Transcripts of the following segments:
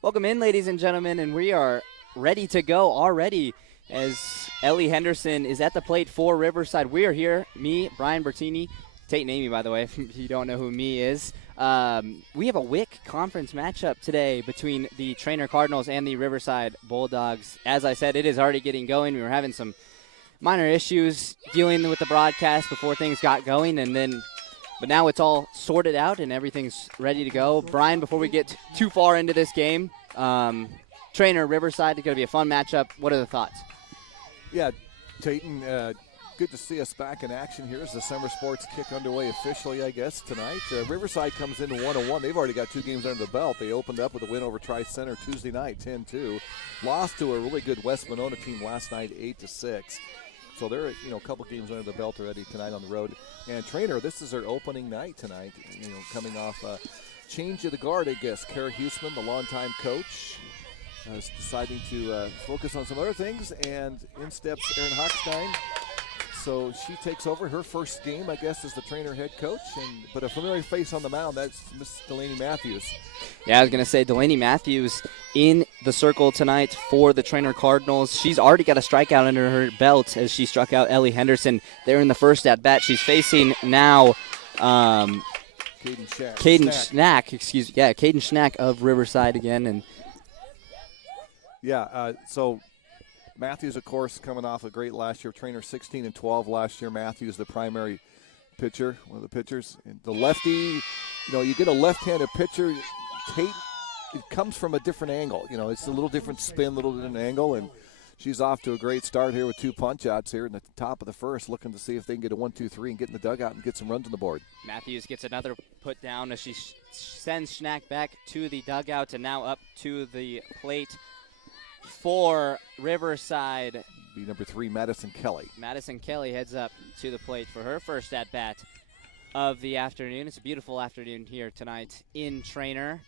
Welcome in, ladies and gentlemen, and we are ready to go already as Ellie Henderson is at the plate for Riverside. We are here, me, Brian Bertini, Tate and Amy, by the way, if you don't know who me is. We have a WIC conference matchup today between the Treynor Cardinals and the Riverside Bulldogs. As I said, it is already getting going. We were having some minor issues dealing with the broadcast before things got going, but now it's all sorted out and everything's ready to go. Brian, before we get too far into this game, Treynor Riverside is going to be a fun matchup. What are the thoughts? Yeah, Tayton, good to see us back in action here as the summer sports kick underway officially, I guess, tonight. Riverside comes in 1-1. They've already got 2 games under the belt. They opened up with a win over Tri-Center Tuesday night, 10-2. Lost to a really good West Monona team last night, 8-6. So they're, a couple games under the belt already tonight on the road. And Treynor, this is their opening night tonight, coming off change of the guard, I guess. Kara Huseman, the longtime coach, is deciding to focus on some other things, and in steps Erin Hochstein. So she takes over her first game, I guess, as the Treynor head coach. But a familiar face on the mound, that's Miss Delaney Matthews. Yeah, I was going to say Delaney Matthews in the circle tonight for the Treynor Cardinals. She's already got a strikeout under her belt as she struck out Ellie Henderson there in the first at-bat. She's facing now Caden Schnack of Riverside again. So Matthews, of course, coming off a great last year. Treynor 16-12 last year. Matthews, the primary pitcher, one of the pitchers. And the lefty, you get a left-handed pitcher. Tate, it comes from a different angle. It's a little different spin, a little different angle, and she's off to a great start here with 2 punch-outs here in the top of the first, looking to see if they can get a 1-2-3 and get in the dugout and get some runs on the board. Matthews gets another put down as she sends Schnack back to the dugout and now up to the plate for Riverside. Be number 3, Madison Kelly. Madison Kelly heads up to the plate for her first at-bat of the afternoon. It's a beautiful afternoon here tonight in Treynor.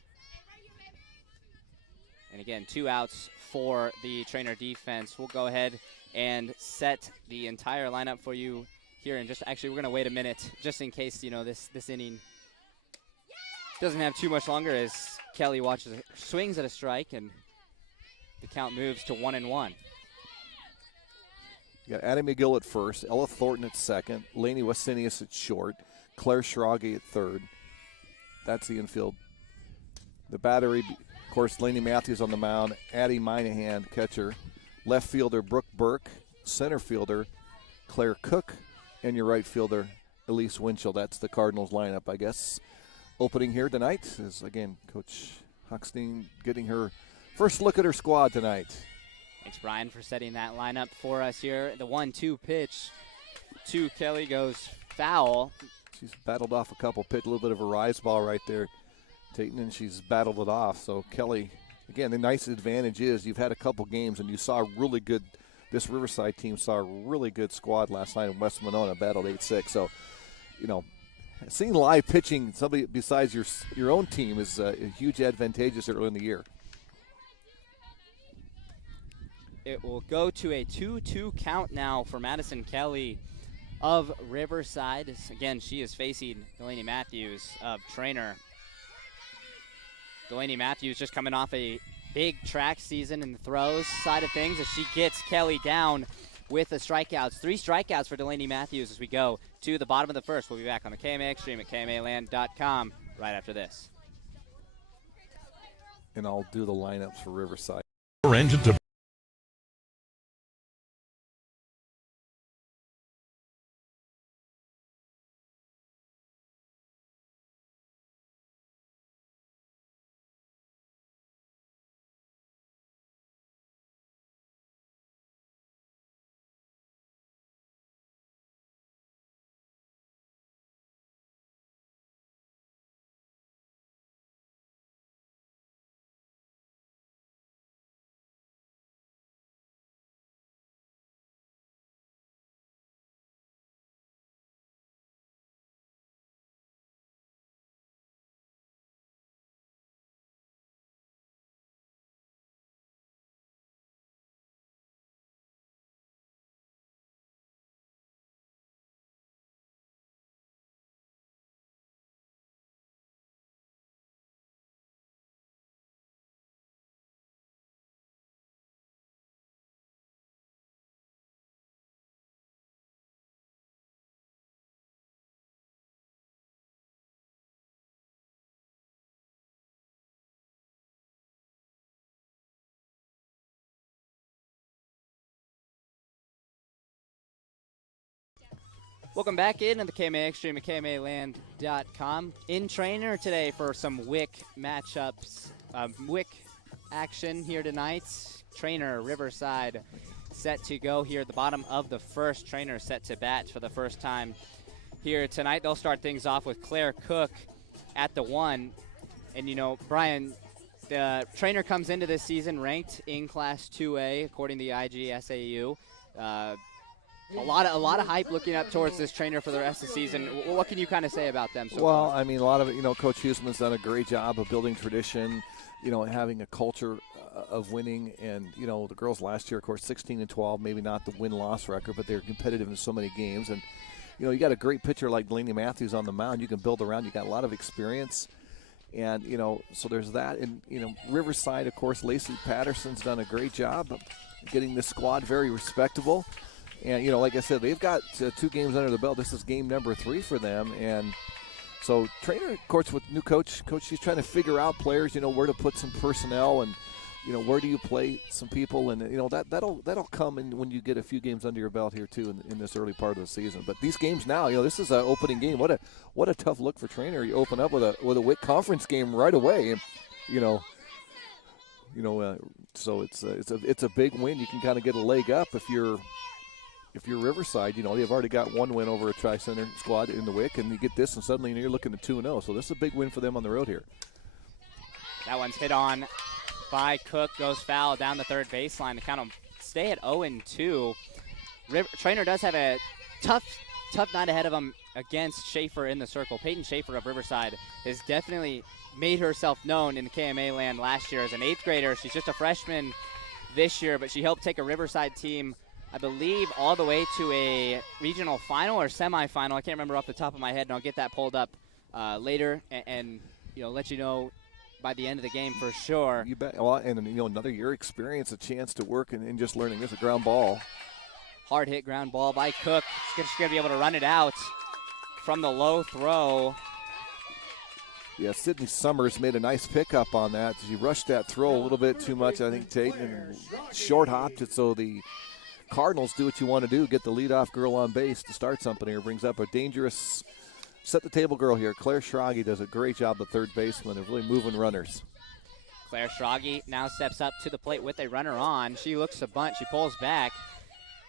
And again, 2 outs for the Treynor defense. We'll go ahead and set the entire lineup for you here. And we're going to wait a minute just in case, this inning doesn't have too much longer as Kelly swings at a strike, and the count moves to 1-1. You got Addie McGill at first, Ella Thornton at second, Lainey Westinius at short, Claire Schrage at third. That's the infield. The battery, of course, Lainey Matthews on the mound, Addie Minahan, catcher, left fielder Brooke Burke, center fielder Claire Cook, and your right fielder Elise Winchell. That's the Cardinals lineup, I guess. Opening here tonight is, again, Coach Hochstein getting her first look at her squad tonight. Thanks, Brian, for setting that lineup for us here. The 1-2 pitch to Kelly goes foul. She's battled off a couple a little bit of a rise ball right there, Tayton, and she's battled it off. So Kelly, again, the nice advantage is you've had a couple games and you saw this Riverside team saw a really good squad last night in West Monona, battled 8-6. So, seeing live pitching somebody besides your own team is huge advantageous early in the year. It will go to a 2-2 count now for Madison Kelly of Riverside. Again, she is facing Delaney Matthews of Treynor. Delaney Matthews just coming off a big track season in the throws side of things as she gets Kelly down with the strikeouts. 3 strikeouts for Delaney Matthews as we go to the bottom of the first. We'll be back on the KMA Extreme at KMAland.com right after this. And I'll do the lineups for Riverside. Welcome back into the KMA Extreme at KMAland.com. In Treynor today for some WIC matchups, WIC action here tonight. Treynor, Riverside set to go here at the bottom of the first. Treynor set to bat for the first time here tonight. They'll start things off with Claire Cook at the 1. And, you know, Brian, the Treynor comes into this season ranked in Class 2A according to the IGSAU. A lot of hype looking up towards this Treynor for the rest of the season. What can you kind of say about them so Well, far? I mean, a lot of it, you know, Coach Huseman's done a great job of building tradition, you know, having a culture of winning. And, you know, the girls last year, of course, 16-12, maybe not the win-loss record, but they're competitive in so many games. And, you know, you got a great pitcher like Delaney Matthews on the mound. You can build around. You got a lot of experience. And, you know, so there's that. And, you know, Riverside, of course, Lacey Patterson's done a great job of getting this squad very respectable. And, you know, like I said, they've got 2 games under the belt. This is game number 3 for them. And so Treynor, of course, with new coach, he's trying to figure out players, you know, where to put some personnel and, you know, where do you play some people. And, you know, that'll come in when you get a few games under your belt here, too, in this early part of the season. But these games now, you know, this is an opening game. What a tough look for Treynor. You open up with a WIC conference game right away. And, so it's a big win. You can kind of get a leg up if you're Riverside. You know, they've already got 1 win over a Tri-Center squad in the WIC, and you get this, and suddenly you're looking at 2-0. So this is a big win for them on the road here. That one's hit on by Cook, goes foul down the third baseline to kind of stay at 0-2. Treynor does have a tough night ahead of him against Schaefer in the circle. Peyton Schaefer of Riverside has definitely made herself known in the KMA land last year as an 8th grader. She's just a freshman this year, but she helped take a Riverside team, I believe, all the way to a regional final or semifinal. I can't remember off the top of my head, and I'll get that pulled up later and you know, let you know by the end of the game for sure. You bet. Well, and, you know, another year experience, a chance to work and just learning. There's a ground ball. Hard hit ground ball by Cook. She's going to be able to run it out from the low throw. Yeah, Sydney Summers made a nice pickup on that. She rushed that throw a little bit too much, I think, Tate, and short hopped it. So the Cardinals do what you want to do, get the leadoff girl on base to start something here. Brings up a dangerous set-the-table girl here. Claire Schrage does a great job, the third baseman, of really moving runners. Claire Schrage now steps up to the plate with a runner on. She looks to bunt. She pulls back.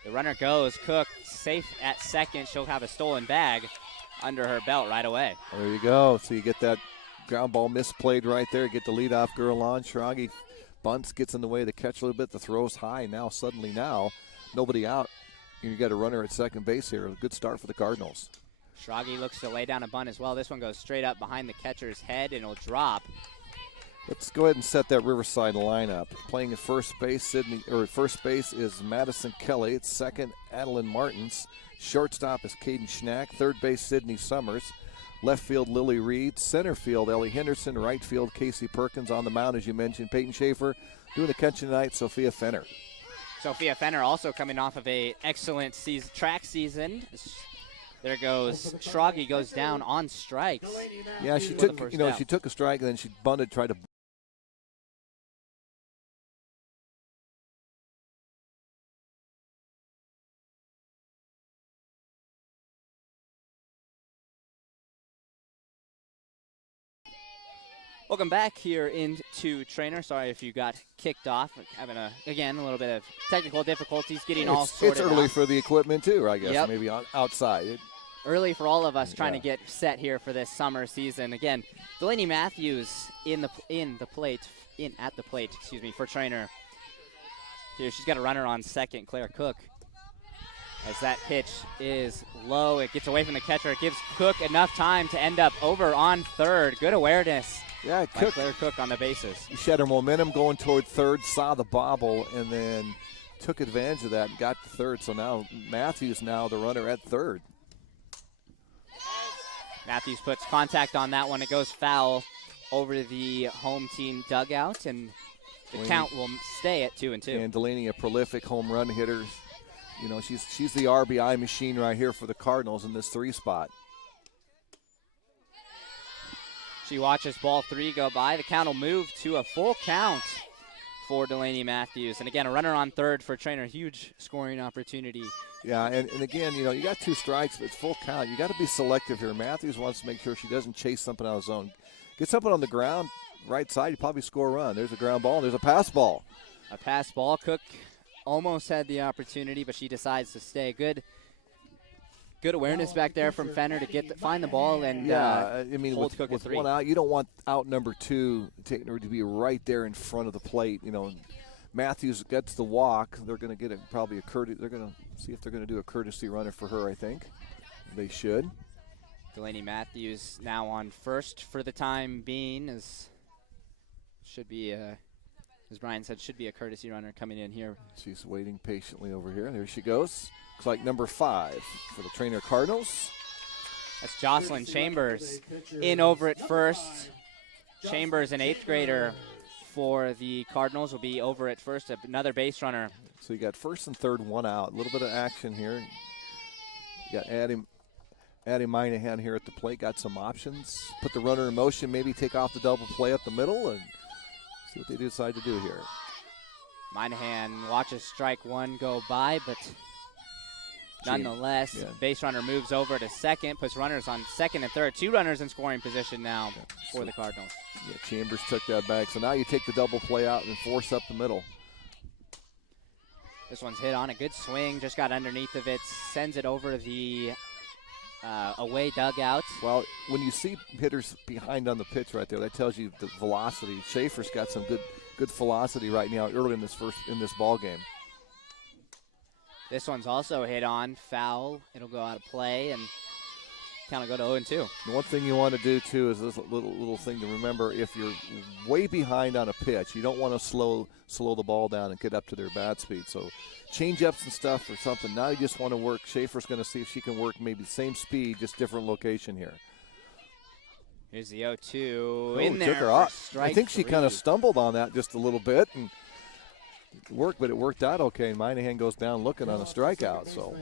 The runner goes. Cook safe at second. She'll have a stolen bag under her belt right away. There you go. So you get that ground ball misplayed right there. Get the leadoff girl on. Schrage bunts, gets in the way of the catch a little bit. The throw's high. Now, nobody out. You got a runner at second base here. A good start for the Cardinals. Schrage looks to lay down a bunt as well. This one goes straight up behind the catcher's head, and it'll drop. Let's go ahead and set that Riverside lineup. Playing at first base, first base is Madison Kelly. At second, Adeline Martins. Shortstop is Caden Schnack. Third base, Sydney Summers. Left field, Lily Reed. Center field, Ellie Henderson. Right field, Casey Perkins. On the mound, as you mentioned, Peyton Schaefer. Doing the catch tonight, Sophia Fenner. Sophia Fenner also coming off of a excellent track season. There goes Schrage, goes down on strikes. Yeah, she took a strike and then she bunted, tried to. Welcome back here into Treynor. Sorry if you got kicked off. Having a little bit of technical difficulties getting all sorted It's early out. for the equipment too, I guess. Yep. Maybe outside. Early for all of us trying to get set here for this summer season. Again, Delaney Matthews at the plate for Treynor. Here she's got a runner on second, Claire Cook. As that pitch is low, it gets away from the catcher. It gives Cook enough time to end up over on third. Good awareness. Yeah, Claire Cook on the bases. She had her momentum going toward third, saw the bobble, and then took advantage of that and got to third. So now Matthews the runner at third. Matthews puts contact on that one. It goes foul over the home team dugout, and the count will stay at 2-2. And Delaney, a prolific home run hitter. You know, she's the RBI machine right here for the Cardinals in this 3 spot. She watches ball 3 go by. The count will move to a full count for Delaney Matthews. And again, a runner on third for Treynor. Huge scoring opportunity. Yeah, and again, you know, you got 2 strikes, but it's full count. You got to be selective here. Matthews wants to make sure she doesn't chase something out of zone. Get something on the ground, right side, you probably score a run. There's a ground ball. There's a pass ball. A pass ball. Cook almost had the opportunity, but she decides to stay. Good awareness back there from Fenner to find the ball and I mean, hold Cook with at 3. one out, you don't want out number 2 to be right there in front of the plate. You know, Matthews gets the walk. They're going to get probably a courtesy. They're going to see if they're going to do a courtesy runner for her. I think they should. Delaney Matthews now on first for the time being, as Brian said, should be a courtesy runner coming in here. She's waiting patiently over here. There she goes. Looks like number 5 for the Treynor Cardinals. That's Jocelyn Chambers in over at first. Chambers, an 8th grader for the Cardinals, will be over at first. Another base runner. So you got first and third, 1 out. A little bit of action here. You got Addie Minahan here at the plate. Got some options. Put the runner in motion. Maybe take off the double play up the middle and see what they decide to do here. Minahan watches strike 1 go by, but nonetheless, base runner moves over to second, puts runners on second and third. 2 runners in scoring position now for the Cardinals. Yeah, Chambers took that back. So now you take the double play out and force up the middle. This one's hit on a good swing, just got underneath of it, sends it over the away dugout. Well, when you see hitters behind on the pitch right there, that tells you the velocity. Schaefer's got some good velocity right now early in this ball game. This one's also hit on, foul. It'll go out of play and kind of go to 0-2. The one thing you want to do too is this little thing to remember: if you're way behind on a pitch, you don't want to slow the ball down and get up to their bat speed. So change-ups and stuff or something. Now you just want to work. Schaefer's going to see if she can work maybe the same speed, just different location here. Here's the 0-2 in there. Took her off. I think 3. she kind of stumbled on that just a little bit and worked, but it worked out okay. And Minahan goes down looking on a strikeout. So,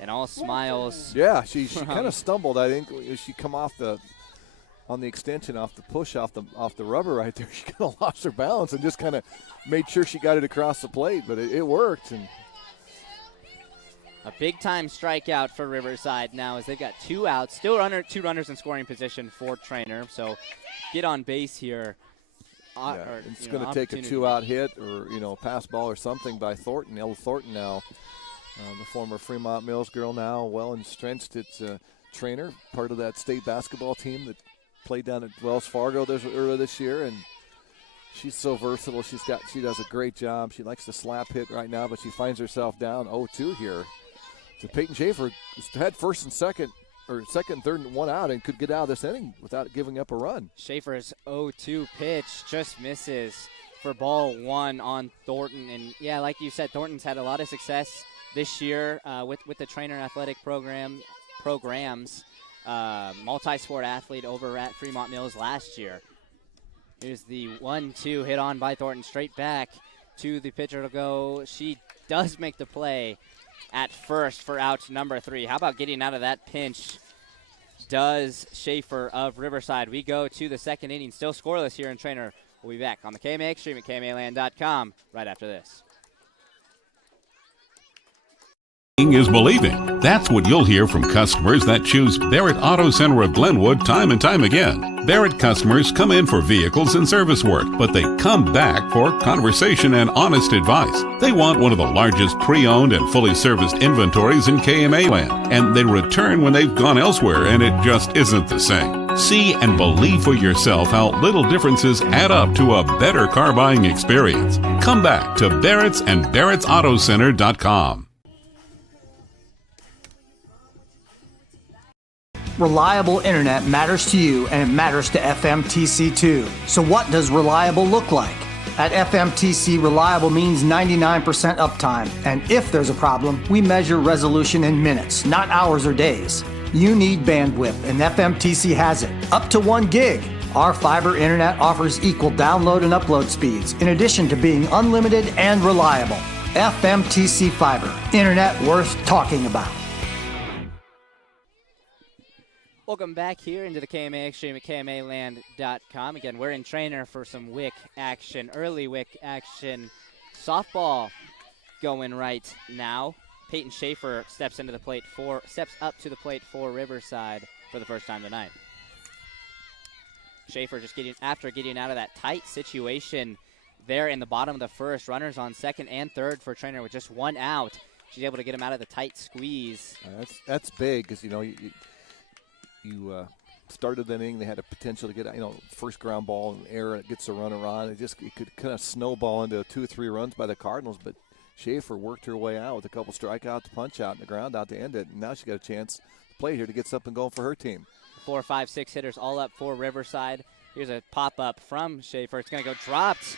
and all smiles. Yeah, she kind of stumbled. I think as she come off on the extension, off the push, off the rubber right there. She kind of lost her balance and just kind of made sure she got it across the plate, but it worked. And a big-time strikeout for Riverside now as they've got 2 outs. Still 2 runners in scoring position for Treynor. So get on base here. It's going to take a 2-out hit or, pass ball or something by Thornton. Ella Thornton now, the former Fremont Mills girl now, well entrenched at Treynor, part of that state basketball team that played down at Wells Fargo earlier this year. And she's so versatile. She does a great job. She likes to slap hit right now, but she finds herself down 0-2 here. So Peyton Schaefer had first and second, third, and 1 out, and could get out of this inning without giving up a run. Schaefer's 0-2 pitch just misses for ball 1 on Thornton. And, yeah, like you said, Thornton's had a lot of success this year with the Treynor athletic programs. Multi-sport athlete over at Fremont Mills last year. Here's the 1-2 hit on by Thornton, straight back to the pitcher to go. She does make the play at first for out number 3. How about getting out of that pinch does Schaefer of Riverside. We go to the second inning, still scoreless here in Treynor. We'll be back on the KMA Extreme at KMAland.com right after this. Is believing. That's what you'll hear from customers that choose Barrett Auto Center of Glenwood time and time again. Barrett customers come in for vehicles and service work, but they come back for conversation and honest advice. They want one of the largest pre-owned and fully serviced inventories in KMA land, and they return when they've gone elsewhere and it just isn't the same. See and believe for yourself how little differences add up to a better car buying experience. Come back to Barrett's and Barrett'sAutoCenter.com. Reliable internet matters to you, and it matters to FMTC too. So what does reliable look like? At FMTC, reliable means 99% uptime. And if there's a problem, we measure resolution in minutes, not hours or days. You need bandwidth, and FMTC has it. Up to 1 gig. Our fiber internet offers equal download and upload speeds, in addition to being unlimited and reliable. FMTC Fiber. Internet worth talking about. Welcome back here into the KMA Extreme at KMAland.com. Again, we're in Treynor for some WIC action, early WIC action. Softball going right now. Peyton Schaefer steps up to the plate for Riverside for the first time tonight. Schaefer just after getting out of that tight situation there in the bottom of the first. Runners on second and third for Treynor with just one out. She's able to get him out of the tight squeeze. That's big because, you started the inning. They had a potential to get, first ground ball and error. It gets a runner on. It could kind of snowball into 2 or 3 runs by the Cardinals. But Schaefer worked her way out with a couple strikeouts, punch out, and the ground out to end it. And now she got a chance to play here to get something going for her team. 4, 5, 6 hitters all up for Riverside. Here's a pop-up from Schaefer. It's going to go dropped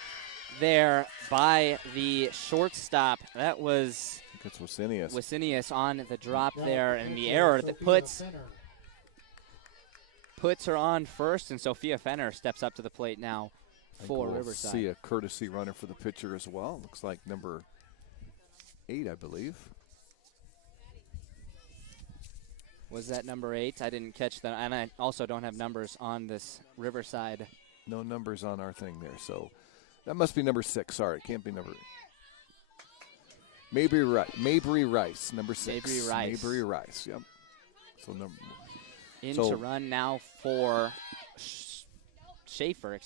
there by the shortstop. That was Wicinius on the drop there, and the error that puts her on first, and Sophia Fenner steps up to the plate now for Riverside. See a courtesy runner for the pitcher as well. Looks like number 8, I believe. Was that number 8? I didn't catch that, and I also don't have numbers on this Riverside. No numbers on our thing there, so that must be number 6. Sorry, it can't be number 8. Mabry Rice, number 6. Mabry Rice, yep. So to run now for Schaefer,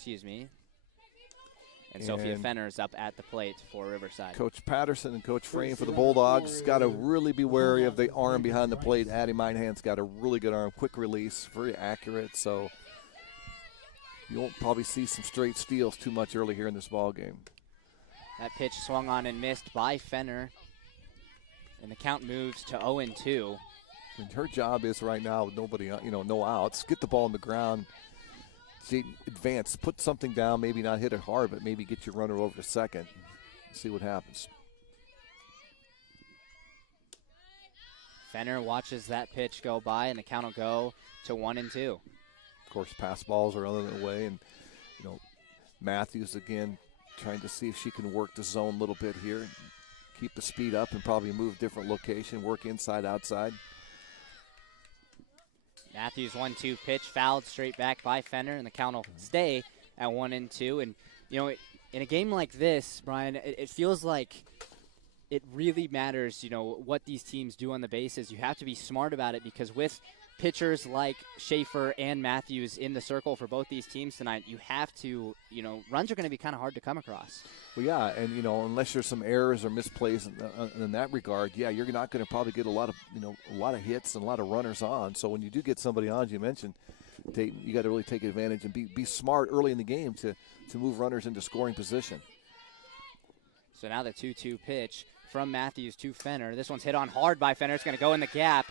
And Sophia Fenner is up at the plate for Riverside. Coach Patterson and Coach Frame for the Bulldogs got to really be wary of the arm behind the plate. Addie Minehand's got a really good arm, quick release, very accurate. So you won't probably see some straight steals too much early here in this ball game. That pitch swung on and missed by Fenner. And the count moves to 0-2. And her job is right now with nobody, no outs, get the ball on the ground, advance, put something down, maybe not hit it hard, but maybe get your runner over to second. See what happens. Fenner watches that pitch go by, and the count will go to 1-2. Of course, pass balls are on the way, and Matthews again trying to see if she can work the zone a little bit here, keep the speed up, and probably move different location, work inside, outside. Matthews 1-2 pitch fouled straight back by Fenner, and the count will stay at 1-2. And in a game like this, Brian, it feels like it really matters. What these teams do on the bases. You have to be smart about it because with pitchers like Schaefer and Matthews in the circle for both these teams tonight, you have to. Runs are going to be kind of hard to come across. Well, yeah, and unless there's some errors or misplays in that regard, yeah, you're not going to probably get a lot of hits and a lot of runners on. So when you do get somebody on, as you mentioned, Tate, you got to really take advantage and be smart early in the game to move runners into scoring position. So now the 2-2 pitch from Matthews to Fenner. This one's hit on hard by Fenner. It's going to go in the gap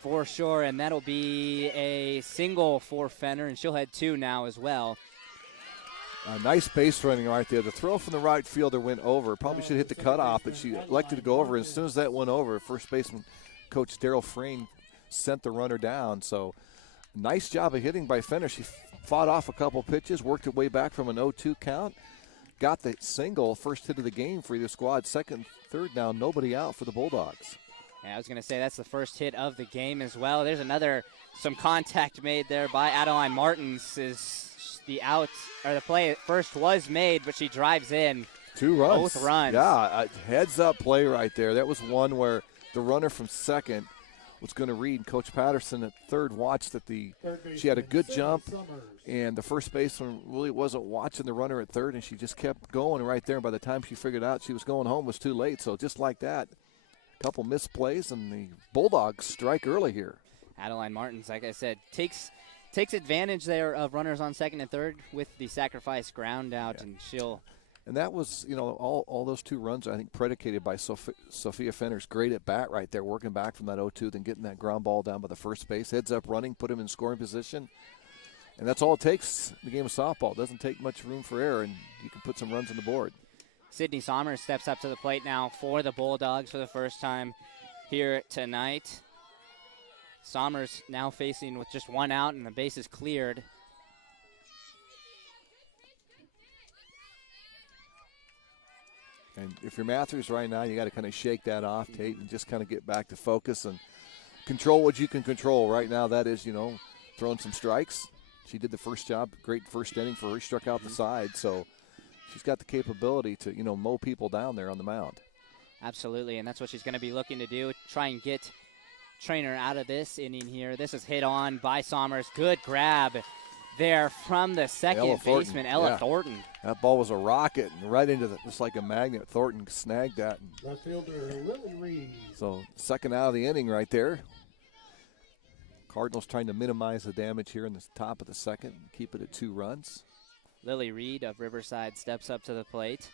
for sure, and that'll be a single for Fenner, and she'll head 2 now as well. Nice base running right there. The throw from the right fielder went over. Probably should hit the cutoff, but she elected to go over. As soon as that went over, first baseman Coach Daryl Frame sent the runner down. So nice job of hitting by Fenner. She fought off a couple pitches, worked her way back from an 0-2 count, got the single, first hit of the game for either squad. Second, third down, nobody out for the Bulldogs. Yeah, I was going to say that's the first hit of the game as well. There's some contact made there by Adeline Martins. The play at first was made, but she drives in. 2 runs. Both runs. Yeah, a heads-up play right there. That was one where the runner from second was going to read. Coach Patterson at third watched that she had a good jump, and the first baseman really wasn't watching the runner at third, and she just kept going right there. And by the time she figured out she was going home, it was too late. So just like that, a couple missed plays, and the Bulldogs strike early here. Adeline Martins, like I said, takes advantage there of runners on second and third with the sacrifice ground out, and she'll. And that was, all those 2 runs, I think, predicated by Sophia Fenner's great at bat right there, working back from that 0-2, then getting that ground ball down by the first base, heads up running, put him in scoring position. And that's all it takes in the game of softball. It doesn't take much room for error, and you can put some runs on the board. Sydney Sommers steps up to the plate now for the Bulldogs for the first time here tonight. Sommers now facing with just 1 out, and the base is cleared. And if you're Matthews right now, you got to kind of shake that off, Tate, and just kind of get back to focus and control what you can control. Right now, that is, throwing some strikes. She did the first job, great first inning for her. She struck out the side, so she's got the capability to, mow people down there on the mound. Absolutely, and that's what she's going to be looking to do, try and get Treynor out of this inning here. This is hit on by Sommers. Good grab there from the second baseman, Ella Thornton. That ball was a rocket and right into just like a magnet. Thornton snagged that. Left fielder Lily Reed. So second out of the inning right there. Cardinals trying to minimize the damage here in the top of the second, keep it at 2 runs. Lily Reed of Riverside steps up to the plate.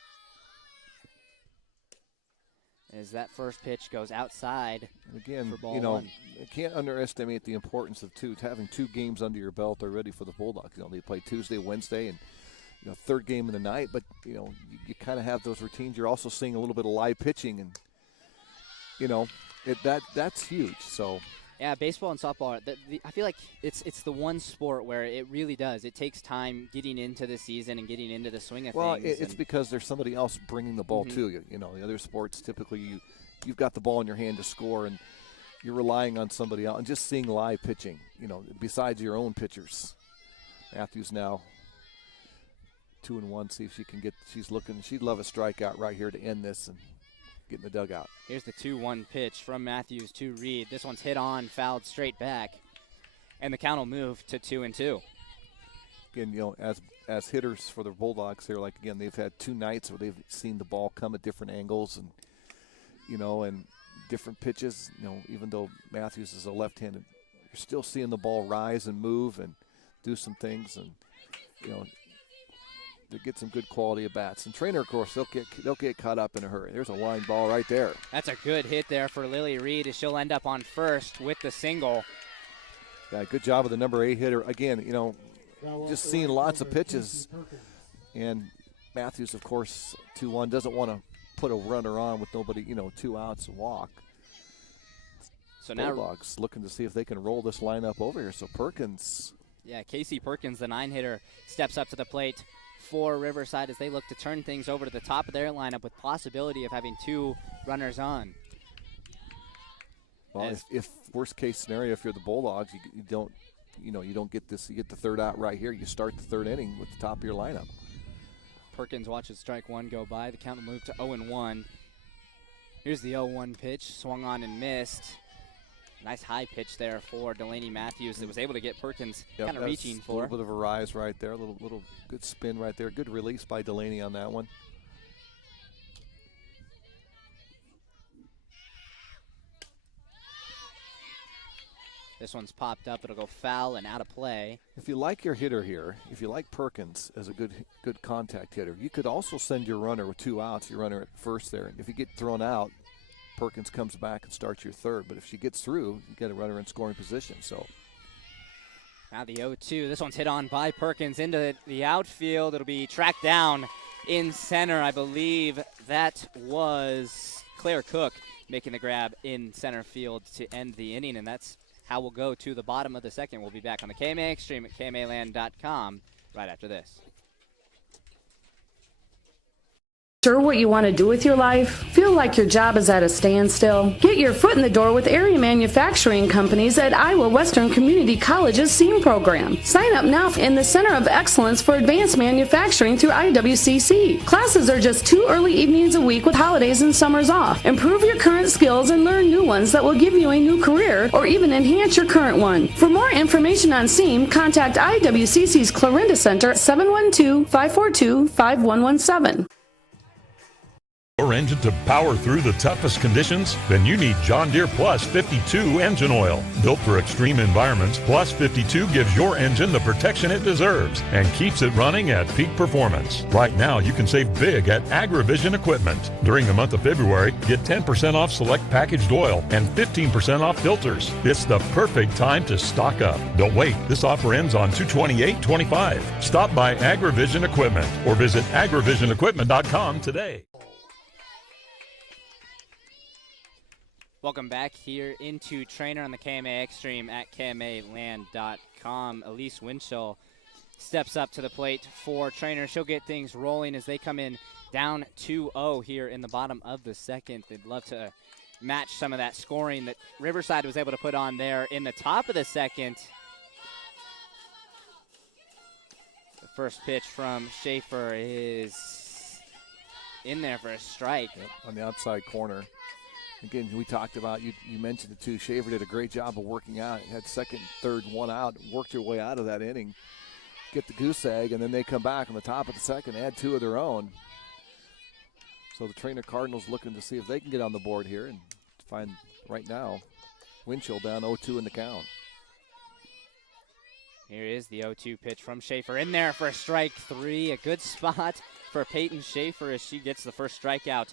As that first pitch goes outside. And again, for ball one. You can't underestimate the importance of having 2 games under your belt already for the Bulldogs. They play Tuesday, Wednesday, and third game of the night. But you kind of have those routines. You're also seeing a little bit of live pitching, and that's huge. So. Yeah, baseball and softball, I feel like it's the one sport where it really does. It takes time getting into the season and getting into the swing of things. Well, it's because there's somebody else bringing the ball to you. The other sports, typically you've got the ball in your hand to score, and you're relying on somebody else. And just seeing live pitching, besides your own pitchers. Matthews now 2-1, see if she can get – she's looking – she'd love a strikeout right here to end this and get in the dugout. Here's the 2-1 pitch from Matthews to Reed. This one's hit on, fouled straight back, and the count will move to 2-2. Again, as hitters for the Bulldogs here, they've had 2 nights where they've seen the ball come at different angles and, and different pitches. Even though Matthews is a left-handed, you're still seeing the ball rise and move and do some things, and they get some good quality of bats. And Treynor, of course, they'll get caught up in a hurry. There's a line ball right there. That's a good hit there for Lily Reed, as she'll end up on first with the single. Yeah, good job of the number 8 hitter. Again, just seeing lots of pitches. And Matthews, of course, 2-1, doesn't want to put a runner on with nobody, 2 outs, a walk. So now Bulldogs looking to see if they can roll this lineup over here. So Perkins. Yeah, Casey Perkins, the 9 hitter, steps up to the plate for Riverside as they look to turn things over to the top of their lineup with possibility of having 2 runners on. Well, if worst case scenario, if you're the Bulldogs, you don't get this. You get the third out right here. You start the third inning with the top of your lineup. Perkins watches strike 1 go by. The count will move to 0-1. Here's the 0-1 pitch, swung on and missed. Nice high pitch there for Delaney Matthews that was able to get Perkins kind of reaching for. A little bit of a rise right there, a little good spin right there. Good release by Delaney on that one. This one's popped up. It'll go foul and out of play. If you like your hitter here, if you like Perkins as a good contact hitter, you could also send your runner with 2 outs, your runner at first there. If you get thrown out, Perkins comes back and starts your third. But if she gets through, you get a runner in scoring position. So now the 0-2. This one's hit on by Perkins into the outfield. It'll be tracked down in center. I believe that was Claire Cook making the grab in center field to end the inning, and that's how we'll go to the bottom of the second. We'll be back on the KMA Extreme at KMAland.com right after this. Sure what you want to do with your life? Feel like your job is at a standstill? Get your foot in the door with area manufacturing companies at Iowa Western Community College's SEAM program. Sign up now in the Center of Excellence for Advanced Manufacturing through IWCC. Classes are just 2 early evenings a week with holidays and summers off. Improve your current skills and learn new ones that will give you a new career or even enhance your current one. For more information on SEAM, contact IWCC's Clarinda Center at 712-542-5117. Your engine to power through the toughest conditions? Then you need John Deere Plus 52 engine oil. Built for extreme environments, Plus 52 gives your engine the protection it deserves and keeps it running at peak performance. Right now, you can save big at AgriVision Equipment. During the month of February, get 10% off select packaged oil and 15% off filters. It's the perfect time to stock up. Don't wait. This offer ends on 2/28/25. Stop by AgriVision Equipment or visit agrivisionequipment.com today. Welcome back here into Treynor on the KMA Extreme at KMAland.com. Elise Winchell steps up to the plate for Treynor. She'll get things rolling as they come in down 2-0 here in the bottom of the second. They'd love to match some of that scoring that Riverside was able to put on there in the top of the second. First pitch from Schaefer is in there for a strike. Yep, on the outside corner. Again, we talked about, you mentioned it too, Schaefer did a great job of working out. Had second, third, one out, worked their way out of that inning, get the goose egg, and then they come back on the top of the second, add 2 of their own. So the Treynor Cardinals looking to see if they can get on the board here and find right now Winchell down 0-2 in the count. Here is the 0-2 pitch from Schaefer in there for strike 3. A good spot for Peyton Schaefer as she gets the first strikeout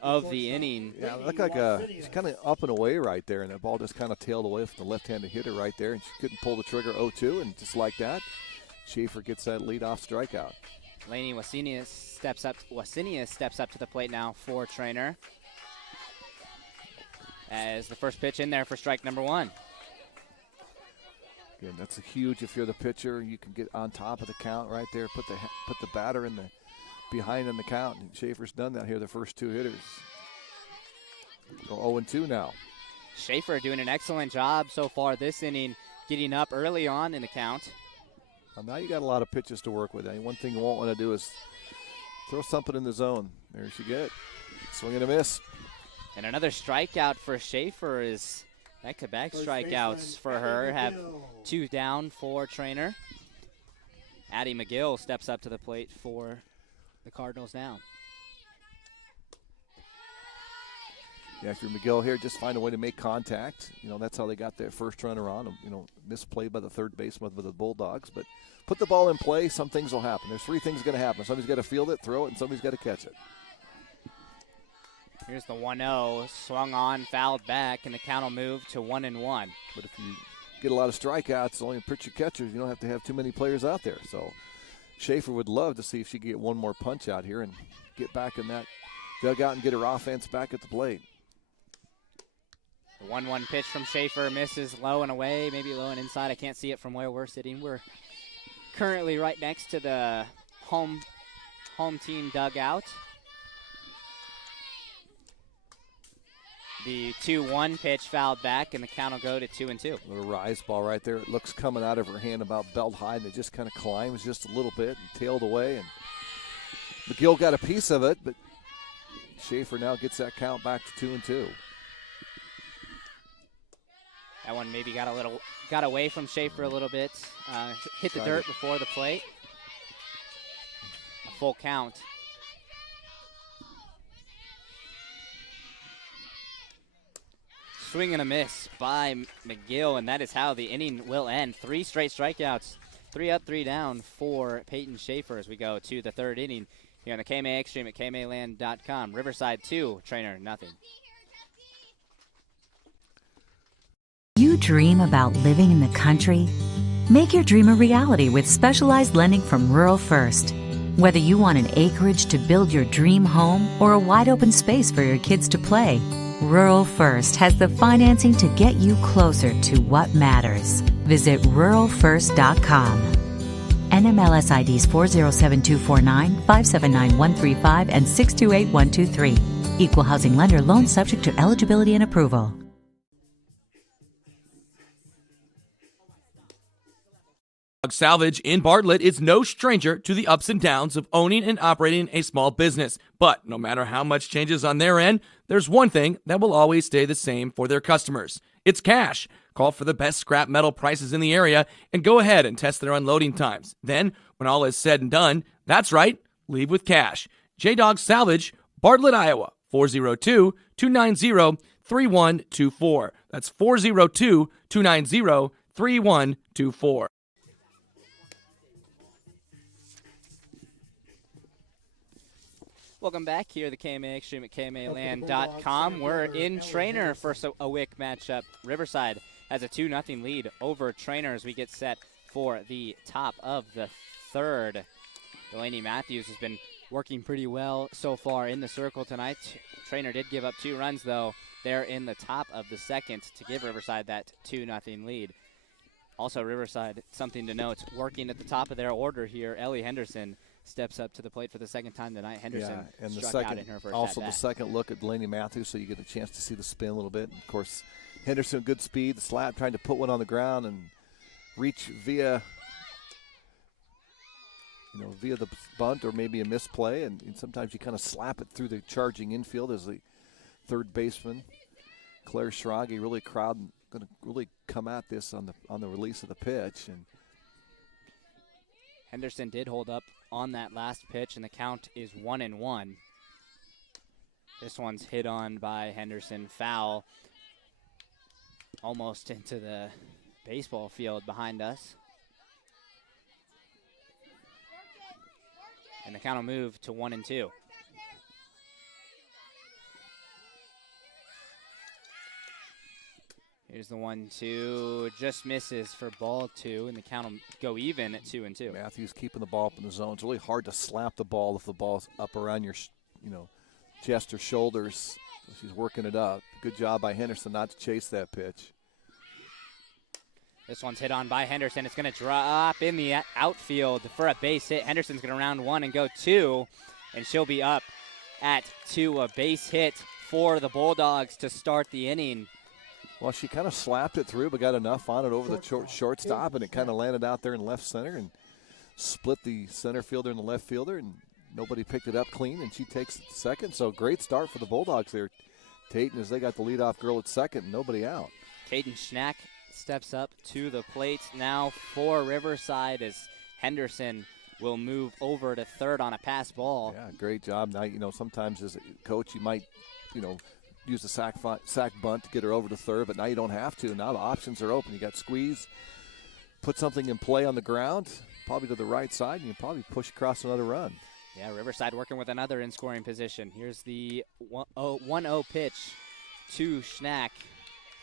of the inning. Yeah, it looked like she's kind of up and away right there, and that ball just kind of tailed away from the left-handed hitter right there, and she couldn't pull the trigger 0-2, and just like that, Schaefer gets that leadoff strikeout. Lainey Wasinius steps up to the plate now for Treynor. As the first pitch in there for strike number 1. Again, that's a huge. If you're the pitcher, you can get on top of the count right there. Put the batter in the behind in the count. And Schaefer's done that here. The first 2 hitters go 0-2 now. Schaefer doing an excellent job so far this inning, getting up early on in the count. Well, now you got a lot of pitches to work with. I mean, one thing you won't want to do is throw something in the zone. There she get. Swing and a miss. And another strikeout for Schaefer is back-to-back strikeouts for her. Have 2 down for Treynor. Addie McGill steps up to the plate for the Cardinals now. Yeah, if you're McGill here, just find a way to make contact. You know, that's how they got their first runner on. You know, misplay by the third baseman with the Bulldogs. But put the ball in play, some things will happen. There's 3 things going to happen. Somebody's got to field it, throw it, and somebody's got to catch it. Here's the 1-0, swung on, fouled back, and the count will move to 1-1. But if you get a lot of strikeouts, only pitcher catchers, you don't have to have too many players out there. So Schaefer would love to see if she could get one more punch out here and get back in that dugout and get her offense back at the plate. The 1-1 pitch from Schaefer misses low and away, maybe low and inside. I can't see it from where we're sitting. We're currently right next to the home team dugout. The 2-1 pitch fouled back, and the count will go to 2-2. Little rise ball right there. It looks coming out of her hand about belt high, and it just kind of climbs just a little bit and tailed away. And McGill got a piece of it, but Schaefer now gets that count back to 2-2. That one maybe got away from Schaefer a little bit. Hit the dirt before the plate. A full count. Swing and a miss by McGill, and that is how the inning will end. 3 straight strikeouts, 3 up, 3 down for Peyton Schaefer as we go to the 3rd inning here on the KMA Extreme at KMAland.com. Riverside 2, Treynor nothing. You dream about living in the country? Make your dream a reality with specialized lending from Rural First. Whether you want an acreage to build your dream home or a wide open space for your kids to play, Rural First has the financing to get you closer to what matters. Visit ruralfirst.com. NMLS IDs 407249, 579135, and 628123. Equal housing lender. Loan subject to eligibility and approval. Salvage in Bartlett is no stranger to the ups and downs of owning and operating a small business. But no matter how much changes on their end, there's one thing that will always stay the same for their customers. It's cash. Call for the best scrap metal prices in the area and go ahead and test their unloading times. Then, when all is said and done, that's right, leave with cash. J-Dog Salvage, Bartlett, Iowa, 402-290-3124. That's 402-290-3124. Welcome back here at the KMA Extreme at KMAland.com. We're in Treynor for a WIC matchup. Riverside has a 2-0 lead over Treynor as we get set for the top of the 3rd. Delaney Matthews has been working pretty well so far in the circle tonight. Treynor did give up 2 runs, though. They're in the top of the 2nd to give Riverside that 2-0 lead. Also, Riverside, something to note, working at the top of their order here, Ellie Henderson steps up to the plate for the 2nd time tonight. Henderson and struck out in her first also at-bat. the second look at Delaney Matthews, so you get a chance to see the spin a little bit. And of course, Henderson, good speed, the slap, trying to put one on the ground and reach via via the bunt or maybe a misplay, and sometimes you kind of slap it through the charging infield as the third baseman, Claire Schrage, really going to really come at this on the release of the pitch. And Henderson did hold up on that last pitch, and the count is 1-1. This one's hit on by Henderson, foul, almost into the baseball field behind us. And the count will move to 1-2. Here's the 1-2, just misses for ball 2, and the count will go even at 2-2. Matthews keeping the ball up in the zone. It's really hard to slap the ball if the ball's up around your, chest or shoulders. So she's working it up. Good job by Henderson not to chase that pitch. This one's hit on by Henderson. It's going to drop in the outfield for a base hit. Henderson's going to round 1 and go 2, and she'll be up at 2. A base hit for the Bulldogs to start the inning. Well, she kind of slapped it through, but got enough on it over the shortstop, and it kind of landed out there in left center and split the center fielder and the left fielder, and nobody picked it up clean, and she takes it to second. So great start for the Bulldogs there, Tatum, as they got the leadoff girl at second and nobody out. Caden Schnack steps up to the plate now for Riverside as Henderson will move over to third on a pass ball. Yeah, great job. Now, sometimes as a coach you might, use the sack bunt to get her over to third, but now you don't have to. Now the options are open. You got squeeze, put something in play on the ground, probably to the right side, and you probably push across another run. Yeah, Riverside working with another in scoring position. Here's the 1-0 pitch to Schnack.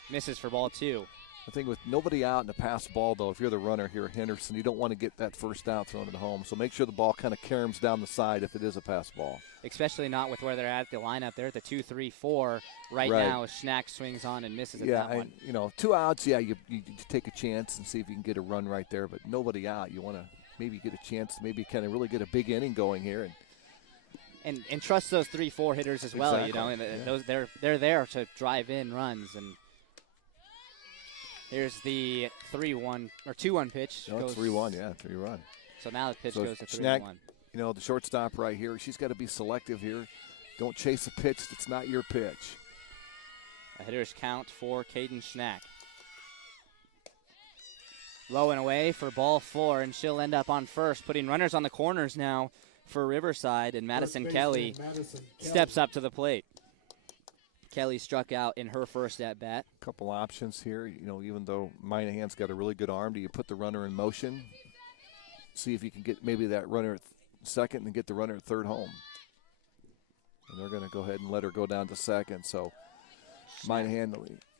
Misses for ball 2. I think with nobody out in the pass ball, though, if you're the runner here, Henderson, you don't want to get that first out thrown at home. So make sure the ball kind of caroms down the side if it is a pass ball. Especially not with where they're at the lineup. They're at the 2-3-4 right now. Schnack swings on and misses at that one. 2 outs, you take a chance and see if you can get a run right there. But nobody out, you want to maybe get a chance to maybe kind of really get a big inning going here. And trust those 3-4 hitters as well, and those they're there to drive in runs. And here's the 3-1 or 2-1 pitch. No, 3-1, 3-1. So now the pitch goes to 3-1. Schnack, the shortstop right here, she's got to be selective here. Don't chase a pitch that's not your pitch. A hitter's count for Caden Schnack. Low and away for ball 4, and she'll end up on first, putting runners on the corners now for Riverside, and Madison Kelly steps up to the plate. Kelly struck out in her first at-bat. Couple options here. Even though Minahan's got a really good arm, do you put the runner in motion? See if you can get maybe that runner at second and get the runner at third home. And they're going to go ahead and let her go down to second. So Minahan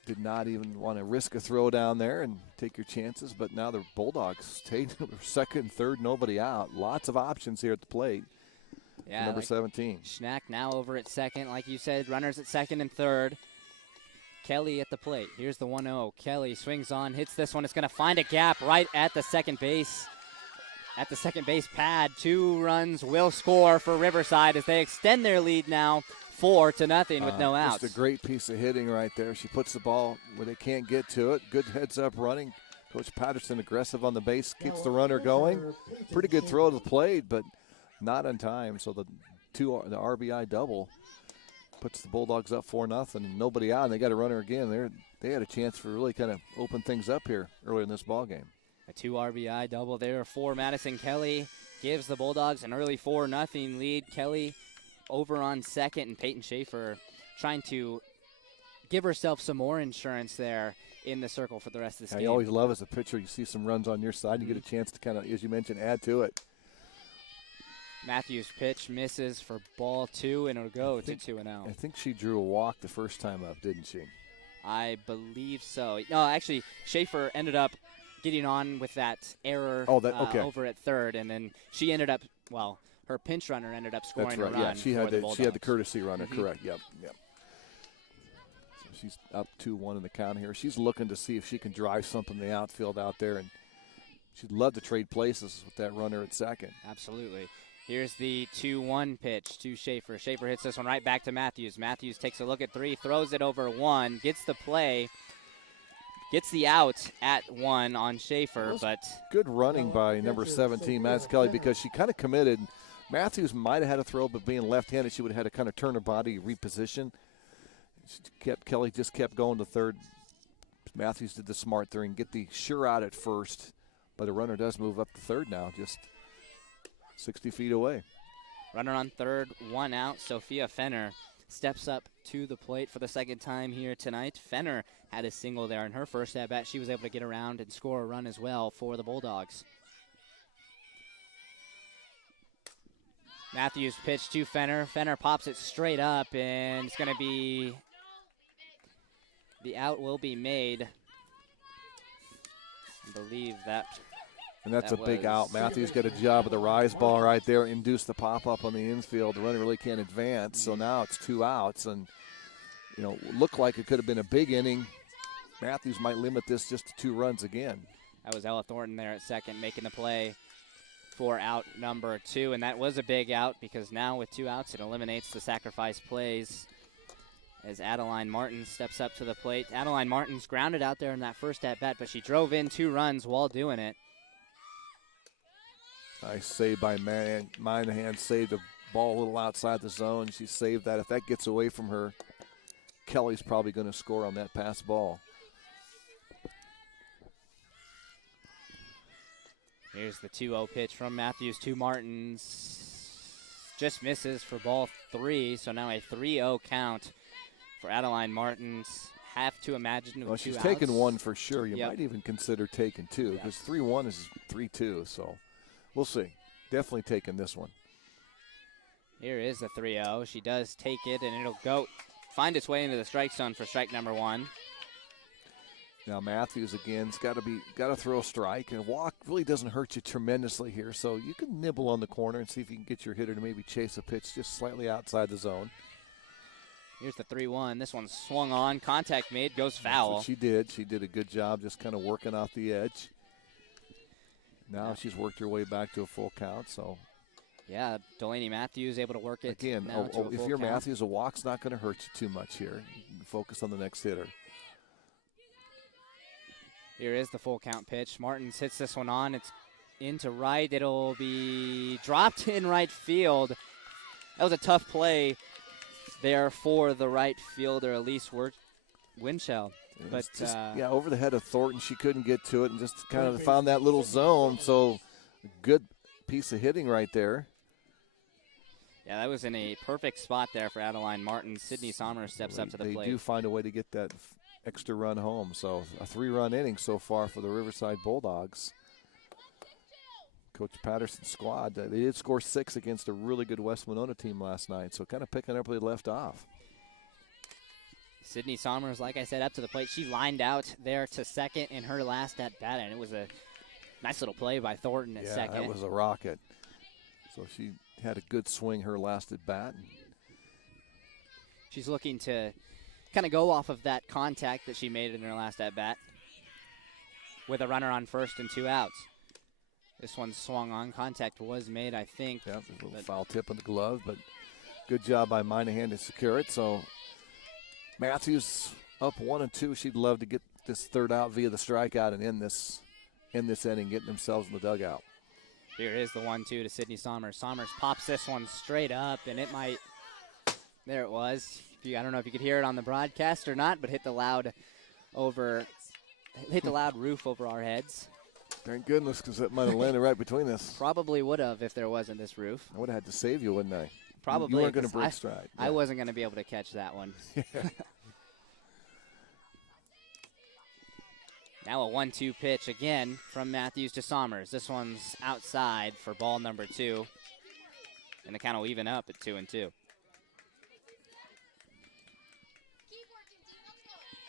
did not even want to risk a throw down there and take your chances. But now the Bulldogs take second, third, nobody out. Lots of options here at the plate. Yeah, number 17. Schnack now over at second. Like you said, runners at second and third. Kelly at the plate. Here's the 1-0. Kelly swings on, hits this one. It's going to find a gap right at the second base. At the second base pad. 2 runs will score for Riverside as they extend their lead now 4-0 with no outs. Just a great piece of hitting right there. She puts the ball where they can't get to it. Good heads-up running. Coach Patterson aggressive on the base, keeps the runner going. Pretty good throw to the plate, but not in time. So the RBI double puts the Bulldogs up 4-0 and nobody out, and they got a runner again. They had a chance for really kind of open things up here early in this ball game. A 2 RBI double there for Madison Kelly gives the Bulldogs an early 4-0 lead. Kelly over on second, and Peyton Schaefer trying to give herself some more insurance there in the circle for the rest of this game. You always love as a pitcher, you see some runs on your side, you get a chance to kind of, as you mentioned, add to it. Matthews' pitch misses for ball 2, and it'll go to 2-0. I think she drew a walk the first time up, didn't she? I believe so. No, actually, Schaefer ended up getting on with that error over at third, and then she ended up, her pinch runner ended up scoring a run. Yeah, she had the courtesy runner, correct. Yep. So she's up 2-1 in the count here. She's looking to see if she can drive something in the outfield out there, and she'd love to trade places with that runner at second. Absolutely. Here's the 2-1 pitch to Schaefer. Schaefer hits this one right back to Matthews. Matthews takes a look at 3, throws it over 1, gets the play. Gets the out at 1 on Schaefer, but good running by number 17, Madison Kelly, because she kind of committed. Matthews might have had a throw, but being left-handed, she would have had to kind of turn her body, reposition. Kelly just kept going to third. Matthews did the smart thing, get the sure out at first, but a runner does move up to third now, just 60 feet away. Runner on third, 1 out. Sophia Fenner steps up to the plate for the second time here tonight. Fenner had a single there in her first at-bat. She was able to get around and score a run as well for the Bulldogs. Matthews pitch to Fenner. Fenner pops it straight up, and it's going to be, the out will be made. I believe that. And that's a big out. Matthews got a job of the rise ball right there, induced the pop-up on the infield. The runner really can't advance, so now it's 2 outs. And, you know, looked like it could have been a big inning. Matthews might limit this just to 2 runs again. That was Ella Thornton there at second making the play for out number 2, and that was a big out because now with 2 outs it eliminates the sacrifice plays as Adeline Martin steps up to the plate. Adeline Martin's grounded out there in that first at-bat, but she drove in 2 runs while doing it. Nice save by Minahan, saved a ball a little outside the zone. She saved that. If that gets away from her, Kelly's probably going to score on that pass ball. Here's the 2-0 pitch from Matthews to Martins. Just misses for ball 3, so now a 3-0 count for Adeline Martins. Have to imagine with 2 outs. She's taken 1 for sure. You might even consider taking 2 because 3-1 is 3-2, so we'll see. Definitely taking this one. Here is the 3-0. She does take it, and it'll find its way into the strike zone for strike number 1. Now Matthews again's got to throw a strike, and a walk really doesn't hurt you tremendously here. So you can nibble on the corner and see if you can get your hitter to maybe chase a pitch just slightly outside the zone. Here's the 3-1. This one swung on, contact made, goes foul. That's what she did. She did a good job just kind of working off the edge. Now she's worked her way back to a full count. So yeah, Delaney Matthews able to work it again. If you're Matthews, a walk's not going to hurt you too much here. Focus on the next hitter. Here is the full count pitch. Martins hits this one on. It's into right. It'll be dropped in right field. That was a tough play there for the right fielder, Elise Winchell. But just, over the head of Thornton. She couldn't get to it and just kind of found that little zone. So good piece of hitting right there. Yeah, that was in a perfect spot there for Adeline Martin. Sydney Somers steps up to the plate. They do find a way to get that extra run home. So a 3-run inning so far for the Riverside Bulldogs. Coach Patterson's squad, they did score 6 against a really good West Monona team last night. So kind of picking up where they left off. Sydney Somers, like I said, up to the plate. She lined out there to second in her last at-bat, and it was a nice little play by Thornton at second. Yeah, that was a rocket. So she had a good swing her last at-bat. She's looking to kind of go off of that contact that she made in her last at-bat with a runner on first and 2 outs. This one swung on. Contact was made, I think. Yeah, a little foul tip on the glove, but good job by Minahan to secure it. So Matthews up 1-2. She'd love to get this third out via the strikeout and end this inning, getting themselves in the dugout. Here is the 1-2 to Sydney Somers. Somers pops this one straight up, and it might. There it was. I don't know if you could hear it on the broadcast or not, but hit the loud roof over our heads. Thank goodness, because that might have landed right between us. Probably would have if there wasn't this roof. I would have had to save you, wouldn't I? Probably. You weren't going to break stride. I wasn't going to be able to catch that one. Now a 1-2 pitch again from Matthews to Somers. This one's outside for ball number 2. And the count will even up at 2-2.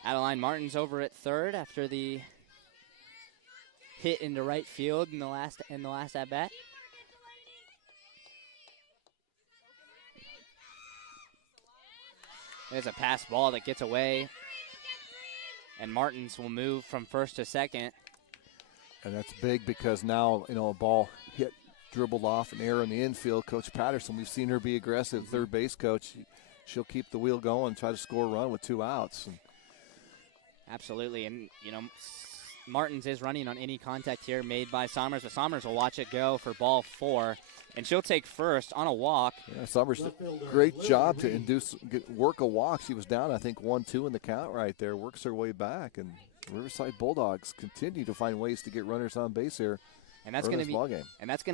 Adeline Martin's over at third after the hit into right field in the last at bat. There's a pass ball that gets away, and Martins will move from first to second. And that's big because now, a ball hit, dribbled off, an error in the infield. Coach Patterson, we've seen her be aggressive, third base coach. She'll keep the wheel going, try to score a run with 2 outs. And Absolutely, and Martins is running on any contact here made by Somers, but Somers will watch it go for ball 4, and she'll take first on a walk. Yeah, Somers did a great job to work a walk. She was down, I think, 1-2 in the count right there, works her way back, and Riverside Bulldogs continue to find ways to get runners on base here. And that's going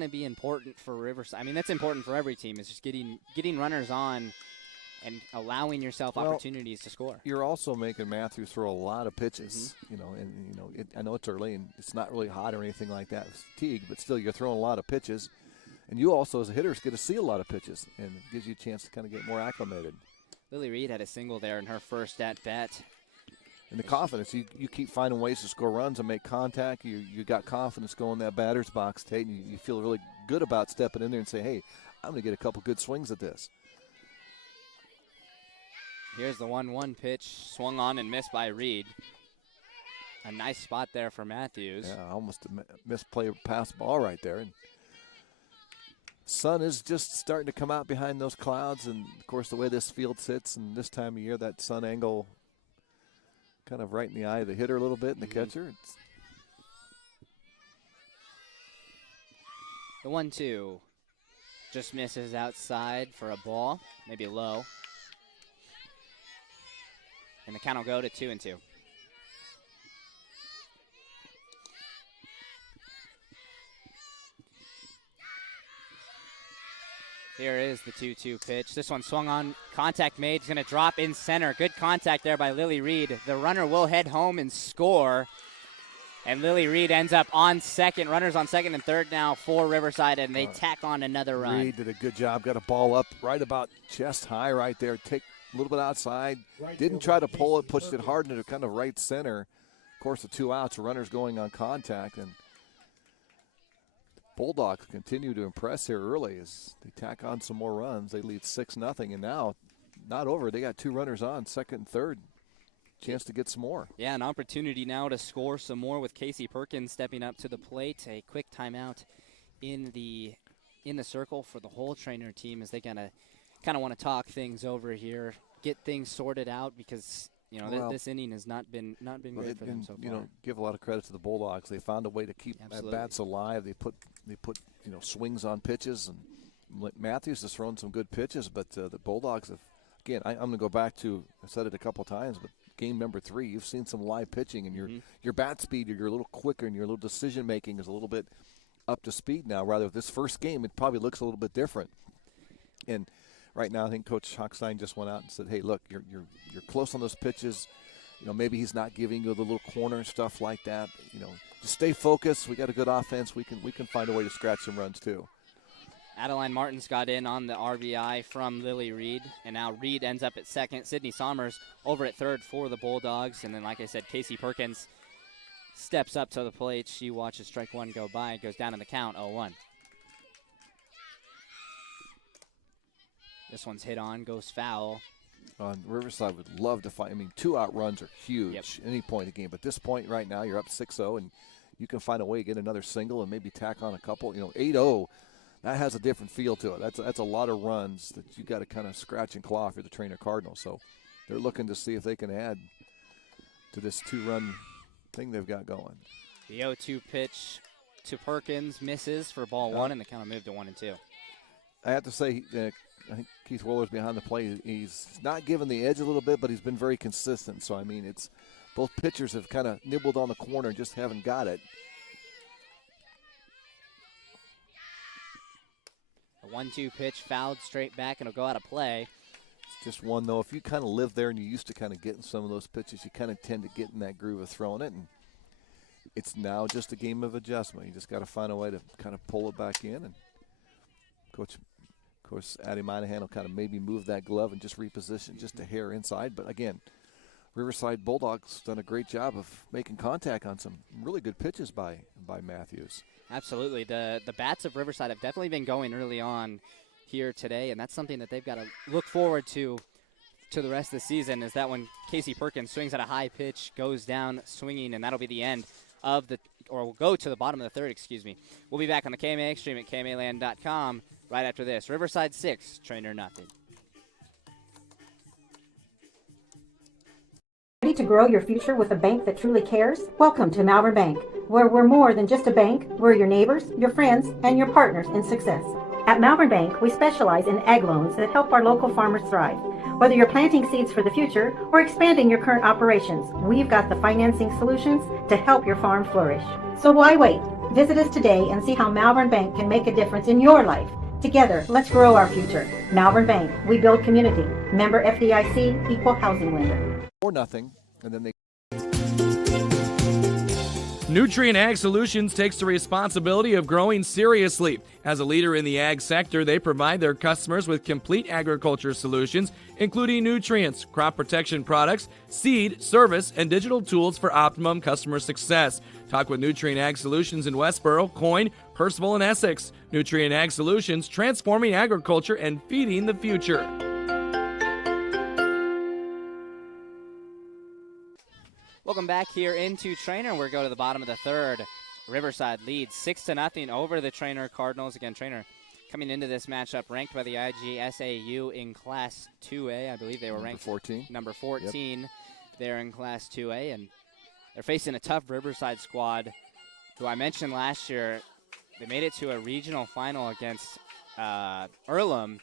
to be important for Riverside. I mean, that's important for every team, is just getting runners on and allowing yourself opportunities to score. You're also making Matthews throw a lot of pitches, I know it's early and it's not really hot or anything like that. It's fatigue, but still you're throwing a lot of pitches. And you also, as a hitter, get to see a lot of pitches, and it gives you a chance to kind of get more acclimated. Lily Reed had a single there in her first at-bat. And the confidence, you keep finding ways to score runs and make contact. You got confidence going in that batter's box, Tate, and you feel really good about stepping in there and say, hey, I'm going to get a couple good swings at this. Here's the 1-1 pitch, swung on and missed by Reed. A nice spot there for Matthews. Yeah, almost a misplay pass ball right there. And sun is just starting to come out behind those clouds, and of course the way this field sits and this time of year, that sun angle kind of right in the eye of the hitter a little bit and the catcher. The 1-2 just misses outside for a ball, maybe low. And the count will go to 2-2. Here is the 2-2 pitch. This one swung on, contact made. It's going to drop in center. Good contact there by Lily Reed. The runner will head home and score. And Lily Reed ends up on second. Runners on second and third now for Riverside, and they tack on another run. Reed did a good job. Got a ball up right about chest high right there. Take a little bit outside. Didn't try to pull it. Pushed it hard into kind of right center. Of course, the 2 outs. Runners going on contact. And Bulldogs continue to impress here early as they tack on some more runs. They lead 6-0, and now not over. They got 2 runners on, second and third. Chance to get some more. Yeah, an opportunity now to score some more with Casey Perkins stepping up to the plate. A quick timeout in the circle for the whole Treynor team as they kind of want to talk things over here, get things sorted out because this inning has not been great for them so far. Give a lot of credit to the Bulldogs. They found a way to keep bats alive. They put swings on pitches, and Matthews has thrown some good pitches, but the Bulldogs have. Again, I'm going to go back to, I said it a couple times, but game number 3, you've seen some live pitching, and your bat speed, you're a little quicker, and your little decision making is a little bit up to speed now. Rather, this first game, it probably looks a little bit different. And right now, I think Coach Hochstein just went out and said, "Hey, look, you're close on those pitches. Maybe he's not giving you the little corner stuff like that. Just stay focused. We got a good offense. We can find a way to scratch some runs too." Adeline Martins got in on the RBI from Lily Reed, and now Reed ends up at second. Sydney Somers over at third for the Bulldogs, and then, like I said, Casey Perkins steps up to the plate. She watches strike 1 go by. It goes down in the count, 0-1. This one's hit on, goes foul. Riverside would love to find. 2-out runs are huge any point of the game. But this point right now, you're up 6-0, and you can find a way to get another single and maybe tack on a couple. 8-0. That has a different feel to it. That's a lot of runs that you got to kind of scratch and claw for the Treynor Cardinals. So they're looking to see if they can add to this 2-run thing they've got going. The 0-2 pitch to Perkins misses for ball 1, and the count will move to 1-2. I have to say, I think Keith Willer's behind the plate. He's not given the edge a little bit, but he's been very consistent. So, it's both pitchers have kind of nibbled on the corner and just haven't got it. A 1-2 pitch fouled straight back, and it'll go out of play. It's just one, though. If you kind of live there and you're used to kind of getting some of those pitches, you kind of tend to get in that groove of throwing it. And it's now just a game of adjustment. You just got to find a way to kind of pull it back in. And Coach, of course, Addie Monahan will kind of maybe move that glove and just reposition just a hair inside. But, again, Riverside Bulldogs done a great job of making contact on some really good pitches by Matthews. Absolutely. The bats of Riverside have definitely been going early on here today, and that's something that they've got to look forward to the rest of the season, is that when Casey Perkins swings at a high pitch, goes down swinging, and that'll be the end of we'll go to the bottom of the third, We'll be back on the KMA Extreme at KMAland.com right after this. Riverside 6, Treynor 0. Ready to grow your future with a bank that truly cares? Welcome to Malvern Bank, where we're more than just a bank. We're your neighbors, your friends, and your partners in success. At Malvern Bank, we specialize in ag loans that help our local farmers thrive. Whether you're planting seeds for the future or expanding your current operations, we've got the financing solutions to help your farm flourish. So why wait? Visit us today and see how Malvern Bank can make a difference in your life. Together, let's grow our future. Malvern Bank, we build community. Member FDIC, equal housing lender. Or nothing, and then they. Nutrient Ag Solutions takes the responsibility of growing seriously. As a leader in the ag sector, they provide their customers with complete agriculture solutions, including nutrients, crop protection products, seed, service, and digital tools for optimum customer success. Talk with Nutrient Ag Solutions in Westboro, Coyne, Percival, and Essex. Nutrient Ag Solutions, transforming agriculture and feeding the future. Welcome back here into Treynor. We're going to the bottom of the third. Riverside leads 6-0 over the Treynor Cardinals. Again, Treynor coming into this matchup ranked by the IGSAU in Class 2A. I believe they were ranked number 14 Yep. there in Class 2A. And they're facing a tough Riverside squad who I mentioned last year. They made it to a regional final against Earlham,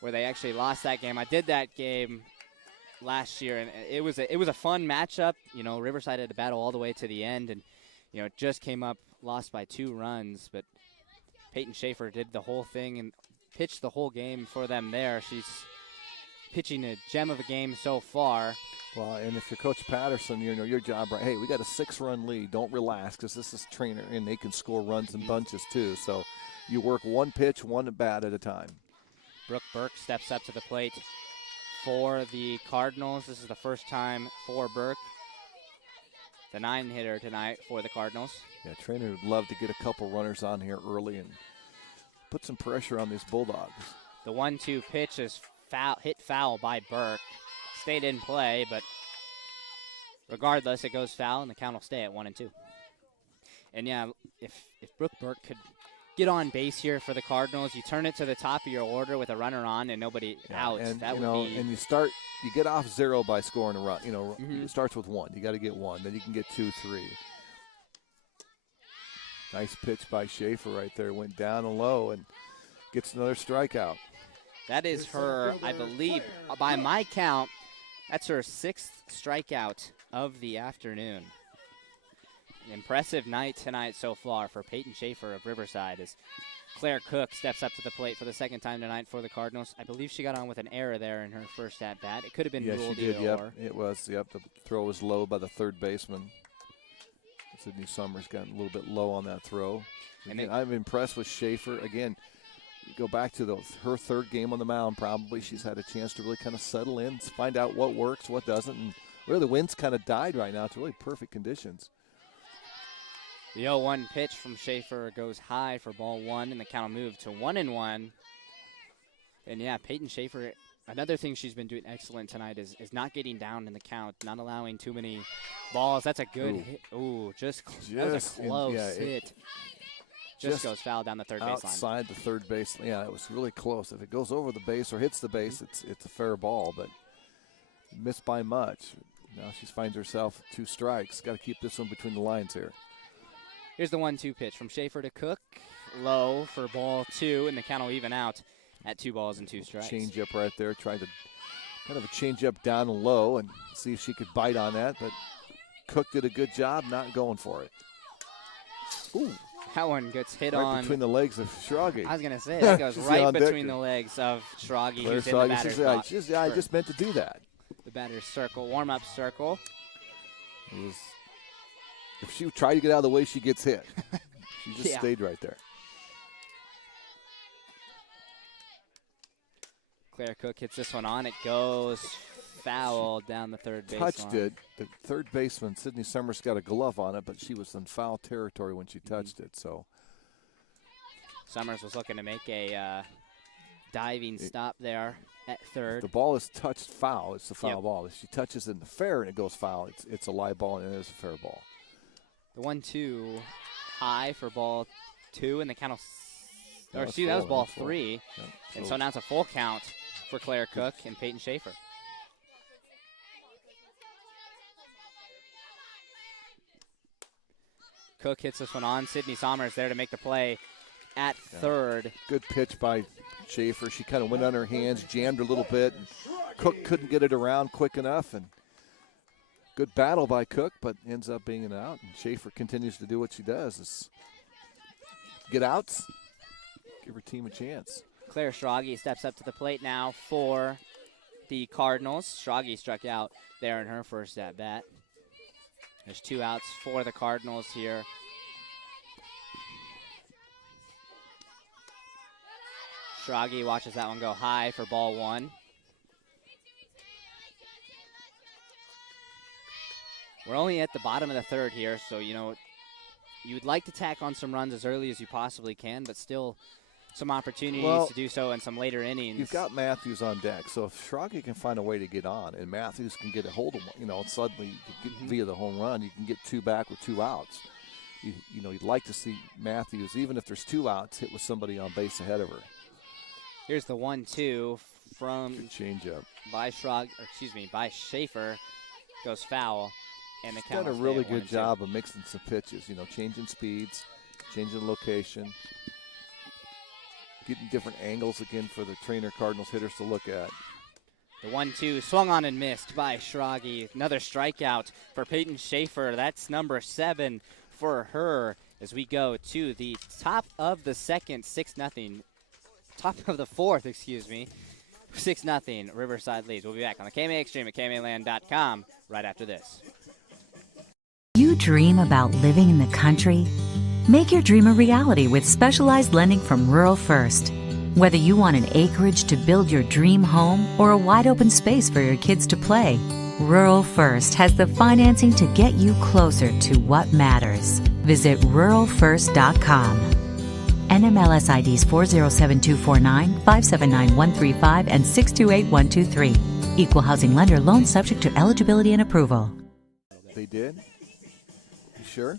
where they actually lost that game. I did that game last year, and it was a fun matchup. You know, Riverside had to battle all the way to the end, and you know, it just came up, lost by 2 runs. But Peyton Schaefer did the whole thing and pitched the whole game for them there. She's pitching a gem of a game so far. Well, and if you're Coach Patterson, you know your job, right? Hey, we got a 6-run lead. Don't relax, because this is Treynor, and they can score runs in bunches too. So you work one pitch, one at bat at a time. Brooke Burke steps up to the plate for the Cardinals. This is the first time for Burke, the 9-hitter tonight for the Cardinals. Yeah, Treynor would love to get a couple runners on here early and put some pressure on these Bulldogs. The 1-2 pitch is hit foul by Burke. Stayed in play, but regardless, it goes foul, and the count will stay at 1-2. And yeah, if Brooke Burke could get on base here for the Cardinals, you turn it to the top of your order with a runner on and nobody out. And, that you would know, be. and you get off 0 by scoring a run. You know, it starts with 1. You got to get 1. Then you can get 2, 3. Nice pitch by Schaefer right there. Went down and low and gets another strikeout. That is her, I believe, by my count, that's her 6th strikeout of the afternoon. An impressive night tonight so far for Peyton Schaefer of Riverside as Claire Cook steps up to the plate for the second time tonight for the Cardinals. I believe she got on with an error there in her first at-bat. It could have been ruled she did, either or. It was, the throw was low by the third baseman. Sydney Summers got a little bit low on that throw. And I'm impressed with Schaefer. Again, go back to her third game on the mound probably. She's had a chance to really kind of settle in, find out what works, what doesn't. And really the wind's kind of died right now. It's really perfect conditions. The 0-1 pitch from Schaefer goes high for ball 1, and the count will move to 1-1. And yeah, Peyton Schaefer, another thing she's been doing excellent tonight is not getting down in the count, not allowing too many balls. That's a good hit. Ooh, that was a close hit. Just goes foul down the third baseline. Outside the third base. Yeah, it was really close. If it goes over the base or hits the base, it's a fair ball, but missed by much. Now she finds herself 2 strikes. Got to keep this one between the lines here. Here's the 1-2 pitch from Schaefer to Cook. Low for ball 2, and the count will even out at 2 balls and 2 strikes. Change up right there. Tried to kind of a change up down and low and see if she could bite on that, but Cook did a good job not going for it. Ooh. That one gets hit right on. Between the legs of Schrage. I was going to say, that goes right between the legs of Schrage, who's in the batter's box. I just meant to do that. The batter's circle, warm-up circle. If she tried to get out of the way, she gets hit. She just stayed right there. Claire Cook hits this one on. It goes foul down the third baseline. Touched it. The third baseman, Sydney Summers, got a glove on it, but she was in foul territory when she touched it. So Summers was looking to make a diving stop there at third. If the ball is touched foul, it's a foul ball. If she touches it in the fair and it goes foul, it's a live ball and it is a fair ball. The 1-2 high for ball 2, and the count of that was ball 3. Yep. And so now it's a full count for Claire Cook and Peyton Schaefer. Cook hits this one on. Sydney Somers there to make the play at third. Good pitch by Schaefer. She kind of went on her hands, jammed her a little bit. And Cook couldn't get it around quick enough, and good battle by Cook, but ends up being an out. And Schaefer continues to do what she does, is get outs, give her team a chance. Claire Strage steps up to the plate now for the Cardinals. Strage struck out there in her first at bat. There's 2 outs for the Cardinals here. Strage watches that one go high for ball 1. We're only at the bottom of the third here, so, you know, you would like to tack on some runs as early as you possibly can, but still some opportunities to do so in some later innings. You've got Matthews on deck, so if Strage can find a way to get on and Matthews can get a hold of one, you know, suddenly via the home run, you can get 2 back with 2 outs. You know, you'd like to see Matthews, even if there's 2 outs, hit with somebody on base ahead of her. Here's the 1-2 from Good changeup by by Schaefer, goes foul, and the count. Done a really good job of mixing some pitches. You know, changing speeds, changing location, getting different angles again for the Treynor Cardinals hitters to look at. The 1-2 swung on and missed by Strage. Another strikeout for Peyton Schaefer. That's number 7 for her as we go to the top of the second, 6-0. Top of the fourth, 6-0. Riverside leads. We'll be back on the KMA Extreme at KMAland.com right after this. You dream about living in the country? Make your dream a reality with specialized lending from Rural First. Whether you want an acreage to build your dream home or a wide open space for your kids to play, Rural First has the financing to get you closer to what matters. Visit ruralfirst.com. NMLS IDs 407249, 579135, and 628123. Equal housing lender. Loan subject to eligibility and approval. They did? You sure?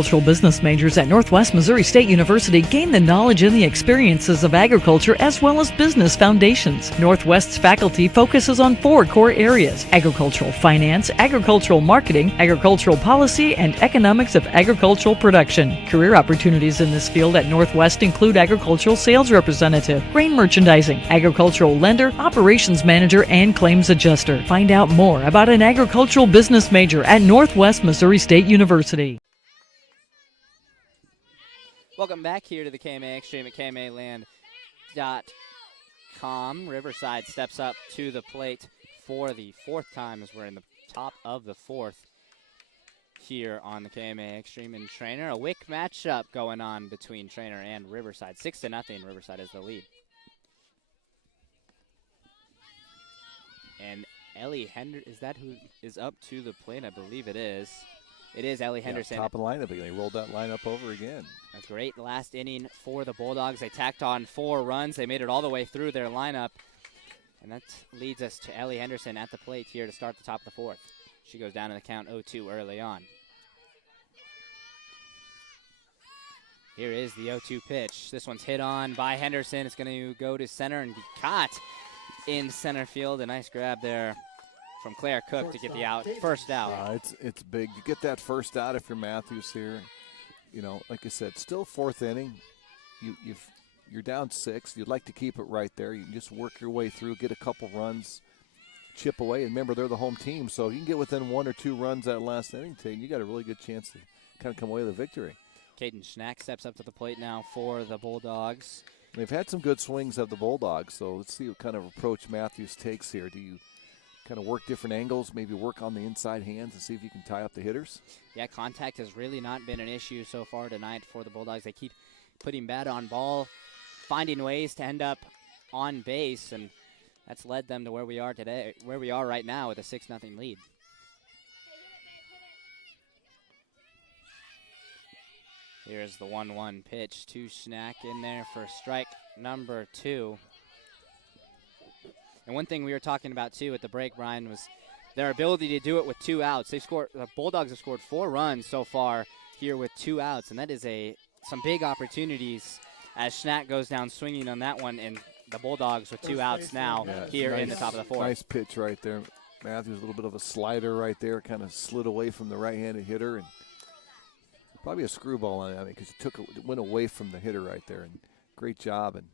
Agricultural business majors at Northwest Missouri State University gain the knowledge and the experiences of agriculture as well as business foundations. Northwest's faculty focuses on 4 core areas: agricultural finance, agricultural marketing, agricultural policy, and economics of agricultural production. Career opportunities in this field at Northwest include agricultural sales representative, grain merchandising, agricultural lender, operations manager, and claims adjuster. Find out more about an agricultural business major at Northwest Missouri State University. Welcome back here to the KMA Extreme at KMAland.com. Riverside steps up to the plate for the 4th time as we're in the top of the 4th here on the KMA Extreme in Treynor. A wick matchup going on between Treynor and Riverside. 6-0. Riverside is the lead. And Ellie Henderson, is that who is up to the plate? I believe it is. It is Ellie Henderson. Top of the lineup again. They rolled that lineup over again. A great last inning for the Bulldogs. They tacked on 4 runs. They made it all the way through their lineup. And that leads us to Ellie Henderson at the plate here to start the top of the 4th. She goes down in the count 0-2 early on. Here is the 0-2 pitch. This one's hit on by Henderson. It's going to go to center and be caught in center field. A nice grab there from Claire Cook to get the out, first out. It's big. You get that first out if you're Matthews here. You know, like I said, still 4th inning. You're down 6. You'd like to keep it right there. You can just work your way through, get a couple runs, chip away. And remember, they're the home team, so you can get within 1 or 2 runs that last inning, Tate, you got a really good chance to kind of come away with a victory. Caden Schnack steps up to the plate now for the Bulldogs. They've had some good swings of the Bulldogs, so let's see what kind of approach Matthews takes here. Do you kind of work different angles, maybe work on the inside hands and see if you can tie up the hitters? Yeah, contact has really not been an issue so far tonight for the Bulldogs. They keep putting bat on ball, finding ways to end up on base, and that's led them to where we are today, where we are right now with a 6-0 lead. Here's the 1-1 pitch to Schnack in there for strike number 2. And one thing we were talking about, too, at the break, Brian, was their ability to do it with 2 outs. The Bulldogs have scored 4 runs so far here with 2 outs, and that is some big opportunities as Schnack goes down swinging on that one, and the Bulldogs with 2 outs now here in the top of the 4th. Nice pitch right there. Matthews, a little bit of a slider right there, kind of slid away from the right-handed hitter. And Probably a screwball on it, because it went away from the hitter right there, and great job, and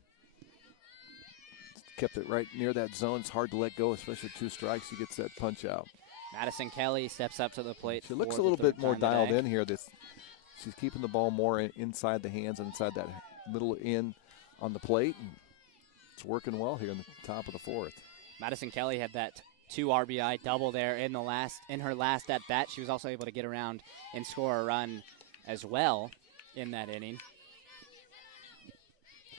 kept it right near that zone. It's hard to let go, especially with 2 strikes. He gets that punch out. Madison Kelly steps up to the plate. She looks a little bit more dialed in here. She's keeping the ball more inside the hands and inside that middle in on the plate. And it's working well here in the top of the 4th. Madison Kelly had that 2 RBI double there in her last at bat. She was also able to get around and score a run as well in that inning.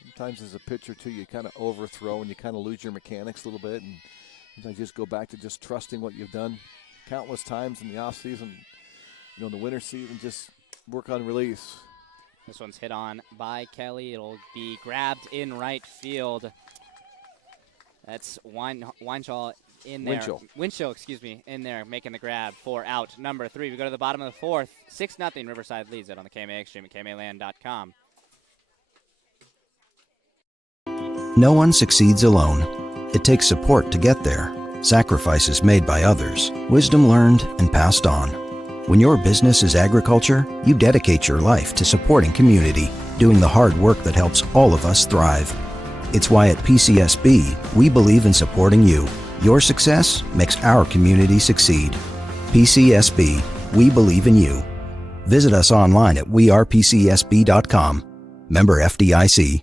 Sometimes as a pitcher too, you kind of overthrow and you kind of lose your mechanics a little bit, and sometimes you just go back to just trusting what you've done countless times in the off season, in the winter season. Just work on release. This one's hit on by Kelly. It'll be grabbed in right field. That's Winchell in there. Winchell, in there making the grab for out number 3. We go to the bottom of the 4th. 6-0. Riverside leads it on the KMA Extreme at KMAland.com. No one succeeds alone. It takes support to get there. Sacrifices made by others. Wisdom learned and passed on. When your business is agriculture, you dedicate your life to supporting community, doing the hard work that helps all of us thrive. It's why at PCSB, we believe in supporting you. Your success makes our community succeed. PCSB, we believe in you. Visit us online at wearepcsb.com. Member FDIC.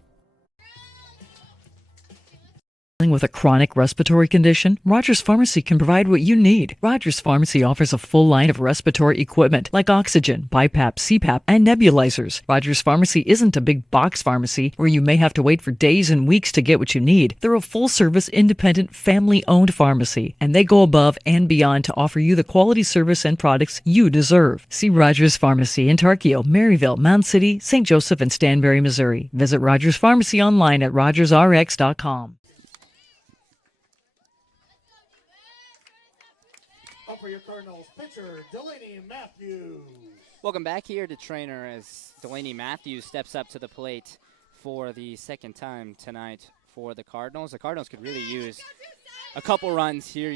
With a chronic respiratory condition, Rogers Pharmacy can provide what you need. Rogers Pharmacy offers a full line of respiratory equipment like oxygen, BiPAP, CPAP, and nebulizers. Rogers Pharmacy isn't a big box pharmacy where you may have to wait for days and weeks to get what you need. They're a full-service, independent, family-owned pharmacy, and they go above and beyond to offer you the quality service and products you deserve. See Rogers Pharmacy in Tarkio, Maryville, Mound City, St. Joseph, and Stanberry, Missouri. Visit Rogers Pharmacy online at rogersrx.com. For your Cardinals pitcher, Delaney Matthews. Welcome back here to Treynor as Delaney Matthews steps up to the plate for the 2nd time tonight for the Cardinals. The Cardinals could really use a couple runs here.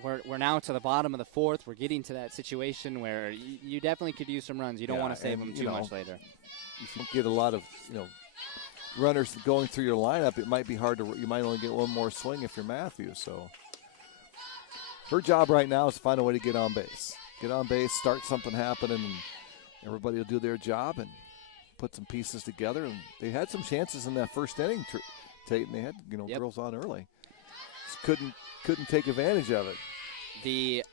We're now to the bottom of the 4th. We're getting to that situation where you definitely could use some runs. You don't want to save them too much later. If you get a lot of runners going through your lineup, it might be hard to. You might only get one more swing if you're Matthews. So. Her job right now is to find a way to get on base. Get on base, start something happening, and everybody will do their job and put some pieces together. And they had some chances in that first inning, Tate, and they had girls on early. Just couldn't take advantage of it. The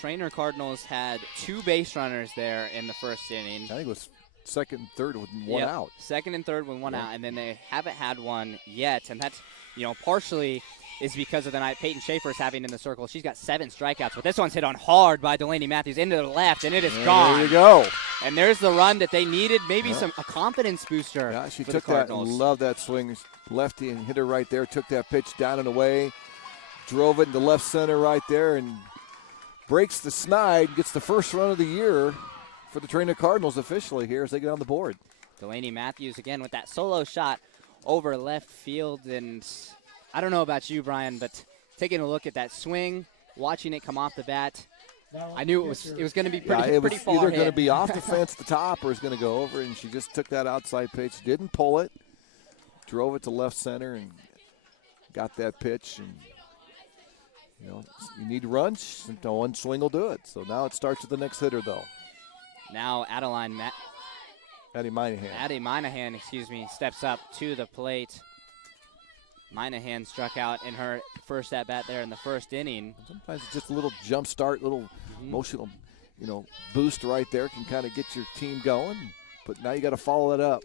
Treynor Cardinals had 2 base runners there in the first inning. I think it was 2nd and 3rd with one out. 2nd and 3rd with one out, and then they haven't had one yet, and that's partially is because of the night Peyton Schaefer is having in the circle. She's got 7 strikeouts, but this one's hit on hard by Delaney Matthews into the left, and it is gone. There you go. And there's the run that they needed, maybe a confidence booster. Yeah, she for took the Cardinals. that. Love that swing. Lefty and hit her right there. Took that pitch down and away. Drove it into left center right there and breaks the snide. Gets the first run of the year for the Treynor Cardinals officially here as they get on the board. Delaney Matthews again with that solo shot over left field, and I don't know about you, Brian, but taking a look at that swing, watching it come off the bat, I knew it was going to be pretty far. It was either going to be off the fence at the top or it's going to go over, and she just took that outside pitch, didn't pull it, drove it to left center, and got that pitch. And you need runs, no one swing will do it. So now it starts with the next hitter, though. Now Addie Minahan, steps up to the plate. Minahan struck out in her first at-bat there in the first inning. Sometimes it's just a little jump start, little emotional, boost right there can kind of get your team going. But now you got to follow that up.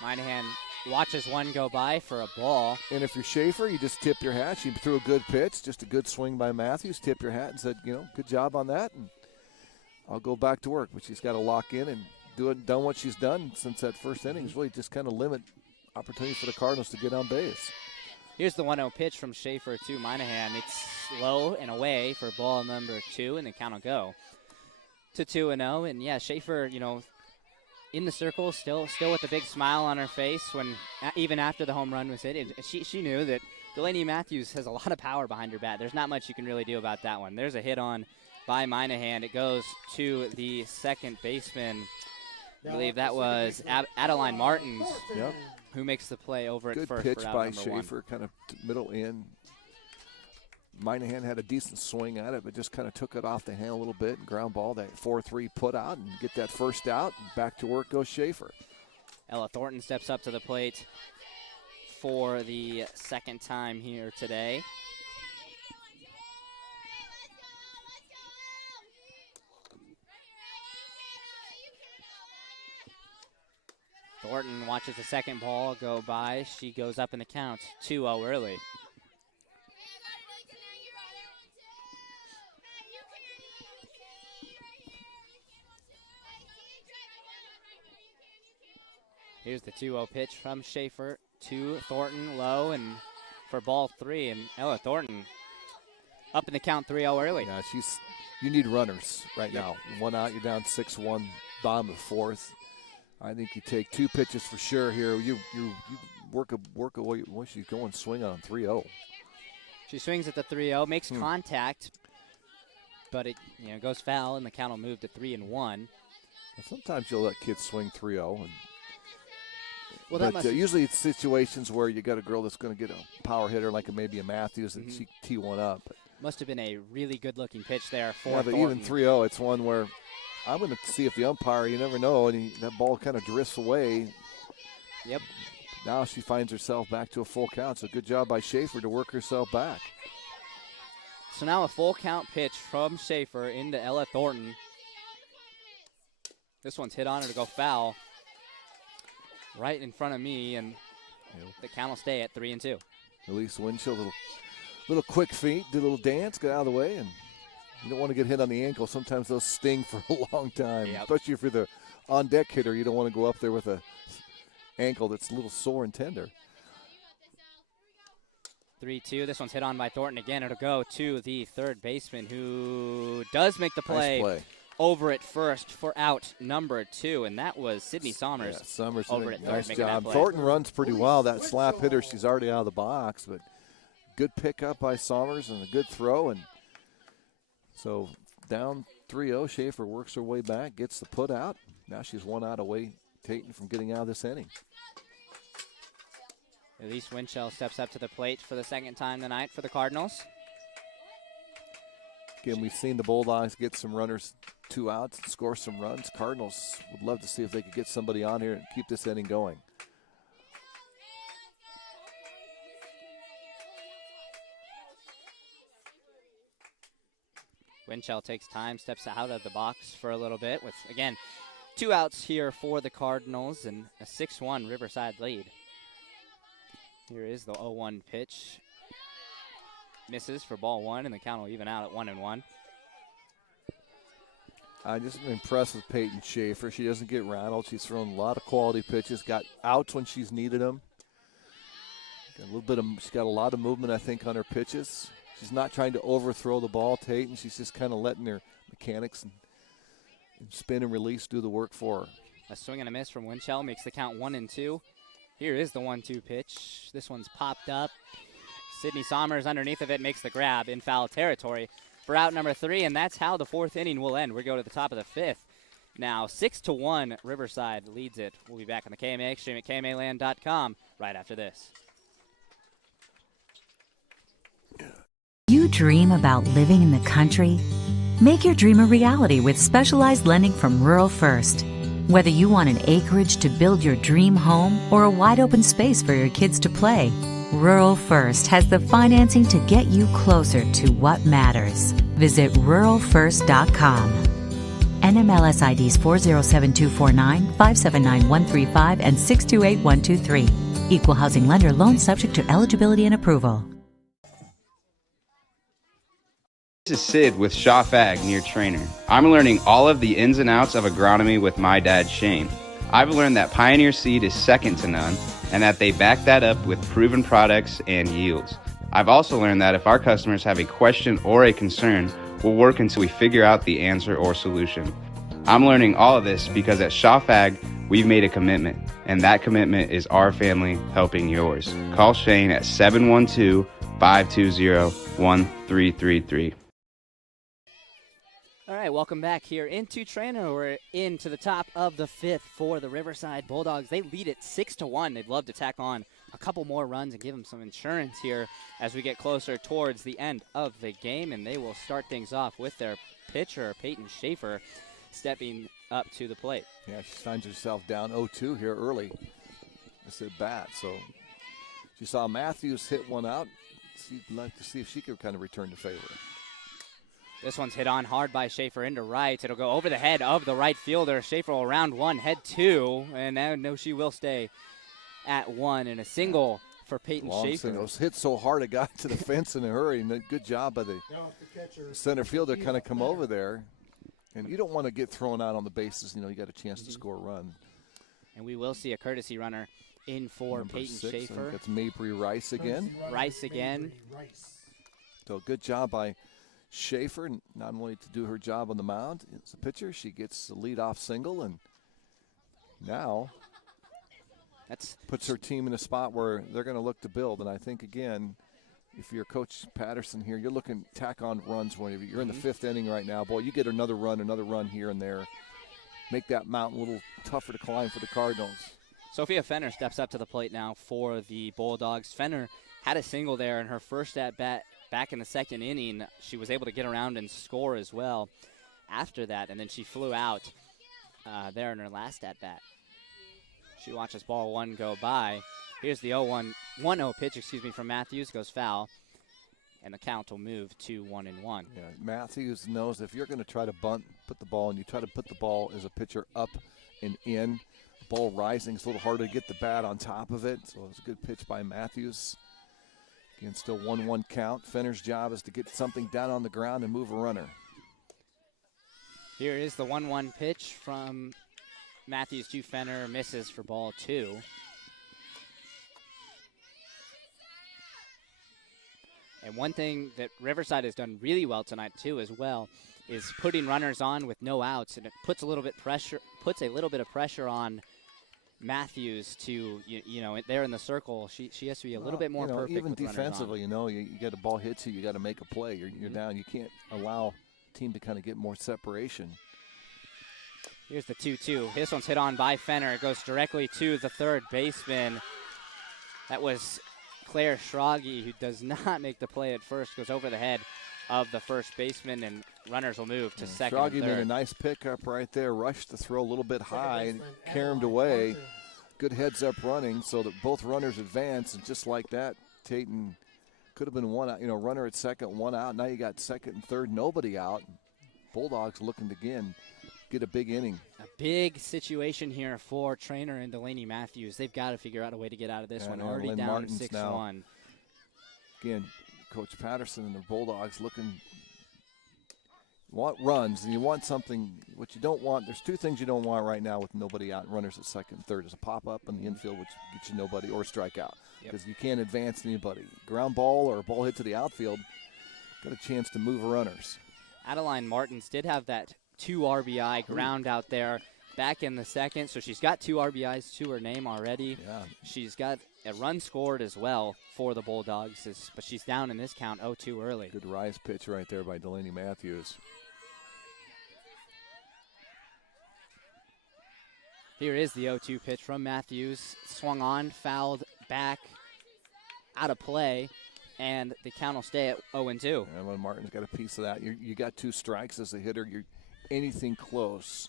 Minahan watches one go by for a ball. And if you're Schaefer, you just tip your hat. She threw a good pitch, just a good swing by Matthews. Tip your hat and said, good job on that, and I'll go back to work. But she's got to lock in and done what she's done since that first inning is really just kind of limit opportunity for the Cardinals to get on base. Here's the 1-0 pitch from Schaefer to Minahan. It's low and away for ball number 2, and the count will go to 2-0. And yeah, Schaefer, in the circle, still with a big smile on her face when even after the home run was hit. She knew that Delaney Matthews has a lot of power behind her bat. There's not much you can really do about that one. There's a hit on by Minahan. It goes to the second baseman. I believe that was Adeline Martins Yep. who makes the play over at Good first. pitch for out by number one. Schaefer, kind of middle in. Moynihan had a decent swing at it, but just kind of took it off the hand a little bit and ground ball that 4-3 put out and get that first out. And back to work goes Schaefer. Ella Thornton steps up to the plate for the second time here today. Thornton watches the second ball go by. She goes up in the count, 2-0 early. Here's the 2-0 pitch from Schaefer to Thornton, low, and for ball 3. And Ella Thornton up in the count, 3-0 early. Yeah, you need runners right now. One out, you're down 6-1, bottom of the fourth. I think you take 2 pitches for sure here. You work away once you go and swing on 3-0. She swings at the 3-0, makes contact, but it goes foul, and the count will move to 3-1. Sometimes you'll let kids swing 3-0, Well, but usually it's situations where you got a girl that's going to get a power hitter like maybe a Matthews and she tee one up. But must have been a really good-looking pitch there for yeah, but Thornton. even 3-0, it's one where I'm going to see if the umpire, you never know, and that ball kind of drifts away. Yep. Now she finds herself back to a full count, so good job by Schaefer to work herself back. So now a full count pitch from Schaefer into Ella Thornton. This one's hit on her to go foul right in front of me, and the count will stay at 3-2. Elise Winchell, little quick feet, did a little dance, got out of the way, and you don't want to get hit on the ankle. Sometimes those sting for a long time, especially if you're the on-deck hitter. You don't want to go up there with a ankle that's a little sore and tender. 3-2. This one's hit on by Thornton again. It'll go to the third baseman, who does make the play. Nice play. Over at first for out number 2, and that was Sydney Sommers. Yeah, Sommers over did at a third, nice making that job. play. Thornton runs pretty well. That slap hitter, she's already out of the box, but good pickup by Sommers and a good throw. And so down 3-0, Schaefer works her way back, gets the put out. Now she's 1 out away, Tatum from getting out of this inning. Elise Winchell steps up to the plate for the second time tonight for the Cardinals. Again, we've seen the Bulldogs get some runners, 2 outs, and score some runs. Cardinals would love to see if they could get somebody on here and keep this inning going. Winchell takes time, steps out of the box for a little bit with, again, 2 outs here for the Cardinals and a 6-1 Riverside lead. Here is the 0-1 pitch. Misses for ball 1, and the count will even out at 1-1. I'm just impressed with Peyton Schaefer. She doesn't get rattled. She's thrown a lot of quality pitches, got outs when she's needed them. She's got a lot of movement, I think, on her pitches. She's not trying to overthrow the ball, Tatum. She's just kind of letting her mechanics and spin and release do the work for her. A swing and a miss from Winchell makes the count 1-2. Here is the 1-2 pitch. This one's popped up. Sydney Sommers underneath of it makes the grab in foul territory for out number 3, and that's how the 4th inning will end. We go to the top of the 5th. Now 6-1, Riverside leads it. We'll be back on the KMA Extreme at KMAland.com right after this. You dream about living in the country? Make your dream a reality with specialized lending from Rural First. Whether you want an acreage to build your dream home or a wide open space for your kids to play, Rural First has the financing to get you closer to what matters. Visit ruralfirst.com. NMLS IDs 407249, 579135, and 628123. Equal housing lender. Loan subject to eligibility and approval. This is Sid with Schaff Ag near Treynor. I'm learning all of the ins and outs of agronomy with my dad, Shane. I've learned that Pioneer seed is second to none, and that they back that up with proven products and yields. I've also learned that if our customers have a question or a concern, we'll work until we figure out the answer or solution. I'm learning all of this because at Schaff Ag, we've made a commitment, and that commitment is our family helping yours. Call Shane at 712-520-1333. All right, welcome back here into Treynor. We're into the top of the 5th for the Riverside Bulldogs. They lead it 6-1. They'd love to tack on a couple more runs and give them some insurance here as we get closer towards the end of the game, and they will start things off with their pitcher, Peyton Schaefer, stepping up to the plate. Yeah, she finds herself down 0-2 here early. It's at bat, so she saw Matthews hit one out. She'd like to see if she could kind of return the favor. This one's hit on hard by Schaefer into right. It'll go over the head of the right fielder. Schaefer will round one, head two, and now no, she will stay at one, and a single for Peyton Schaefer. Single. It was hit so hard it got to the fence in a hurry, and a good job by the center fielder kind of come over there. And you don't want to get thrown out on the bases. You know, you got a chance to score a run. And we will see a courtesy runner in for Number Peyton 6, Schaefer. That's Mabry Rice again. Rice again. So good job by Schaefer, not only to do her job on the mound as a pitcher, she gets the leadoff single, and now puts her team in a spot where they're going to look to build. And I think, again, if you're Coach Patterson here, you're looking to tack on runs whenever you're in the 5th inning right now. Boy, you get another run here and there. Make that mountain a little tougher to climb for the Cardinals. Sophia Fenner steps up to the plate now for the Bulldogs. Fenner had a single there in her first at-bat back in the 2nd inning. She was able to get around and score as well after that, and then she flew out there in her last at-bat. She watches ball 1 go by. Here's the 1-0 pitch, from Matthews, goes foul, and the count will move to 1-1. Yeah, Matthews knows if you're going to try to bunt, put the ball, and you try to put the ball as a pitcher up and in, ball rising, it's a little harder to get the bat on top of it, so it was a good pitch by Matthews. Again, still 1-1 count. Fenner's job is to get something down on the ground and move a runner. Here is the 1-1 pitch from Matthews to Fenner, misses for ball 2. And one thing that Riverside has done really well tonight too as well is putting runners on with no outs, and it puts a little bit of pressure on Matthews to, there in the circle. She has to be a little bit more perfect. Even defensively, you get a ball hits you got to make a play. You're down. You can't allow team to kind of get more separation. Here's the 2-2. This one's hit on by Fenner. It goes directly to the third baseman. That was Claire Schrage, who does not make the play at first, goes over the head of the first baseman, and runners will move to second and third. Schrage made a nice pickup right there, rushed the throw a little bit high, and caromed away. Good heads-up running so that both runners advance, and just like that, Tayton could have been one out, runner at second, one out. Now you got second and third, nobody out. Bulldogs looking to, again, get a big inning. A big situation here for Treynor and Delaney Matthews. They've got to figure out a way to get out of this one. Already Lynn down Martin's 6-1. Now, again, Coach Patterson and the Bulldogs looking, want runs, and you want something. What you don't want, there's 2 things you don't want right now with nobody out and runners at second and third, is a pop-up in the infield, which gets you nobody, or a strikeout, because you can't advance anybody. Ground ball or a ball hit to the outfield, got a chance to move runners. Adeline Martins did have that 2 RBI ground out there back in the second, so she's got 2 RBIs to her name already. Yeah. She's got a run scored as well for the Bulldogs, but she's down in this count 0-2 early. Good rise pitch right there by Delaney Matthews. Here is the 0-2 pitch from Matthews. Swung on, fouled back, out of play, and the count will stay at 0-2. And when Martin's got a piece of that, you got 2 strikes as a hitter. You're anything close,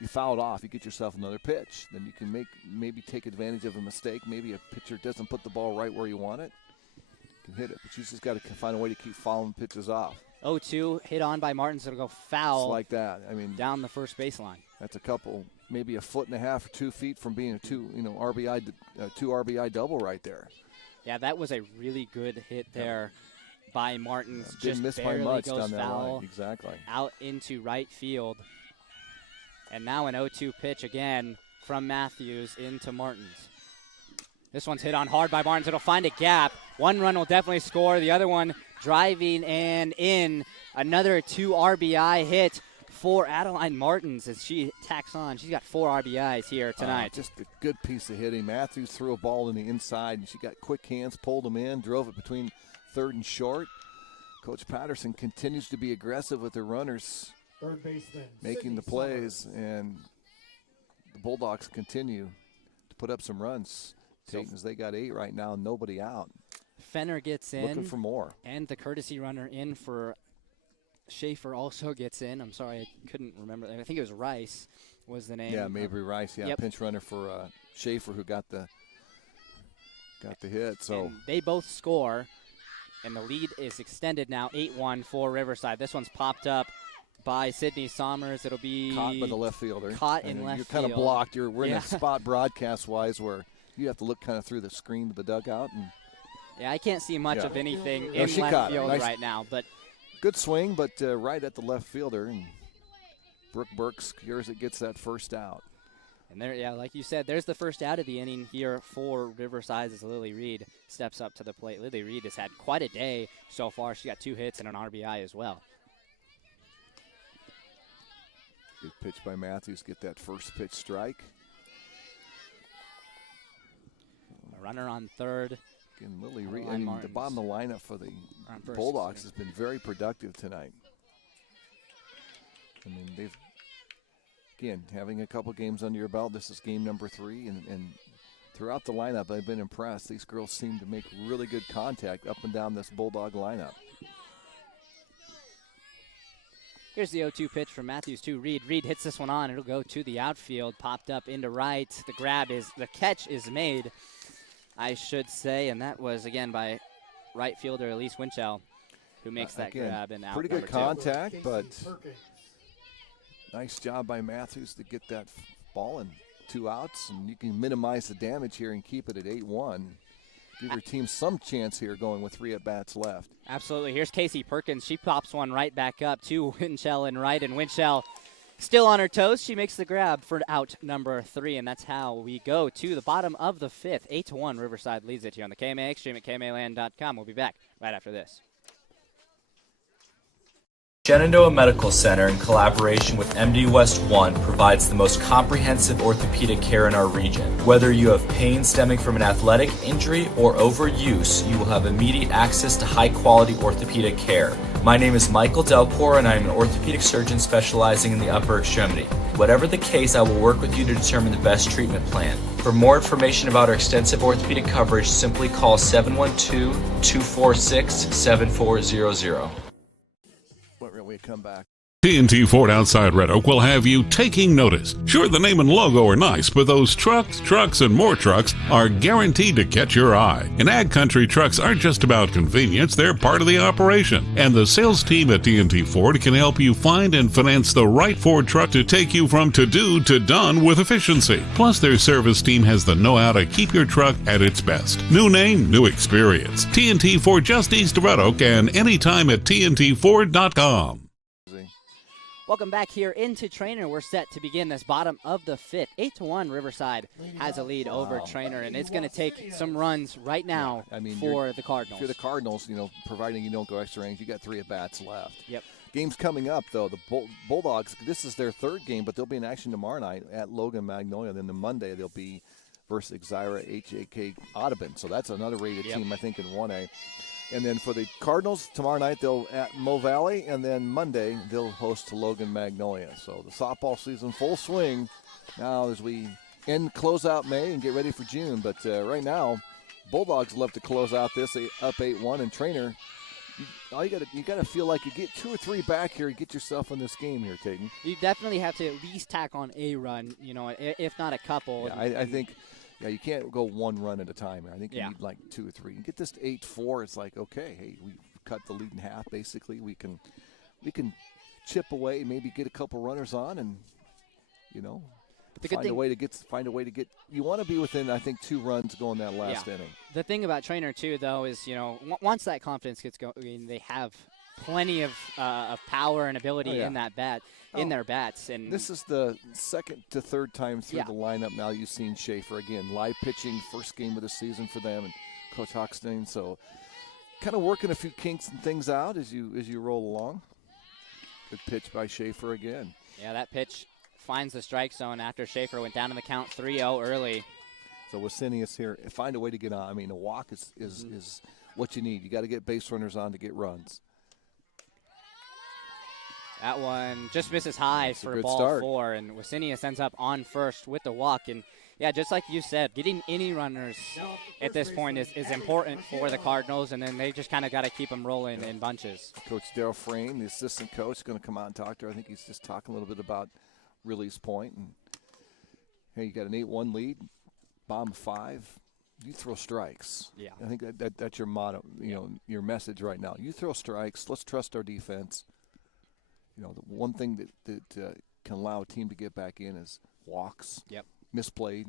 you foul it off, you get yourself another pitch. Then you can maybe take advantage of a mistake. Maybe a pitcher doesn't put the ball right where you want it. You can hit it, but you just got to find a way to keep fouling pitches off. 0-2 hit on by Martins. It'll go foul. Just like that. I mean, down the first baseline. That's a couple, maybe a foot and a half or 2 feet from being a two RBI double right there. Yeah, that was a really good hit there by Martins. Didn't miss by much down that line. Exactly. Out into right field. And now an 0-2 pitch again from Matthews into Martins. This one's hit on hard by Martins. It'll find a gap. One run will definitely score. The other one driving and in. Another 2 RBI hit for Adeline Martins as she tacks on. She's got 4 RBIs here tonight. Just a good piece of hitting. Matthews threw a ball in the inside, and she got quick hands, pulled them in, drove it between third and short. Coach Patterson continues to be aggressive with her runners Third baseman. making the plays, and the Bulldogs continue to put up some runs. Titans, they got 8 right now, nobody out. Fenner gets in. Looking for more. And the courtesy runner in for Schaefer also gets in. I'm sorry, I couldn't remember. I think it was Rice was the name. Yeah, Mabry Rice. Yeah, yep. Pinch runner for Schaefer, who got the hit. So and they both score, and the lead is extended now 8-1 for Riverside. This one's popped up by Sydney Sommers. It'll be caught by the left fielder. Caught in left You're kind of field. blocked. We're in a spot broadcast-wise where you have to look kind of through the screen to the dugout. And yeah, I can't see much of anything in she left caught field nice, right now. But good swing, but right at the left fielder. And Brooke Burke secures it, gets that first out. And there, yeah, like you said, there's the first out of the inning here for Riverside as Lily Reed steps up to the plate. Lily Reed has had quite a day so far. She got 2 hits and an RBI as well. Good pitch by Matthews. Get that first pitch strike. A runner on third. Again, Lily Reed, the bottom of the lineup for the Bulldogs has been very productive tonight. I mean, they've, again, having a couple games under your belt, this is game number 3, and throughout the lineup, I've been impressed. These girls seem to make really good contact up and down this Bulldog lineup. Here's the 0-2 pitch from Matthews to Reed. Reed hits this one on. It'll go to the outfield, popped up into right. The catch is made, I should say, and that was, again, by right fielder Elise Winchell, who makes that grab and out. Pretty good contact, but nice job by Matthews to get that ball in 2 outs, and you can minimize the damage here and keep it at 8-1. Give your team some chance here going with 3 at-bats left. Absolutely. Here's Casey Perkins. She pops one right back up to Winchell and right, and Winchell still on her toes. She makes the grab for out number 3, and that's how we go to the bottom of the 5th. 8-1, Riverside leads it here on the KMA Extreme at KMAland.com. We'll be back right after this. Shenandoah Medical Center, in collaboration with MD West 1, provides the most comprehensive orthopedic care in our region. Whether you have pain stemming from an athletic injury or overuse, you will have immediate access to high-quality orthopedic care. My name is Michael Delcor, and I am an orthopedic surgeon specializing in the upper extremity. Whatever the case, I will work with you to determine the best treatment plan. For more information about our extensive orthopedic coverage, simply call 712-246-7400. We come back. TNT Ford outside Red Oak will have you taking notice. Sure, the name and logo are nice, but those trucks, and more trucks are guaranteed to catch your eye. And Ag Country trucks aren't just about convenience, they're part of the operation. And the sales team at TNT Ford can help you find and finance the right Ford truck to take you from to-do to done with efficiency. Plus, their service team has the know-how to keep your truck at its best. New name, new experience. TNT Ford just east of Red Oak and anytime at TNTFord.com. Welcome back here into Treynor. We're set to begin this bottom of the 5th. 8-1, Riverside has a lead over Treynor, and it's going to take some runs right now for the Cardinals. If you're the Cardinals, providing you don't go extra innings, you got 3 at-bats left. Yep. Games coming up, though. The Bulldogs, this is their 3rd game, but they'll be in action tomorrow night at Logan Magnolia. Then the Monday, they'll be versus Exira HJK Audubon. So that's another rated team, I think, in 1A. And then for the Cardinals, tomorrow night they'll at Mo Valley, and then Monday they'll host Logan Magnolia. So the softball season full swing now as we close out May and get ready for June. But right now, Bulldogs love to close out this up 8-1, and Treynor, you got to feel like you get 2 or 3 back here and get yourself in this game here, Tayton. You definitely have to at least tack on a run, if not a couple. Yeah, I think. Yeah, you can't go 1 run at a time. I think you need like 2 or 3. You get this to 8-4. It's like, okay, hey, we cut the lead in half. Basically, we can chip away, maybe get a couple runners on, and find a way to get. You want to be within, I think, 2 runs going that last inning. The thing about Treynor too, though, is once that confidence gets going, they have plenty of power and ability in that bat. In their bats. And this is the 2nd to 3rd time through the lineup now you've seen Schaefer. Again, live pitching, first game of the season for them, and Coach Hochstein. So kind of working a few kinks and things out as you roll along. Good pitch by Schaefer again. Yeah, that pitch finds the strike zone after Schaefer went down in the count 3-0 early. So Wasinius here, find a way to get on. I mean, a walk is what you need. You got to get base runners on to get runs. That one just misses high for ball start. 4, and Wisinius ends up on first with the walk. And, yeah, just like you said, getting any runners at this point is important for the Cardinals, and then they just kind of got to keep them rolling in bunches. Coach Darryl Frame, the assistant coach, is going to come out and talk to her. I think he's just talking a little bit about release point. And, hey, you got an 8-1 lead, bottom 5. You throw strikes. Yeah. I think that's your motto, your message right now. You throw strikes. Let's trust our defense. The one thing that can allow a team to get back in is walks, misplayed,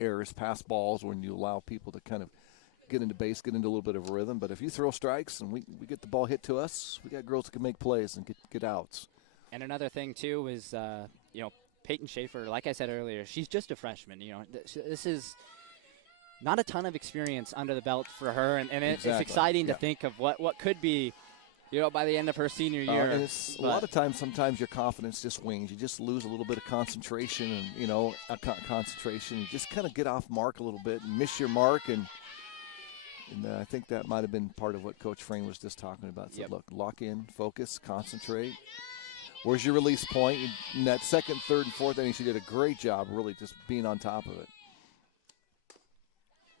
errors, pass balls, when you allow people to kind of get into base, get into a little bit of a rhythm. But if you throw strikes and we get the ball hit to us, we got girls that can make plays and get outs. And another thing, too, is, Peyton Schaefer, like I said earlier, she's just a freshman. This is not a ton of experience under the belt for her, and it's exciting to think of what could be, by the end of her senior year. And it's a lot of times, sometimes your confidence just wings. You just lose a little bit of concentration, and concentration. You just kind of get off mark a little bit and miss your mark, and I think that might have been part of what Coach Frame was just talking about. So look, lock in, focus, concentrate. Where's your release point? In that second, third, and fourth inning, she did a great job, really just being on top of it.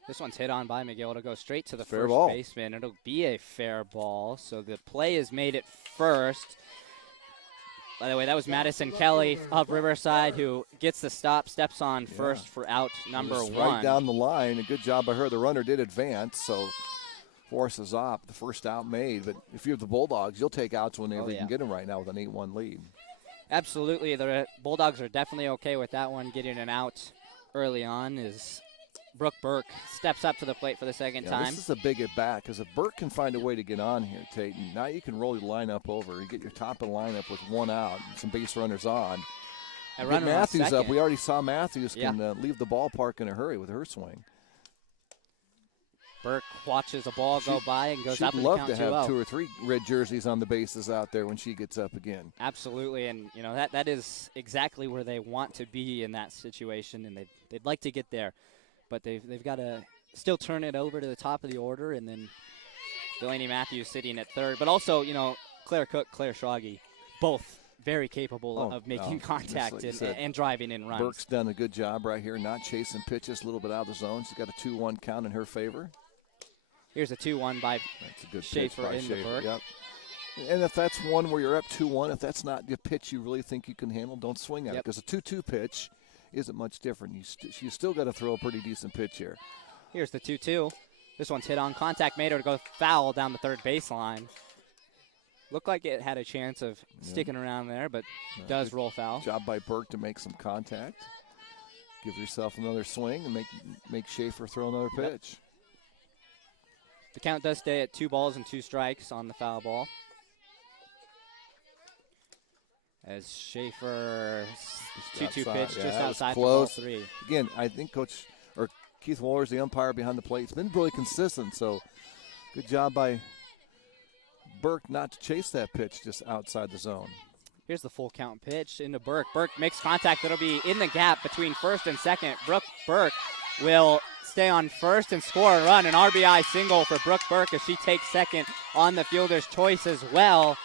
This one's hit on by McGill. It'll go straight to the fair first ball. baseman. It'll be a fair ball. So the play is made at first. By the way, that was Madison Kelly of Riverside who gets the stop, steps on first for out number 1. Right down the line. A good job by her. The runner did advance, so forces off the first out made. But if you're the Bulldogs, you'll take outs whenever you can get them right now with an 8-1 lead. Absolutely. The Bulldogs are definitely okay with that one. Getting an out early on is Brooke Burke steps up to the plate for the second time. This is a big at-bat because if Burke can find a way to get on here, Tayton, now you can roll your lineup over. You get your top of the lineup with 1 out and some base runners on. Get Matthews up. We already saw Matthews can leave the ballpark in a hurry with her swing. Burke watches a ball go by and goes up and she'd count 2-0. love to have 2 or 3 red jerseys on the bases out there when she gets up again. Absolutely, and that is exactly where they want to be in that situation, and they'd like to get there. But they've got to still turn it over to the top of the order, and then Delaney Matthews sitting at third. But also, Claire Cook, Claire Schrage, both very capable of making contact and driving in runs. Burke's done a good job right here, not chasing pitches, a little bit out of the zone. She's got a 2-1 count in her favor. Here's a 2-1 by that's a good Schaefer pitch by into Schaefer. Burke. Yep. And if that's one where you're up 2-1, if that's not the pitch you really think you can handle, don't swing at it. Because a 2-2 pitch isn't much different. You still got to throw a pretty decent pitch here. Here's the 2-2. This one's hit on contact, made her to go foul down the third baseline. Looked like it had a chance of sticking around there, but does roll foul. Job by Burke to make some contact. Give yourself another swing and make Schaefer throw another pitch. The count does stay at 2 balls and 2 strikes on the foul ball. As Schaefer 2-2 pitch just outside for ball 3. Again, I think Keith Waller's the umpire behind the plate. It's been really consistent, so good job by Burke not to chase that pitch just outside the zone. Here's the full count pitch into Burke. Burke makes contact. It'll be in the gap between first and second. Brooke Burke will stay on first and score a run. An RBI single for Brooke Burke as she takes second on the fielder's choice as well.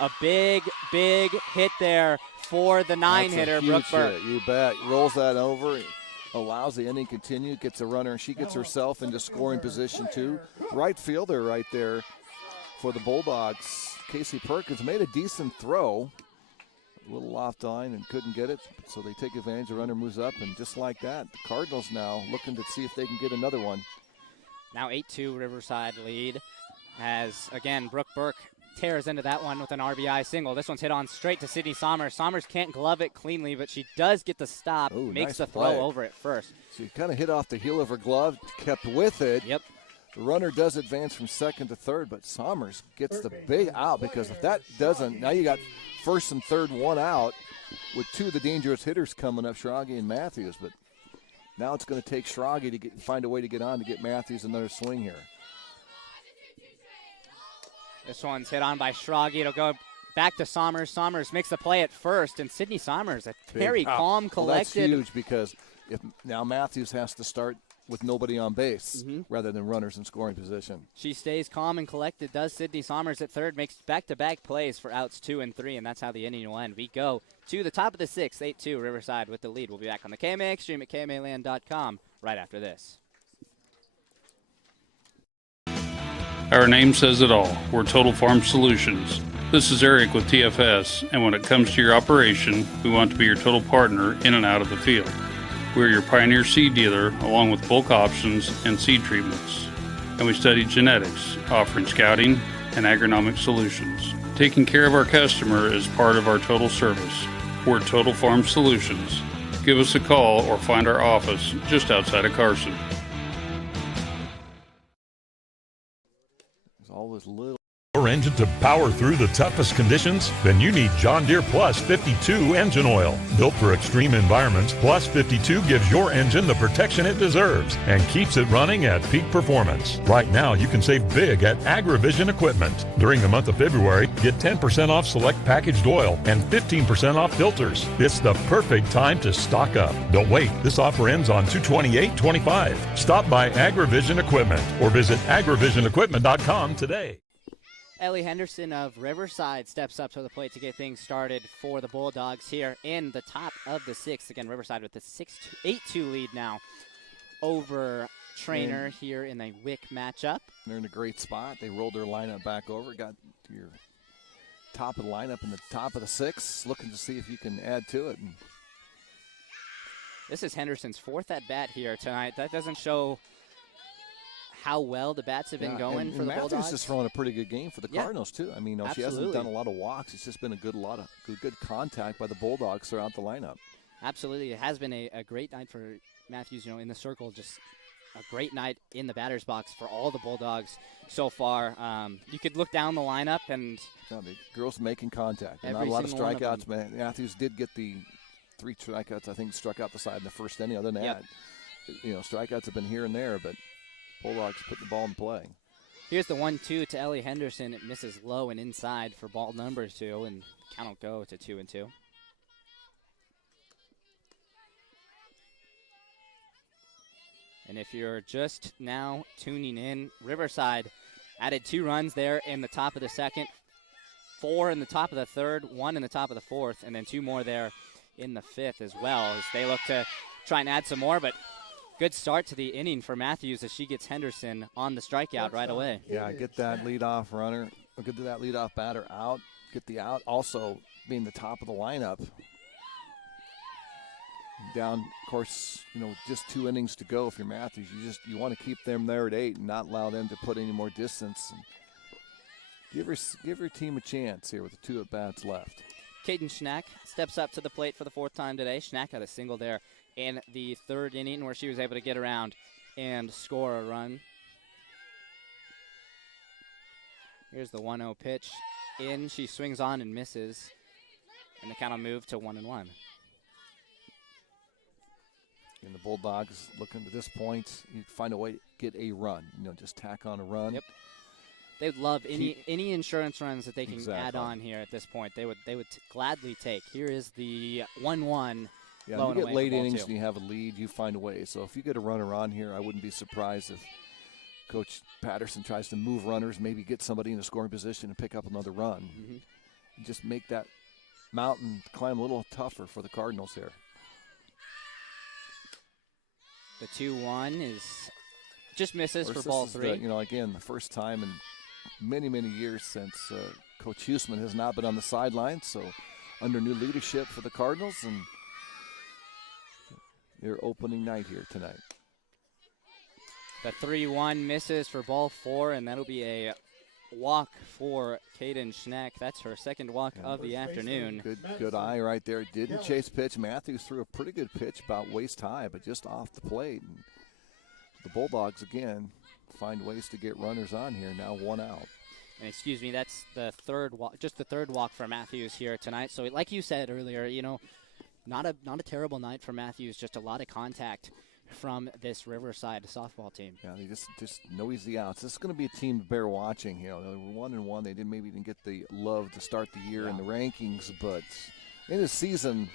A big, big hit there for the 9-hitter, Brooke Burke. You bet. Rolls that over, allows the inning to continue, gets a runner, and she gets herself into scoring position too. Right fielder right there for the Bulldogs. Casey Perkins made a decent throw. A little off line and couldn't get it, so they take advantage. The runner moves up, and just like that, the Cardinals now looking to see if they can get another one. Now 8-2 Riverside lead as, again, Brooke Burke tears into that one with an RBI single. This one's hit on straight to Sydney Sommers. Sommers can't glove it cleanly, but she does get the stop, makes nice the play. throw over it first. She kind of hit off the heel of her glove, kept with it. Yep. The runner does advance from second to third, but Sommers gets the big out because if that doesn't, now you got first and third, 1 out with 2 of the dangerous hitters coming up, Schrage and Matthews. But now it's going to take Schrage to find a way to get on to get Matthews another swing here. This one's hit on by Schrage. It'll go back to Sommers. Sommers makes the play at first, and Sydney Sommers, a very calm, collected. Well, that's huge because if now Matthews has to start with nobody on base rather than runners in scoring position. She stays calm and collected, does Sydney Sommers at third, makes back-to-back plays for outs 2 and 3, and that's how the inning will end. We go to the top of the 6th, 8-2, Riverside with the lead. We'll be back on the KMA Extreme at KMAland.com right after this. Our name says it all. We're Total Farm Solutions. This is Eric with TFS, and when it comes to your operation, we want to be your total partner in and out of the field. We're your Pioneer seed dealer, along with bulk options and seed treatments. And we study genetics, offering scouting and agronomic solutions. Taking care of our customer is part of our total service. We're Total Farm Solutions. Give us a call or find our office just outside of Carson. There's always little. Your engine to power through the toughest conditions? Then you need John Deere Plus 52 engine oil. Built for extreme environments, Plus 52 gives your engine the protection it deserves and keeps it running at peak performance. Right now, you can save big at AgriVision Equipment. During the month of February, get 10% off select packaged oil and 15% off filters. It's the perfect time to stock up. Don't wait. This offer ends on 2/28/25. Stop by AgriVision Equipment or visit agrivisionequipment.com today. Ellie Henderson of Riverside steps up to the plate to get things started for the Bulldogs here in the top of the 6th. Again, Riverside with the 8-2 lead now over Treynor here in a WIC matchup. They're in a great spot. They rolled their lineup back over. Got your top of the lineup in the top of the 6th, looking to see if you can add to it. And this is Henderson's 4th at-bat here tonight. That doesn't show how well the bats have been going for the Matthews Bulldogs. is throwing a pretty good game for the Cardinals too. I mean, she hasn't done a lot of walks. It's just been a good contact by the Bulldogs throughout the lineup. Absolutely, it has been a great night for Matthews. In the circle, just a great night in the batter's box for all the Bulldogs so far. You could look down the lineup and the girls making contact. Not a lot of strikeouts. Matthews did get the 3 strikeouts. I think struck out the side in the first inning. Other than that, strikeouts have been here and there, but Bulldogs put the ball in play. Here's the 1-2 to Ellie Henderson. It misses low and inside for ball number 2, and count will go to 2-2. And if you're just now tuning in, Riverside added 2 runs there in the top of the 2nd, 4 in the top of the 3rd, 1 in the top of the 4th, and then 2 more there in the 5th as well, as they look to try and add some more, but good start to the inning for Matthews as she gets Henderson on the strikeout right away. Yeah, get that leadoff runner, or get that leadoff batter out, get the out. Also, being the top of the lineup. Down, of course, just 2 innings to go. If you're Matthews, you want to keep them there at 8 and not allow them to put any more distance. And give your team a chance here with the 2 at bats left. Caden Schnack steps up to the plate for the 4th time today. Schnack had a single there in the 3rd inning where she was able to get around and score a run. Here's the 1-0 pitch. In, she swings on and misses. And the count will move to 1-1. And the Bulldogs looking to this point, you find a way to get a run. Just tack on a run. Yep. They would love any insurance runs that they can add on here at this point. They would gladly take. Here is the 1-1. Yeah, you get late innings and you have a lead, you find a way. So if you get a runner on here, I wouldn't be surprised if Coach Patterson tries to move runners, maybe get somebody in a scoring position and pick up another run. And just make that mountain climb a little tougher for the Cardinals here. The 2-1 is just misses for ball 3. Again, the first time in many, many years since Coach Huseman has not been on the sidelines. So under new leadership for the Cardinals, and their opening night here tonight. The 3-1 misses for ball 4, and that'll be a walk for Caden Schneck. That's her 2nd walk of the afternoon. Good eye right there. Didn't chase pitch. Matthews threw a pretty good pitch about waist high, but just off the plate. And the Bulldogs, again, find ways to get runners on here. Now 1 out. And excuse me, that's the 3rd walk, just the 3rd walk for Matthews here tonight. So like you said earlier, not a terrible night for Matthews, just a lot of contact from this Riverside softball team. Yeah, they just no easy outs. This is going to be a team to bear watching. They were 1-1. They maybe didn't get the love to start the year in the rankings, but in the season,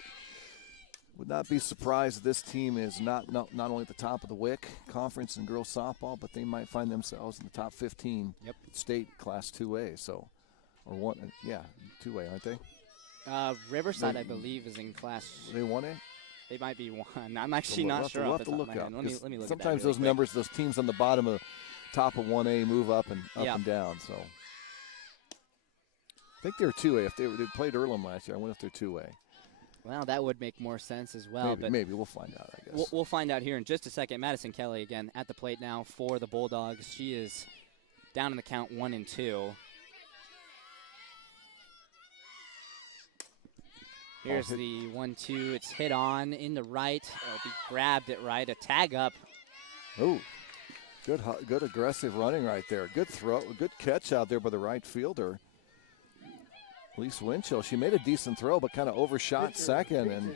Would not be surprised if this team is not only at the top of the WIC conference in girls softball, but they might find themselves in the top 15 state Class 2A. So, or 2A, aren't they? Riverside, I believe, is in Class. They won it. They might be one. I'm actually not sure. We'll have to look up. Let me look at that sometimes really those quick. numbers, those teams on the bottom of top of 1A move up and down. So, I think they're 2A. If they played Earlham last year, I wonder if they're 2A. Well, that would make more sense as well. Maybe we'll find out, I guess. We'll find out here in just a second. Madison Kelly again at the plate now for the Bulldogs. She is down in the count 1-2. Here's the 1-2. It's hit on in the right. He grabbed it right. A tag up. Oh, good aggressive running right there. Good throw. Good catch out there by the right fielder. Elise Winchell, she made a decent throw, but kind of overshot second. And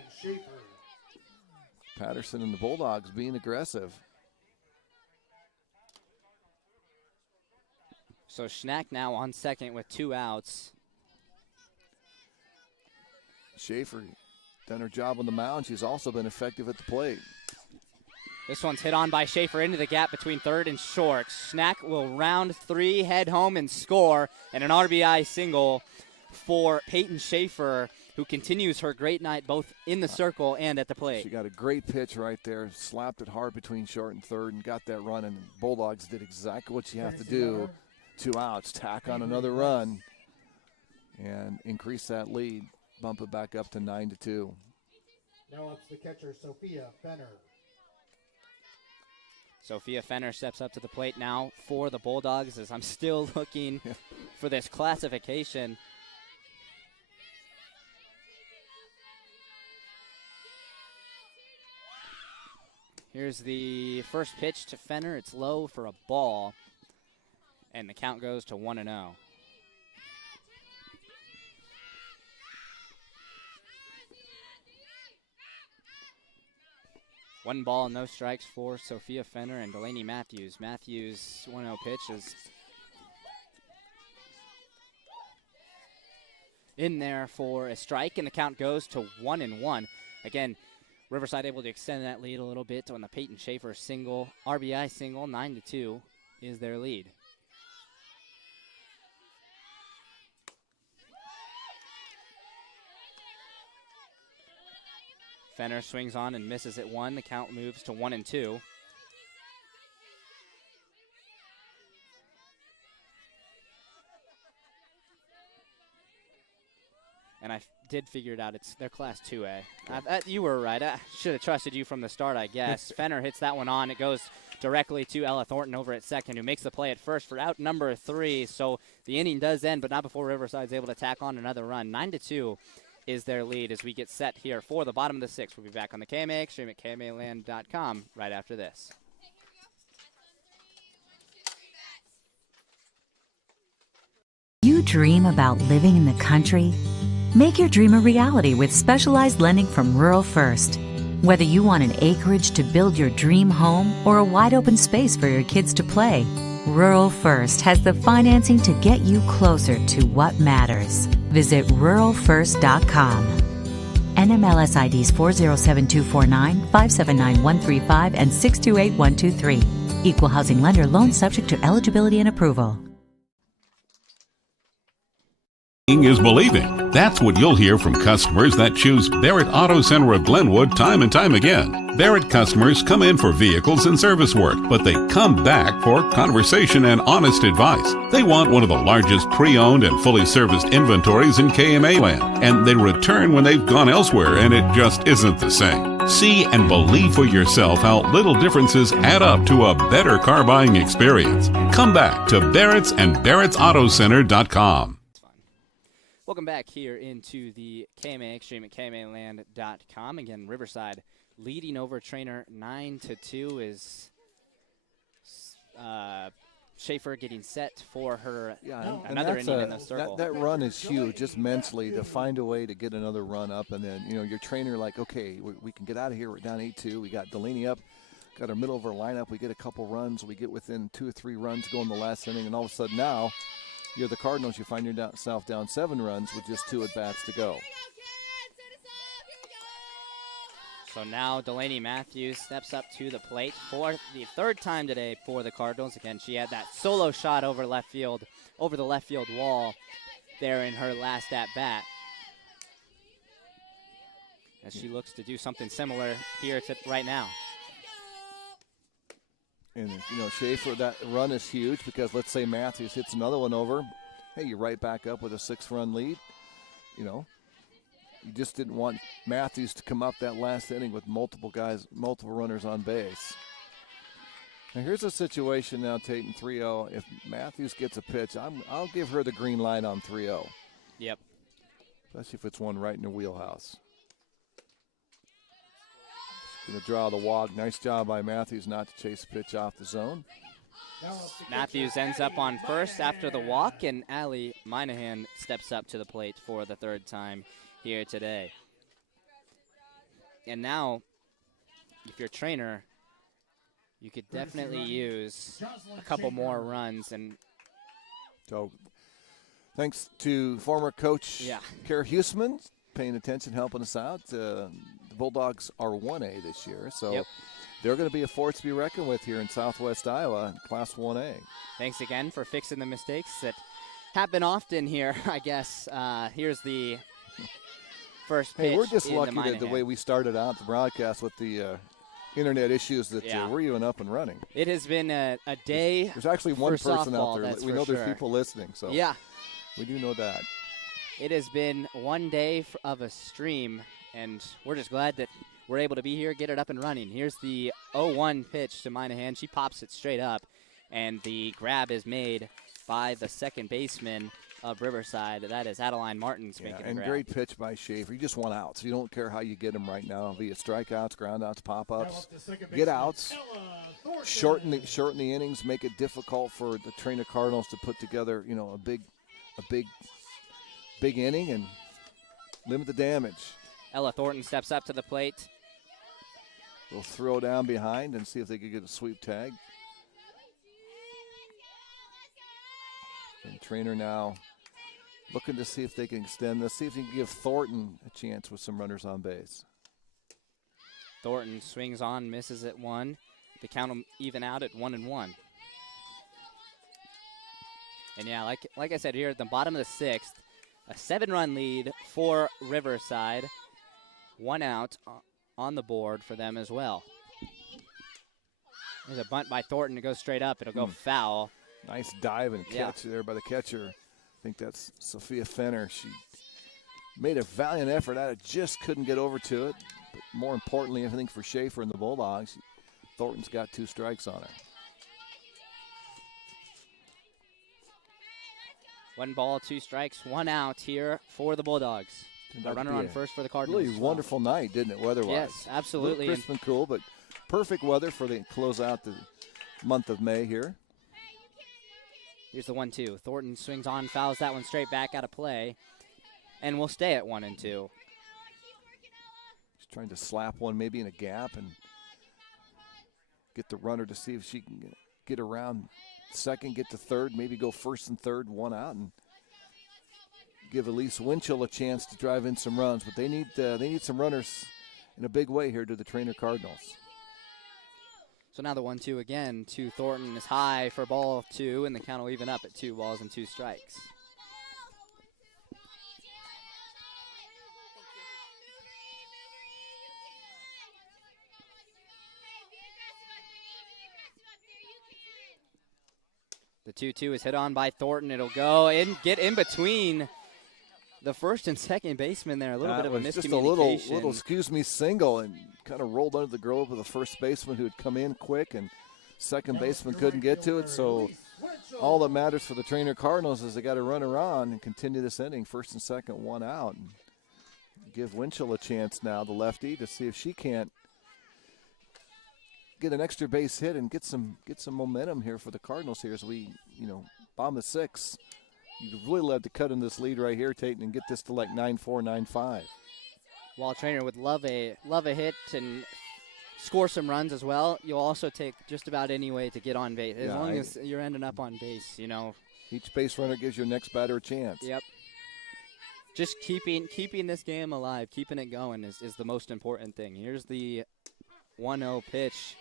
Patterson and the Bulldogs being aggressive. So Schnack now on second with 2 outs. Schaefer done her job on the mound. She's also been effective at the plate. This one's hit on by Schaefer into the gap between third and short. Schnack will round 3, head home and score, and an RBI single for Peyton Schaefer, who continues her great night both in the circle and at the plate. She got a great pitch right there, slapped it hard between short and third, and got that run. And Bulldogs did exactly what you have to do. 2 outs, tack on another run, and increase that lead, bump it back up to 9-2. Now up to the catcher, Sophia Fenner. Sophia Fenner steps up to the plate now for the Bulldogs as I'm still looking for this classification. Here's the first pitch to Fenner. It's low for a ball, and the count goes to 1-0. One ball, no strikes for Sophia Fenner and Delaney Matthews. Matthews' 1-0 pitch is in there for a strike, and the count goes to 1-1. Again, Riverside able to extend that lead a little bit on the Peyton Schaefer single. RBI single, 9-2 is their lead. Fenner swings on and misses at 1. The count moves to 1-2. And I did figure it out. It's their Class 2A. You were right. I should have trusted you from the start, I guess. Fenner hits that one on. It goes directly to Ella Thornton over at second, who makes the play at first for out number 3. So the inning does end, but not before Riverside's able to tack on another run. 9-2 is their lead as we get set here for the bottom of the 6th. We'll be back on the KMA Extreme at KMAland.com right after this. You dream about living in the country? Make your dream a reality with specialized lending from Rural First. Whether you want an acreage to build your dream home or a wide open space for your kids to play, Rural First has the financing to get you closer to what matters. Visit ruralfirst.com. NMLS IDs 407249, 579135, and 628123. Equal housing lender. Loan subject to eligibility and approval. Is believing. That's what you'll hear from customers that choose Barrett Auto Center of Glenwood time and time again. Barrett customers come in for vehicles and service work, but they come back for conversation and honest advice. They want one of the largest pre-owned and fully serviced inventories in KMA land, and they return when they've gone elsewhere and it just isn't the same. See and believe for yourself how little differences add up to a better car buying experience. Come back to Barrett's and Barrett'sAutoCenter.com. Welcome back here into the KMA Extreme at KMAland.com. Again, Riverside leading over Treynor 9-2 is Schaefer getting set for her another inning in the circle. That run is huge, just mentally, to find a way to get another run up. And then, your trainer like, okay, we can get out of here. We're down 8-2. We got Delaney up, got our middle of our lineup. We get a couple runs. We get within 2 or 3 runs going the last inning. And all of a sudden now, you're the Cardinals. You find yourself down 7 runs with just 2 at-bats to go. So now Delaney Matthews steps up to the plate for the third time today for the Cardinals. Again, she had that solo shot over the left field wall there in her last at-bat. As she looks to do something similar here right now. And, Schaefer, that run is huge because let's say Matthews hits another one over. Hey, you're right back up with a 6-run lead. You just didn't want Matthews to come up that last inning with multiple runners on base. Now here's a situation now, Tayton, 3-0. If Matthews gets a pitch, I'll give her the green light on 3-0. Yep. Especially if it's one right in the wheelhouse. Going to draw the walk. Nice job by Matthews not to chase a pitch off the zone. Matthews ends up on first after the walk, and Allie Minahan steps up to the plate for the third time here today. And now, if you're Treynor, you could definitely use a couple more runs. And so, thanks to former coach Kara Huseman, paying attention, helping us out. The Bulldogs are 1A this year, so they're going to be a force to be reckoned with here in Southwest Iowa, Class 1A. Thanks again for fixing the mistakes that happen often here, I guess. Here's the first pitch. Hey, we're just in lucky that the way we started out the broadcast with the internet issues that we're even up and running. It has been a day. There's actually one person softball, out there. We know there's people listening, so we do know that. It has been one day of a stream, and we're just glad that we're able to be here, get it up and running. Here's the 0-1 pitch to Minahan. She pops it straight up, and the grab is made by the second baseman of Riverside. That is Adeline Martins making a grab. Great pitch by Schaefer. You just want outs. You don't care how you get them right now, via strikeouts, groundouts, pop-ups. Get outs. Shorten the innings. Make it difficult for the Treynor Cardinals to put together, a big inning and limit the damage. Ella Thornton steps up to the plate. They'll throw down behind and see if they can get a sweep tag. And Treynor now looking to see if they can extend this, see if he can give Thornton a chance with some runners on base. Thornton swings on, misses at one. The count will even out at 1-1. And yeah, like I said here at the bottom of the sixth, a 7-run lead for Riverside. One out on the board for them as well. There's a bunt by Thornton to go straight up. It'll go foul. Nice dive and catch there by the catcher. I think that's Sophia Fenner. She made a valiant effort at it, just couldn't get over to it. But more importantly, I think for Schaefer and the Bulldogs, Thornton's got 2 strikes on her. 1 ball, 2 strikes, 1 out here for the Bulldogs. A runner on first for the Cardinals. Really wonderful night, didn't it, weather-wise? Yes, absolutely. A little crisp and cool, but perfect weather for the close out the month of May here. Here's the 1-2. Thornton swings on, fouls that one straight back out of play, and we'll stay at 1-2. Just trying to slap one maybe in a gap and get the runner to see if she can get around second, get to third, maybe go first and third, 1 out, and give Elise Winchell a chance to drive in some runs. But they need some runners in a big way here to the Treynor Cardinals. So now the 1-2 again to Thornton is high for ball 2, and the count will even up at 2 balls and 2 strikes. The 2-2 is hit on by Thornton. It'll go and get in between the first and second baseman there. A little bit of a miscommunication. Just a little excuse me single, and kind of rolled under the glove of the first baseman who had come in quick, and second baseman couldn't get to it. So all that matters for the Treynor Cardinals is they got to run around and continue this inning, first and second, 1 out. And give Winchell a chance now, the lefty, to see if she can't get an extra base hit and get some momentum here for the Cardinals here as we, bomb the 6th. You'd really love to cut in this lead right here, Tayton, and get this to like 9-4, 9-5. While Treynor would love a hit and score some runs as well, you'll also take just about any way to get on base. As long as you're ending up on base, Each base runner gives your next batter a chance. Yep. just keeping this game alive, keeping it going is the most important thing. Here's the 1-0 pitch.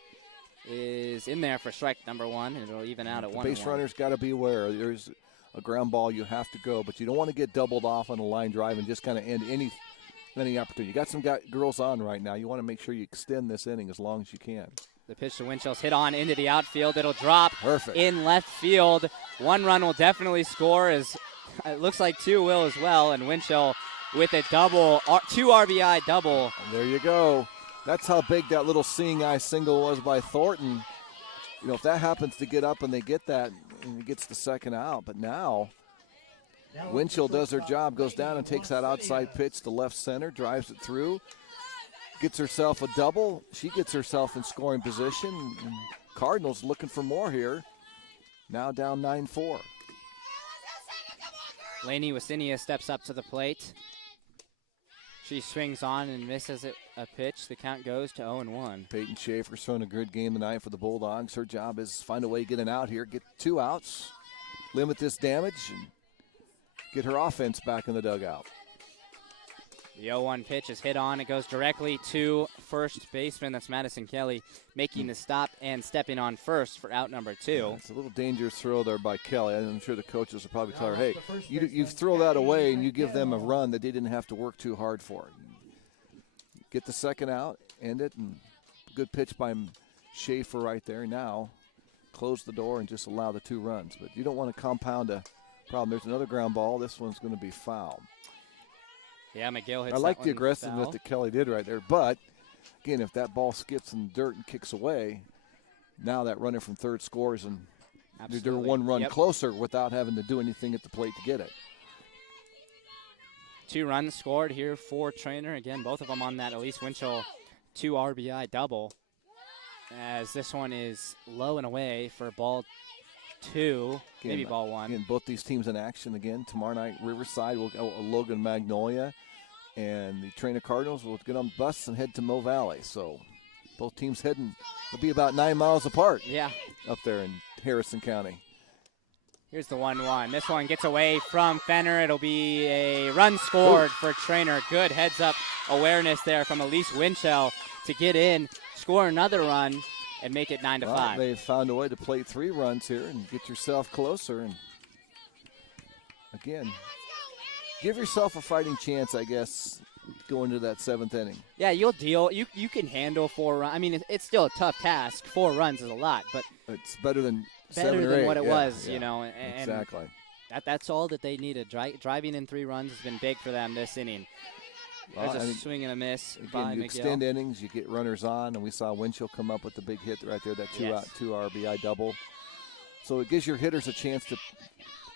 Is in there for strike number 1, and it'll even out at 1-1. Base runner's got to be aware. There's a ground ball, you have to go, but you don't want to get doubled off on a line drive and just kind of end any opportunity. You got some girls on right now. You want to make sure you extend this inning as long as you can. The pitch to Winchell's hit on into the outfield. It'll drop Perfect. In left field. 1 run will definitely score. As it looks like 2 will as well, and Winchell with a double, 2 RBI double. And there you go. That's how big that little seeing eye single was by Thornton. You know, if that happens to get up and they get that, and he gets the second out. But now, Winchell does her job, goes down and takes that outside pitch to left center, drives it through, gets herself a double. She gets herself in scoring position. And Cardinals looking for more here. Now down 9-4. Lainey Wasinia steps up to the plate. She swings on and misses a pitch. The count goes to 0-1. Peyton Schaefer's thrown a good game tonight for the Bulldogs. Her job is to find a way to get an out here, get 2 outs, limit this damage, and get her offense back in the dugout. The 0-1 pitch is hit on. It goes directly to first baseman. That's Madison Kelly making the stop and stepping on first for out number 2. Yeah, it's a little dangerous throw there by Kelly. I'm sure the coaches will probably tell her, hey, you throw that away and you give them a run that they didn't have to work too hard for. Get the second out, end it, and good pitch by Schaefer right there. Now close the door and just allow the 2 runs. But you don't want to compound a problem. There's another ground ball. This one's going to be foul. Yeah, McGill hits I like that the one aggressiveness foul. that Kelly did right there. But, again, if that ball skips in the dirt and kicks away, now that runner from third scores and they're 1 run closer without having to do anything at the plate to get it. 2 runs scored here for Treynor. Again, both of them on that Elise Winchell 2 RBI double. As this one is low and away for ball 2, Again, maybe ball 1. Again, both these teams in action again. Tomorrow night, Riverside will go Logan Magnolia, and the Treynor Cardinals will get on the bus and head to Mill Valley. So both teams heading will be about 9 miles apart. Yeah. Up there in Harrison County. Here's the 1-1. This one gets away from Fenner. It'll be a run scored for Treynor. Good heads-up awareness there from Elise Winchell to get in, score another run, and make it 9-5. Well, they found a way to play 3 runs here and get yourself closer. And again, give yourself a fighting chance, I guess, going to that 7th inning. Yeah, you'll deal. You can handle 4 runs. I mean, it's still a tough task. 4 runs is a lot, but it's better than 7 or 8. Better than what it was, yeah. you know. And exactly. That's all that they needed. Driving in 3 runs has been big for them this inning. There's a swing and a miss by you McGill. extend innings, you get runners on, and we saw Winchell come up with the big hit right there, that 2 RBI double. So it gives your hitters a chance to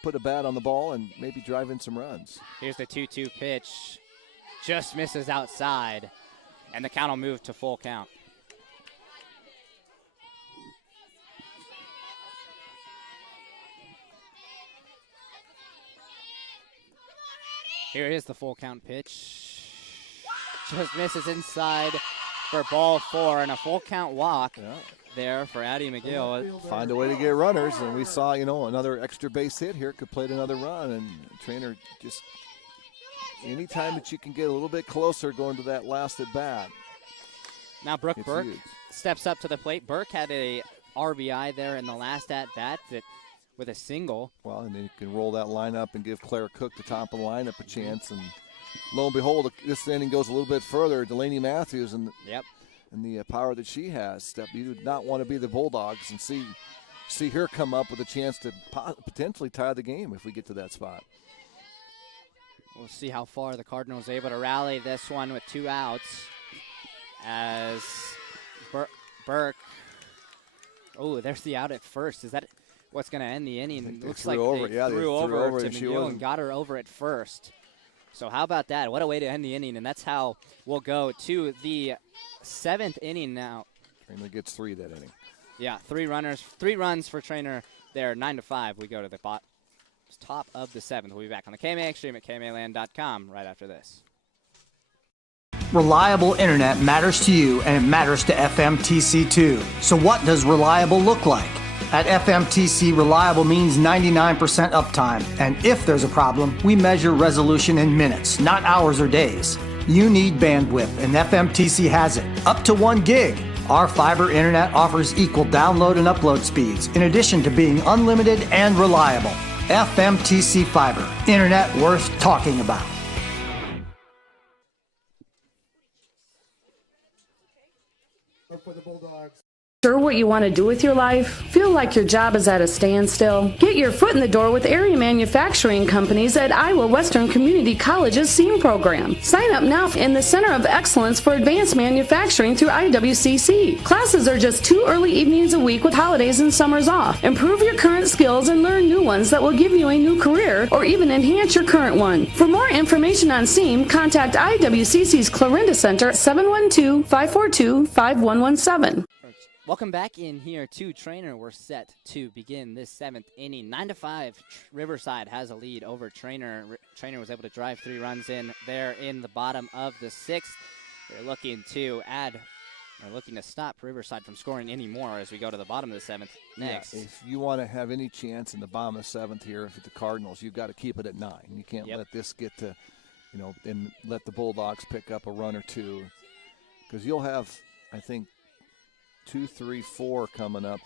put a bat on the ball and maybe drive in some runs. Here's the 2-2 pitch. Just misses outside, and the count will move to full count. Here is the full count pitch. Just misses inside for ball 4, and a full count walk there for Addie McGill. Find a way to get runners, and we saw, another extra base hit here, could play another run, and Treynor just anytime that you can get a little bit closer going to that last at bat. Now Brooke Burke steps up to the plate. Burke had a RBI there in the last at bat with a single. Well, and then you can roll that lineup and give Claire Cook, the top of the lineup, a chance. And lo and behold, this inning goes a little bit further. Delaney Matthews and the power that she has. You do not want to be the Bulldogs and see her come up with a chance to potentially tie the game if we get to that spot. We'll see how far the Cardinals are able to rally this one with 2 outs. As Burke, there's the out at first. Is that what's going to end the inning? Looks like they threw over to McGill and got her over at first. So how about that? What a way to end the inning, and that's how we'll go to the 7th inning now. Treynor gets 3 that inning. Yeah, 3 runs for Treynor there, 9-5. We go to the top of the 7th. We'll be back on the KMA Stream at KMAland.com right after this. Reliable internet matters to you, and it matters to FMTC too. So what does reliable look like? At FMTC, reliable means 99% uptime. And if there's a problem, we measure resolution in minutes, not hours or days. You need bandwidth, and FMTC has it. Up to 1 gig. Our fiber internet offers equal download and upload speeds, in addition to being unlimited and reliable. FMTC Fiber, internet worth talking about. For the Bulldogs. Sure what you want to do with your life? Feel like your job is at a standstill? Get your foot in the door with area manufacturing companies at Iowa Western Community College's SEAM program. Sign up now in the Center of Excellence for Advanced Manufacturing through IWCC. Classes are just 2 early evenings a week with holidays and summers off. Improve your current skills and learn new ones that will give you a new career or even enhance your current one. For more information on SEAM, contact IWCC's Clarinda Center at 712-542-5117. Welcome back in here to Treynor. We're set to begin this 7th inning. 9-5, Riverside has a lead over Treynor. Treynor was able to drive 3 runs in there in the bottom of the 6th. They're looking to stop Riverside from scoring any more as we go to the bottom of the 7th next. Yeah, if you want to have any chance in the bottom of the 7th here with the Cardinals, you've got to keep it at 9. You can't let this get to, and let the Bulldogs pick up a run or two, because you'll have, I think, 2, 3, 4 coming up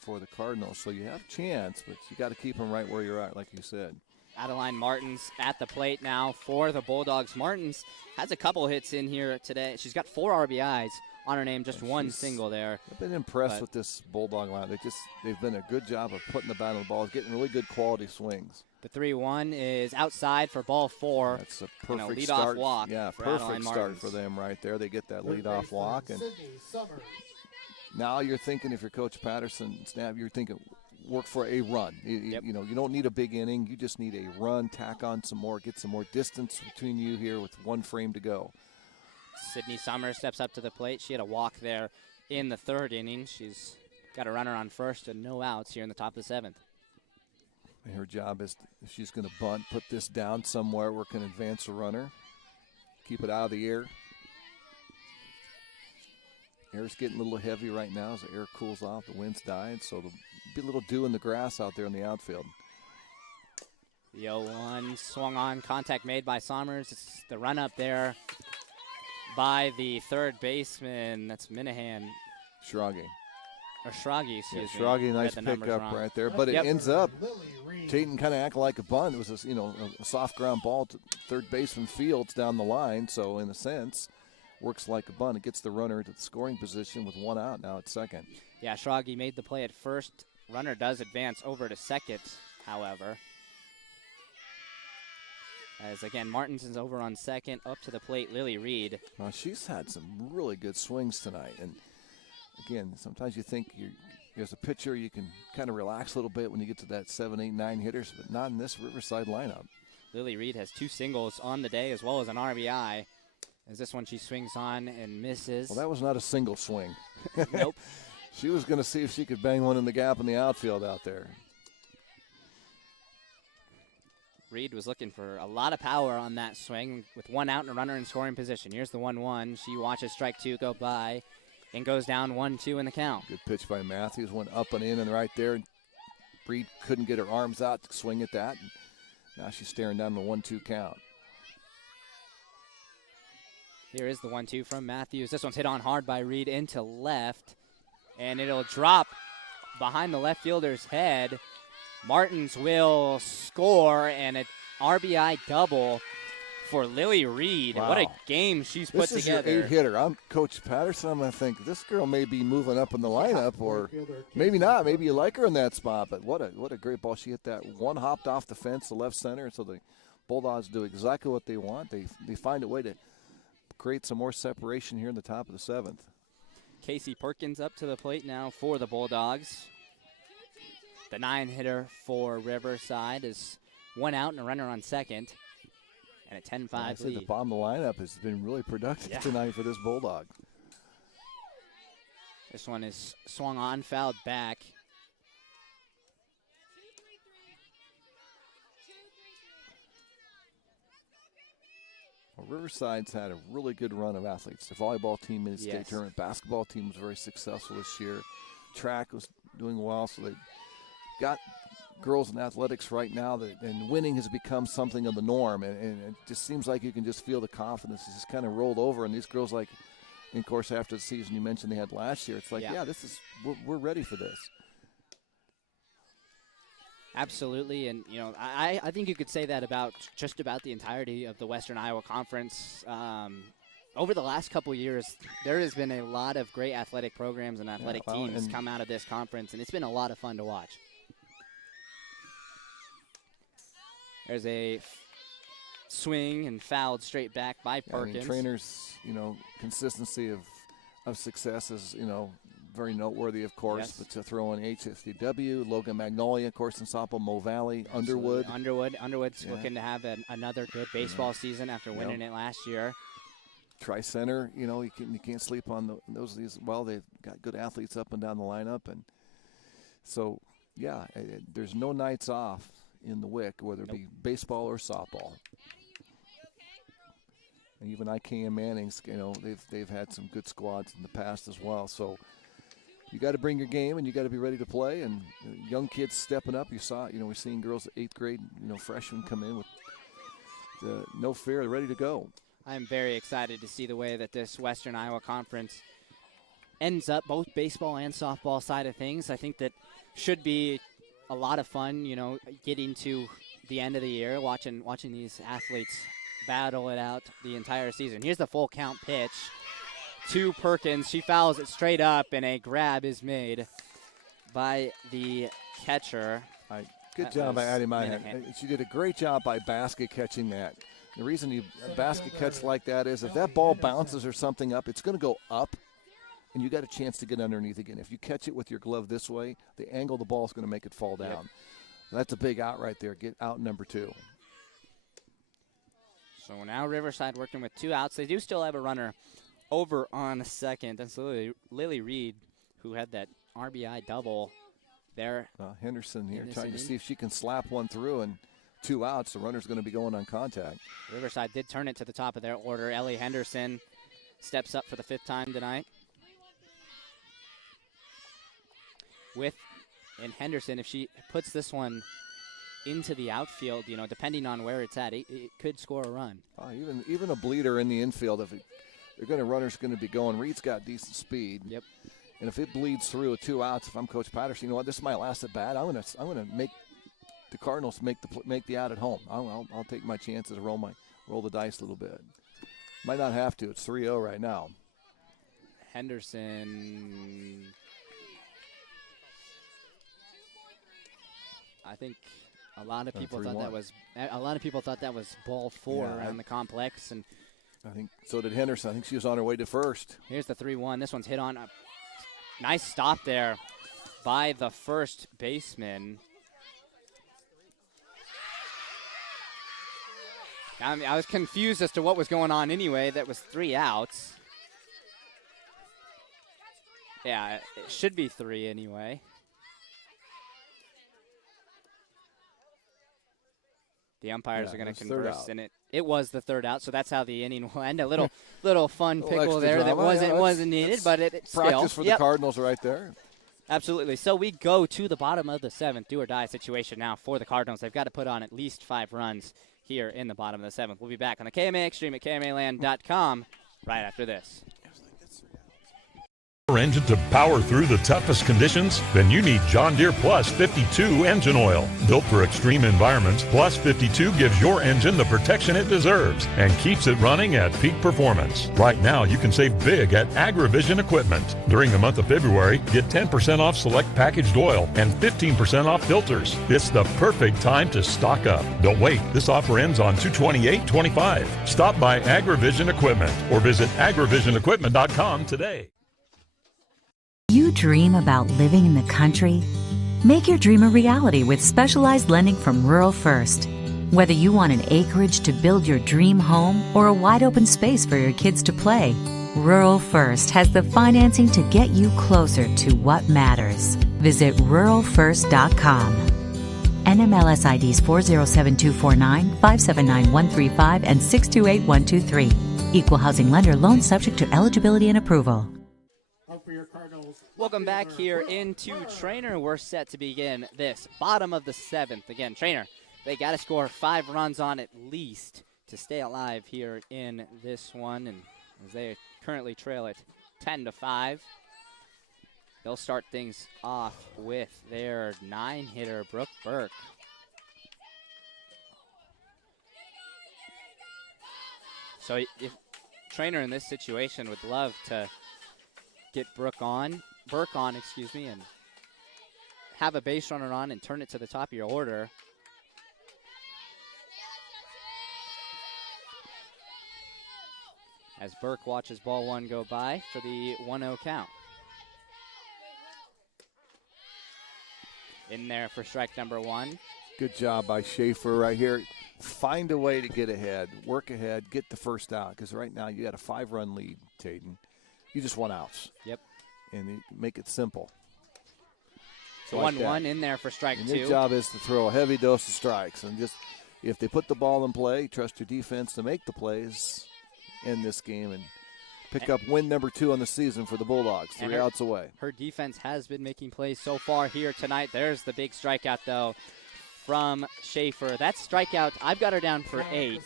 for the Cardinals. So you have a chance, but you got to keep them right where you're at, like you said. Adeline Martins at the plate now for the Bulldogs. Martins has a couple hits in here today. She's got 4 RBIs on her name, just 1 single there. I've been impressed with this Bulldog line. They've done a good job of putting the bat on the ball, getting really good quality swings. The 3-1 is outside for ball 4. That's a perfect leadoff start. walk. Yeah, for perfect Adeline start Martins. for them right there. They get that leadoff walk, and now you're thinking, if you're Coach Patterson, Snap, you're thinking, work for a run. You don't need a big inning. You just need a run, tack on some more, get some more distance between you here with 1 frame to go. Sydney Summers steps up to the plate. She had a walk there in the 3rd inning. She's got a runner on first and no outs here in the top of the 7th. And her job is, if she's going to bunt, put this down somewhere where it can advance a runner. Keep it out of the air. Air's getting a little heavy right now as the air cools off. The wind's died, so there'll be a little dew in the grass out there in the outfield. The 0-1 swung on, contact made by Sommers. It's the run up there by the 3rd baseman. That's Minahan. Schrage. Or Schrage, excuse me. Schrage, nice pickup right there. But it ends up, Tayton kind of acting like a bunt. It was a soft ground ball to 3rd baseman Fields down the line, so in a sense, works like a bunt. It gets the runner to the scoring position with 1 out now at 2nd. Yeah, Schrage made the play at first. Runner does advance over to 2nd, however. As, again, Martinson's over on 2nd. Up to the plate, Lily Reed. Well, she's had some really good swings tonight. And, again, sometimes you think as a pitcher you can kind of relax a little bit when you get to that 7, 8, 9 hitters, but not in this Riverside lineup. Lily Reed has 2 singles on the day as well as an RBI. As this one she swings on and misses. Well, that was not a single swing. Nope. She was going to see if she could bang one in the gap in the outfield out there. Reed was looking for a lot of power on that swing with 1 out and a runner in scoring position. Here's the 1-1. She watches strike 2 go by and goes down 1-2 in the count. Good pitch by Matthews. Went up and in and right there. Reed couldn't get her arms out to swing at that. Now she's staring down the 1-2 count. Here is the 1-2 from Matthews. This one's hit on hard by Reed into left, and it'll drop behind the left fielder's head. Martins will score, and an RBI double for Lily Reed. Wow. What a game she's put together. This is your 8-hitter. I'm Coach Patterson. I'm going to think this girl may be moving up in the lineup, or maybe not. Maybe you like her in that spot, but what a great ball. She hit that one, hopped off the fence to left center, so the Bulldogs do exactly what they want. They find a way to create some more separation here in the top of the 7th. Casey Perkins up to the plate now for the Bulldogs. The 9-hitter for Riverside is 1 out and a runner on 2nd. And a 10-5 lead. The bottom of the lineup has been really productive tonight for this Bulldog. This one is swung on, fouled back. Well, Riverside's had a really good run of athletes. The volleyball team in the state tournament. Basketball team was very successful this year. Track was doing well. So they've got girls in athletics right now, and winning has become something of the norm. And it just seems like you can just feel the confidence is just kind of rolled over. And these girls, like, of course, after the season you mentioned they had last year, it's like, we're ready for this. Absolutely, and I think you could say that about just about the entirety of the Western Iowa Conference. Over the last couple of years, there has been a lot of great athletic programs and athletic teams come out of this conference, and it's been a lot of fun to watch. There's a swing and fouled straight back by Perkins. Treynor's, consistency of success is, very noteworthy, of course. Yes. But to throw in HSDW, Logan Magnolia, of course, in softball, Mo Valley, Underwood. Underwood's looking to have another good baseball season after winning it last year. Tri-Center, you can't sleep on those. Well, they've got good athletes up and down the lineup, and so there's no nights off in the WIC, whether it be baseball or softball. And even IKM Manning's, they've had some good squads in the past as well. So you got to bring your game, and you got to be ready to play. And young kids stepping up. You saw, we're seeing girls at 8th grade, freshmen come in with no fear, they're ready to go. I'm very excited to see the way that this Western Iowa Conference ends up, both baseball and softball side of things. I think that should be a lot of fun, getting to the end of the year, watching these athletes battle it out the entire season. Here's the full count pitch to Perkins. She fouls it straight up, and a grab is made by the catcher. Good job by Addie Minahan. She did a great job by basket catching that. The reason you basket catch like that is if that ball bounces or something up, it's going to go up, and you got a chance to get underneath again. If you catch it with your glove this way, the angle of the ball is going to make it fall down. Yep. That's a big out right there. Get out number 2. So now Riverside working with 2 outs. They do still have a runner over on second. That's Lily Reed, who had that RBI double there. Henderson here trying to see if she can slap one through, and 2 outs. The runner's going to be going on contact. Riverside did turn it to the top of their order. Ellie Henderson steps up for the 5th time tonight. And Henderson, if she puts this one into the outfield, depending on where it's at, it could score a run. Even a bleeder in the infield, if runner's going to be going. Reed's got decent speed. Yep. And if it bleeds through with 2 outs, if I'm Coach Patterson, you know what? This is my last at bat. I'm going to make the Cardinals make the out at home. I'll take my chances, roll the dice a little bit. Might not have to. It's 3-0 right now. Henderson, I think a lot of people thought that was ball 4 around the complex, and I think so did Henderson. I think she was on her way to first. Here's the 3-1. This one's hit on. Nice stop there by the first baseman. I was confused as to what was going on anyway. That was 3 outs. Yeah, it should be 3 anyway. The umpires are going to converse, and it was the 3rd out, so that's how the inning will end. A little fun pickle there that wasn't needed, but it practice still. for the Cardinals right there. Absolutely. So we go to the bottom of the 7th, do or die situation now for the Cardinals. They've got to put on at least 5 runs here in the bottom of the 7th. We'll be back on the KMA Extreme at KMAland.com right after this. Engine to power through the toughest conditions? Then you need John Deere Plus 52 engine oil. Built for extreme environments, Plus 52 gives your engine the protection it deserves and keeps it running at peak performance. Right now, you can save big at AgriVision Equipment. During the month of February, get 10% off select packaged oil and 15% off filters. It's the perfect time to stock up. Don't wait. This offer ends on 2/28/25. Stop by AgriVision Equipment or visit agrivisionequipment.com today. You dream about living in the country? Make your dream a reality with specialized lending from Rural First. Whether you want an acreage to build your dream home or a wide open space for your kids to play, Rural First has the financing to get you closer to what matters. Visit ruralfirst.com. NMLS IDs 407249, 579135, and 628123. Equal housing lender. Loan subject to eligibility and approval. for your Cardinals. Welcome back here into Treynor. We're set to begin this bottom of the 7th. Again, Treynor, they got to score 5 runs on at least to stay alive here in this one. And as they currently trail it 10-5, they'll start things off with their 9-hitter, Brooke Burke. So if Treynor in this situation would love to get Burke on, and have a base runner on and turn it to the top of your order. As Burke watches ball 1 go by for the 1-0 count. In there for strike number 1. Good job by Schaefer right here. Find a way to get ahead, work ahead, get the first out, because right now you got a 5-run lead, Tatum. You just want outs. Yep. And make it simple. So 1-1 in there for strike 2. Your job is to throw a heavy dose of strikes, and just if they put the ball in play, trust your defense to make the plays in this game and pick up win number 2 on the season for the Bulldogs. 3 outs away. Her defense has been making plays so far here tonight. There's the big strikeout, though, from Schaefer. That strikeout, I've got her down for 8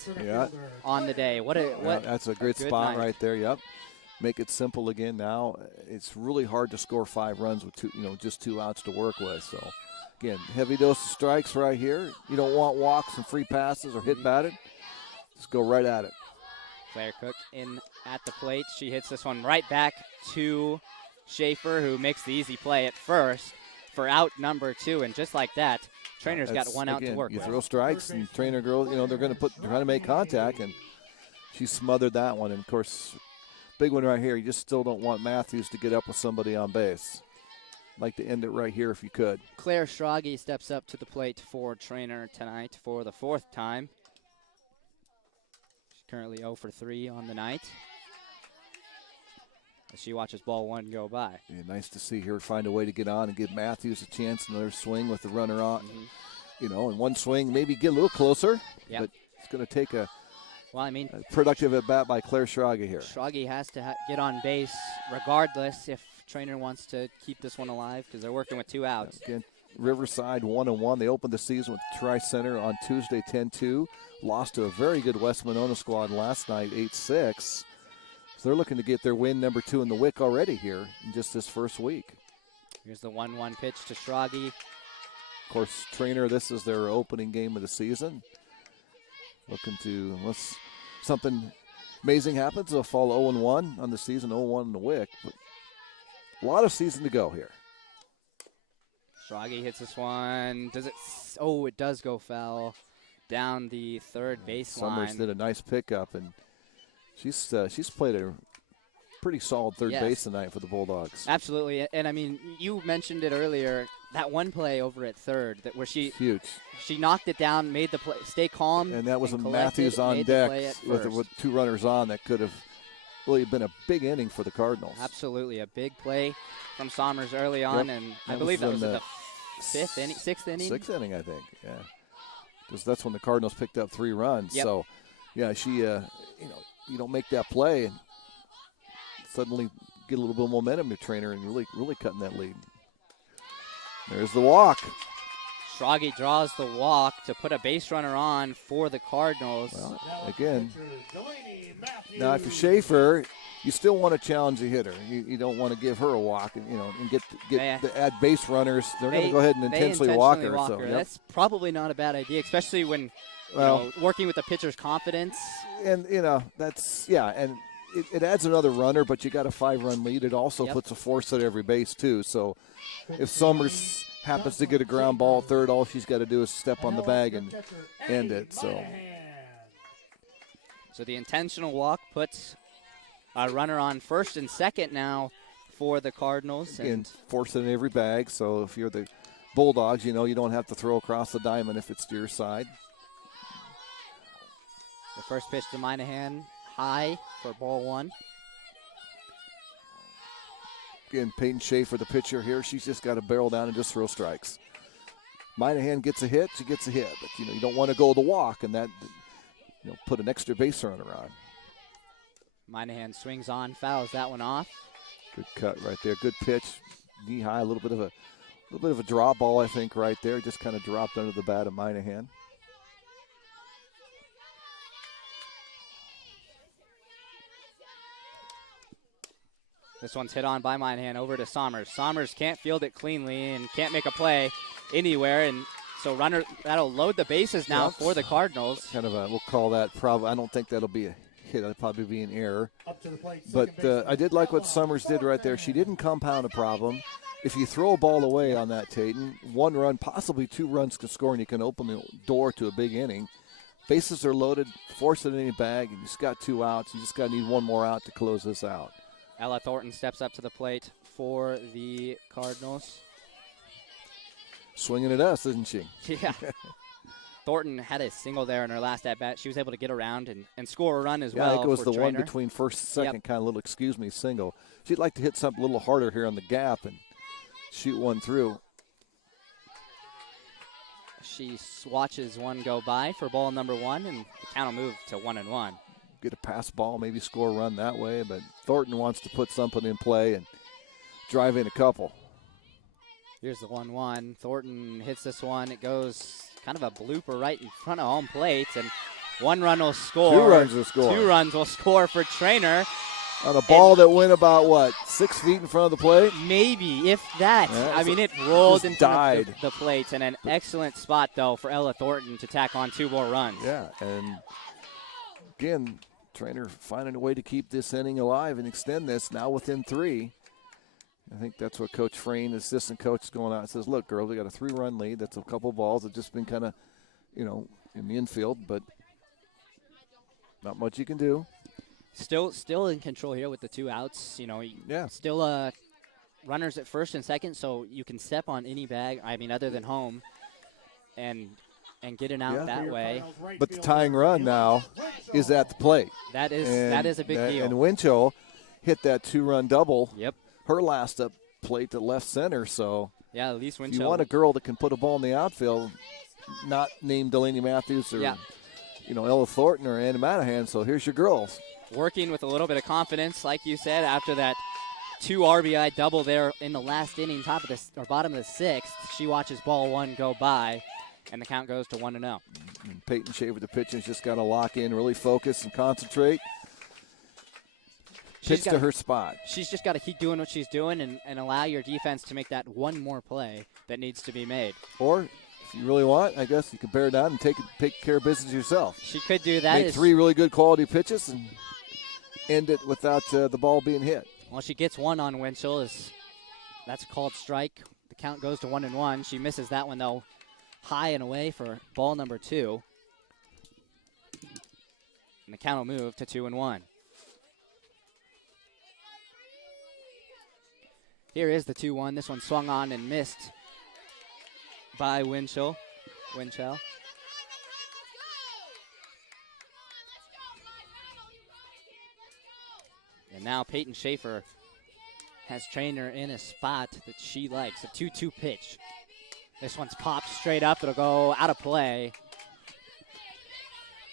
on the day. That's a great spot night. right there. Yep. Make it simple again. Now it's really hard to score 5 runs with just 2 outs to work with. So again, heavy dose of strikes right here. You don't want walks and free passes or hit batted. Just go right at it. Claire Cook in at the plate. She hits this one right back to Schaefer, who makes the easy play at first for out number 2. And just like that, Treynor's got 1 out to work with. with. Throw strikes, and Treynor girls, they're going to try to make contact, and she smothered that one. And of course, big one right here. You just still don't want Matthews to get up with somebody on base. Like to end it right here if you could. Claire Schrage steps up to the plate for Treynor tonight for the 4th time. She's currently 0 for 3 on the night, as she watches ball 1 go by. Yeah, nice to see her find a way to get on and give Matthews a chance, another swing with the runner on. Mm-hmm. In one swing, maybe get a little closer, but it's going to take a productive at bat by Claire Schrage here. Schrage has to get on base regardless if Treynor wants to keep this one alive, because they're working with 2 outs. Again, Riverside 1-1. They opened the season with Tri-Center on Tuesday 10-2. Lost to a very good West Monona squad last night 8-6. So they're looking to get their win number 2 in the WIC already here in just this first week. Here's the 1-1 pitch to Schrage. Of course, Treynor, this is their opening game of the season. Looking to, unless something amazing happens, they'll fall 0-1 on the season, 0-1 in the WIC. But a lot of season to go here. Schrage hits this one. Does it? Oh, it does go foul down the third baseline. Summers did a nice pickup, and she's played a pretty solid third base tonight for the Bulldogs. Absolutely, and I mean, you mentioned it earlier. That one play over at third, where she knocked it down, made the play, stay calm, and that was Matthews on deck with 2 runners on. That could have really been a big inning for the Cardinals. Absolutely, a big play from Sommers early on, and I believe that was the 6th inning. 6th inning, I think. Yeah, because that's when the Cardinals picked up 3 runs. Yep. So, yeah, she, you don't make that play and suddenly get a little bit of momentum to Treynor and really cutting that lead. There's the walk. Schrage draws the walk to put a base runner on for the Cardinals. Well, again, now if you're Schaefer, you still want to challenge the hitter. You don't want to give her a walk and get the add base runners. They're going to go ahead and intentionally walk her. So, yep. That's probably not a bad idea, especially when working with the pitcher's confidence. And that's and it adds another runner, but you got a 5-run lead. It also puts a force at every base too. So if Summers happens to get a ground ball at third, all she's got to do is step on the bag and end it. So the intentional walk puts a runner on first and second now for the Cardinals. And force it in every bag. So if you're the Bulldogs, you don't have to throw across the diamond if it's to your side. The first pitch to Minahan, high for ball 1. Again, Peyton Schaefer, the pitcher here, she's just got to barrel down and just throw strikes. Minahan gets a hit, she gets a hit. But, you don't want to go the walk and that, put an extra base runner on. Minahan swings on, fouls that one off. Good cut right there. Good pitch, knee high. A little bit of a drop ball, I think, right there. Just kind of dropped under the bat of Minahan. This one's hit on by Minahan over to Sommers. Sommers can't field it cleanly and can't make a play anywhere, and so runner that'll load the bases now for the Cardinals. Kind of we'll call that probably. I don't think that'll be a hit. That'll probably be an error. Up to the plate, but I did like what Sommers did right there. She didn't compound a problem. If you throw a ball away on that, Tayton, 1 run, possibly 2 runs can score, and you can open the door to a big inning. Bases are loaded, force it in a bag, and you just got 2 outs. You just got to need 1 more out to close this out. Ella Thornton steps up to the plate for the Cardinals. Swinging at us, isn't she? Yeah. Thornton had a single there in her last at-bat. She was able to get around and score a run as well. Yeah, I think it was the Treynor. one between first and second, kind of little single. She'd like to hit something a little harder here on the gap and shoot one through. She watches one go by for ball number 1, and the count will move to 1-1. Get a pass ball, maybe score a run that way, but Thornton wants to put something in play and drive in a couple. Here's the 1-1. Thornton hits this one. It goes kind of a blooper right in front of home plate, and 1 run will score. 2 runs will score. 2 runs will score for Treynor. On a ball that went about, 6 feet in front of the plate? Maybe, if that. Yeah, I mean, it rolled in front died. of the plate, and an excellent spot, though, for Ella Thornton to tack on 2 more runs. Yeah, and again, Treynor finding a way to keep this inning alive and extend this now within 3. I think that's what Coach Frayne, assistant coach, is going out and says, look, girls, we got a 3-run lead. That's a couple balls that just been kind of, in the infield, but not much you can do. Still in control here with the 2 outs. Still runners at first and second, so you can step on any bag, other than home, and get an out that way. But the tying run now is at the plate. That is a big deal. And Winchell hit that 2-run double. Yep. Her last up plate to left center, so yeah, at least Winchell. If you want a girl that can put a ball in the outfield, not named Delaney Matthews or Ella Thornton or Anna Manahan, so here's your girls. Working with a little bit of confidence, like you said, after that 2 RBI double there in the last inning, bottom of the 6th. She watches ball 1 go by, and the count goes to 1-0. And Peyton Shaver, the pitcher's just got to lock in, really focus and concentrate. Pitch to her spot. She's just got to keep doing what she's doing and allow your defense to make that 1 more play that needs to be made. Or, if you really want, I guess you could bear down and take care of business yourself. She could do that. Make 3 really good quality pitches and end it without the ball being hit. Well, she gets 1 on Winchell. That's a called strike. The count goes to 1-1. She misses that one, though, high and away for ball number 2. And the count will move to 2-1. Here is the 2-1. This one swung on and missed by Winchell. And now Peyton Schaefer has Treynor in a spot that she likes, a 2-2 pitch. This one's popped straight up. It'll go out of play.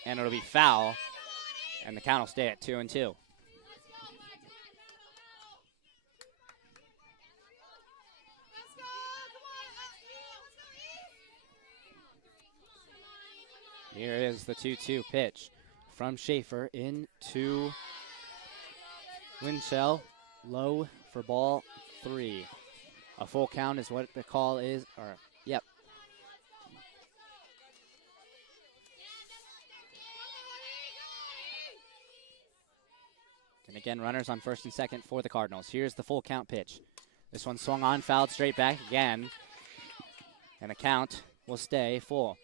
And it'll be foul. And the count will stay at 2-2. Here is the 2-2 pitch from Schaefer into Winchell. Low for ball 3. A full count is what the call is. Yep. And again, runners on first and second for the Cardinals. Here's the full count pitch. This one swung on, fouled straight back again. And the count will stay full.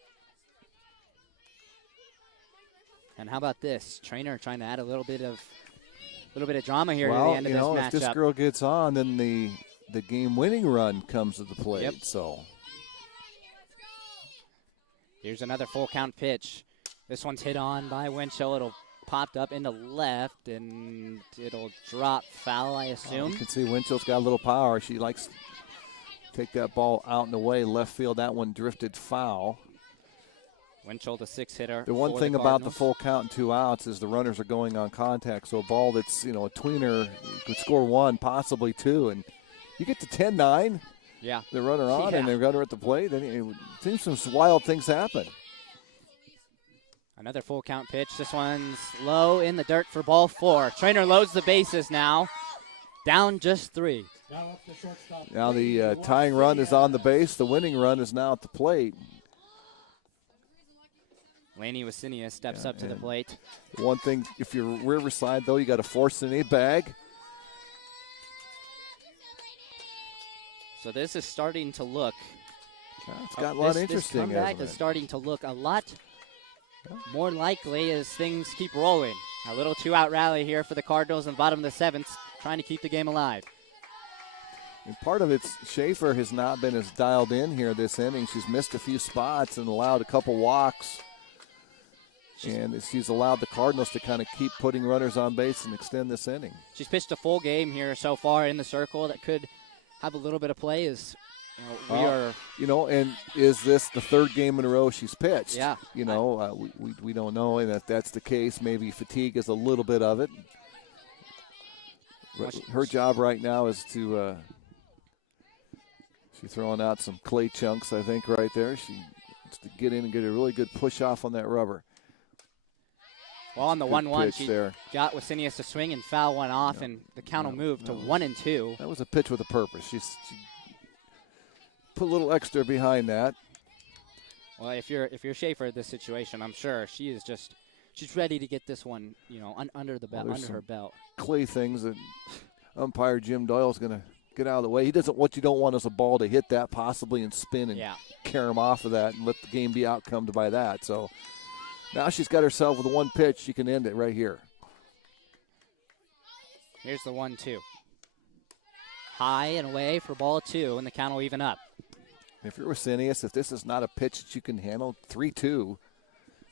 And how about this? Treynor trying to add a little bit of drama here at the end of this matchup. If this girl gets on, then the game-winning run comes to the plate. Yep. So here's another full count pitch. This one's hit on by Winchell. It'll popped up into left, and it'll drop foul, I assume. You can see Winchell's got a little power. She likes to take that ball out and away left field. That one drifted foul. Winchell, the 6 hitter. The one thing about the Cardinals. full count and 2 outs is the runners are going on contact. So a ball that's, a tweener could score 1, possibly 2. And you get to 10-9, yeah, the runner on, and the runner at the plate. And it seems some wild things happen. Another full count pitch. This one's low in the dirt for ball 4. Treynor loads the bases now. Down just 3. Now the tying run is on the base. The winning run is now at the plate. Laney Wasinius steps up to the plate. One thing, if you're Riverside, though, you got to force in a bag. So this is starting to look. It's got a lot of interesting. This comeback is starting to look a lot more likely as things keep rolling. A little 2-out rally here for the Cardinals in the bottom of the 7th, trying to keep the game alive. And part of it's Schaefer has not been as dialed in here this inning. She's missed a few spots and allowed a couple walks. And she's allowed the Cardinals to kind of keep putting runners on base and extend this inning. She's pitched a full game here so far in the circle that could have a little bit of play as we are. And is this the 3rd game in a row she's pitched? Yeah. We don't know, and if that's the case, maybe fatigue is a little bit of it. Her job right now is to she's throwing out some clay chunks, I think, right there. She wants to get in and get a really good push off on that rubber. Well, on the 1-1, she there. got Wasinius to swing and foul one off, and the count will move to 1-2. That was a pitch with a purpose. She put a little extra behind that. Well, if you're Schaefer in this situation, I'm sure she's ready to get this one, under the belt, under her belt. Clay things that umpire Jim Doyle is going to get out of the way. What you don't want is a ball to hit that possibly and spin and carry him off of that and let the game be outcomed by that. So now she's got herself with one pitch. She can end it right here. Here's the 1-2. High and away for ball 2, and the count will even up. If you're Wasinius, if this is not a pitch that you can handle, 3-2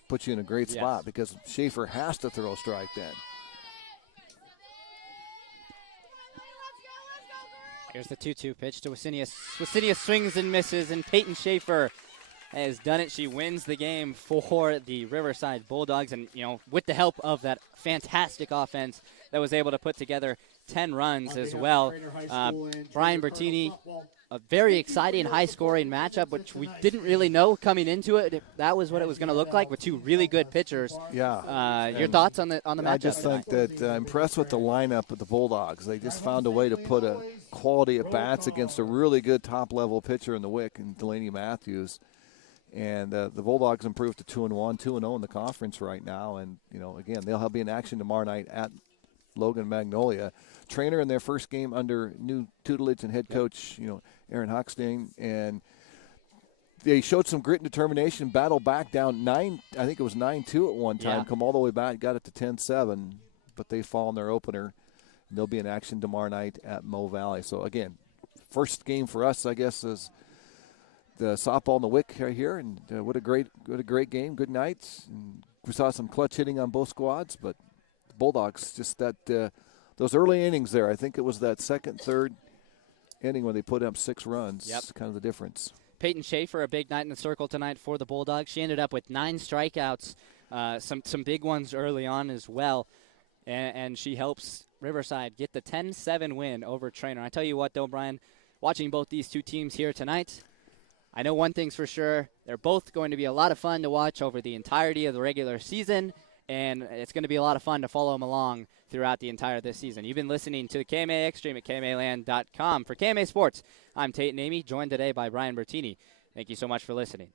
puts you in a great spot because Schaefer has to throw a strike then. Here's the 2-2 pitch to Wasinius. Wasinius swings and misses, and Peyton Schaefer has done it. She wins the game for the Riverside Bulldogs, and with the help of that fantastic offense that was able to put together 10 runs as well. Brian Bertini, a very exciting, high-scoring matchup, which we didn't really know coming into it. That was what it was going to look like with 2 really good pitchers. Yeah. Your thoughts on the matchup? I just think that impressed with the lineup of the Bulldogs. They just found a way to put a quality at bats against a really good top-level pitcher in the Wick and Delaney Matthews. And the Bulldogs improved to 2-1, 2-0 in the conference right now. And, again, they'll be in action tomorrow night at Logan Magnolia. Treynor in their first game under new tutelage and head coach, Aaron Hochstein. And they showed some grit and determination, battled back down 9, I think it was 9-2 at one time, come all the way back, got it to 10-7. But they fall in their opener. And they'll be in action tomorrow night at Mo Valley. So, again, first game for us, I guess, is the softball in the Wick right here, and what a great game, good nights. And we saw some clutch hitting on both squads, but the Bulldogs just those early innings there. I think it was that second, third inning when they put up 6 runs. Yep. Kind of the difference. Peyton Schaefer, a big night in the circle tonight for the Bulldogs. She ended up with 9 strikeouts, some big ones early on as well, and she helps Riverside get the 10-7 win over Treynor. I tell you what, though, Brian, watching both these two teams here tonight, I know one thing's for sure. They're both going to be a lot of fun to watch over the entirety of the regular season, and it's going to be a lot of fun to follow them along throughout the entire this season. You've been listening to the KMA Extreme at KMAland.com. For KMA Sports, I'm Tate Namey, joined today by Brian Bertini. Thank you so much for listening.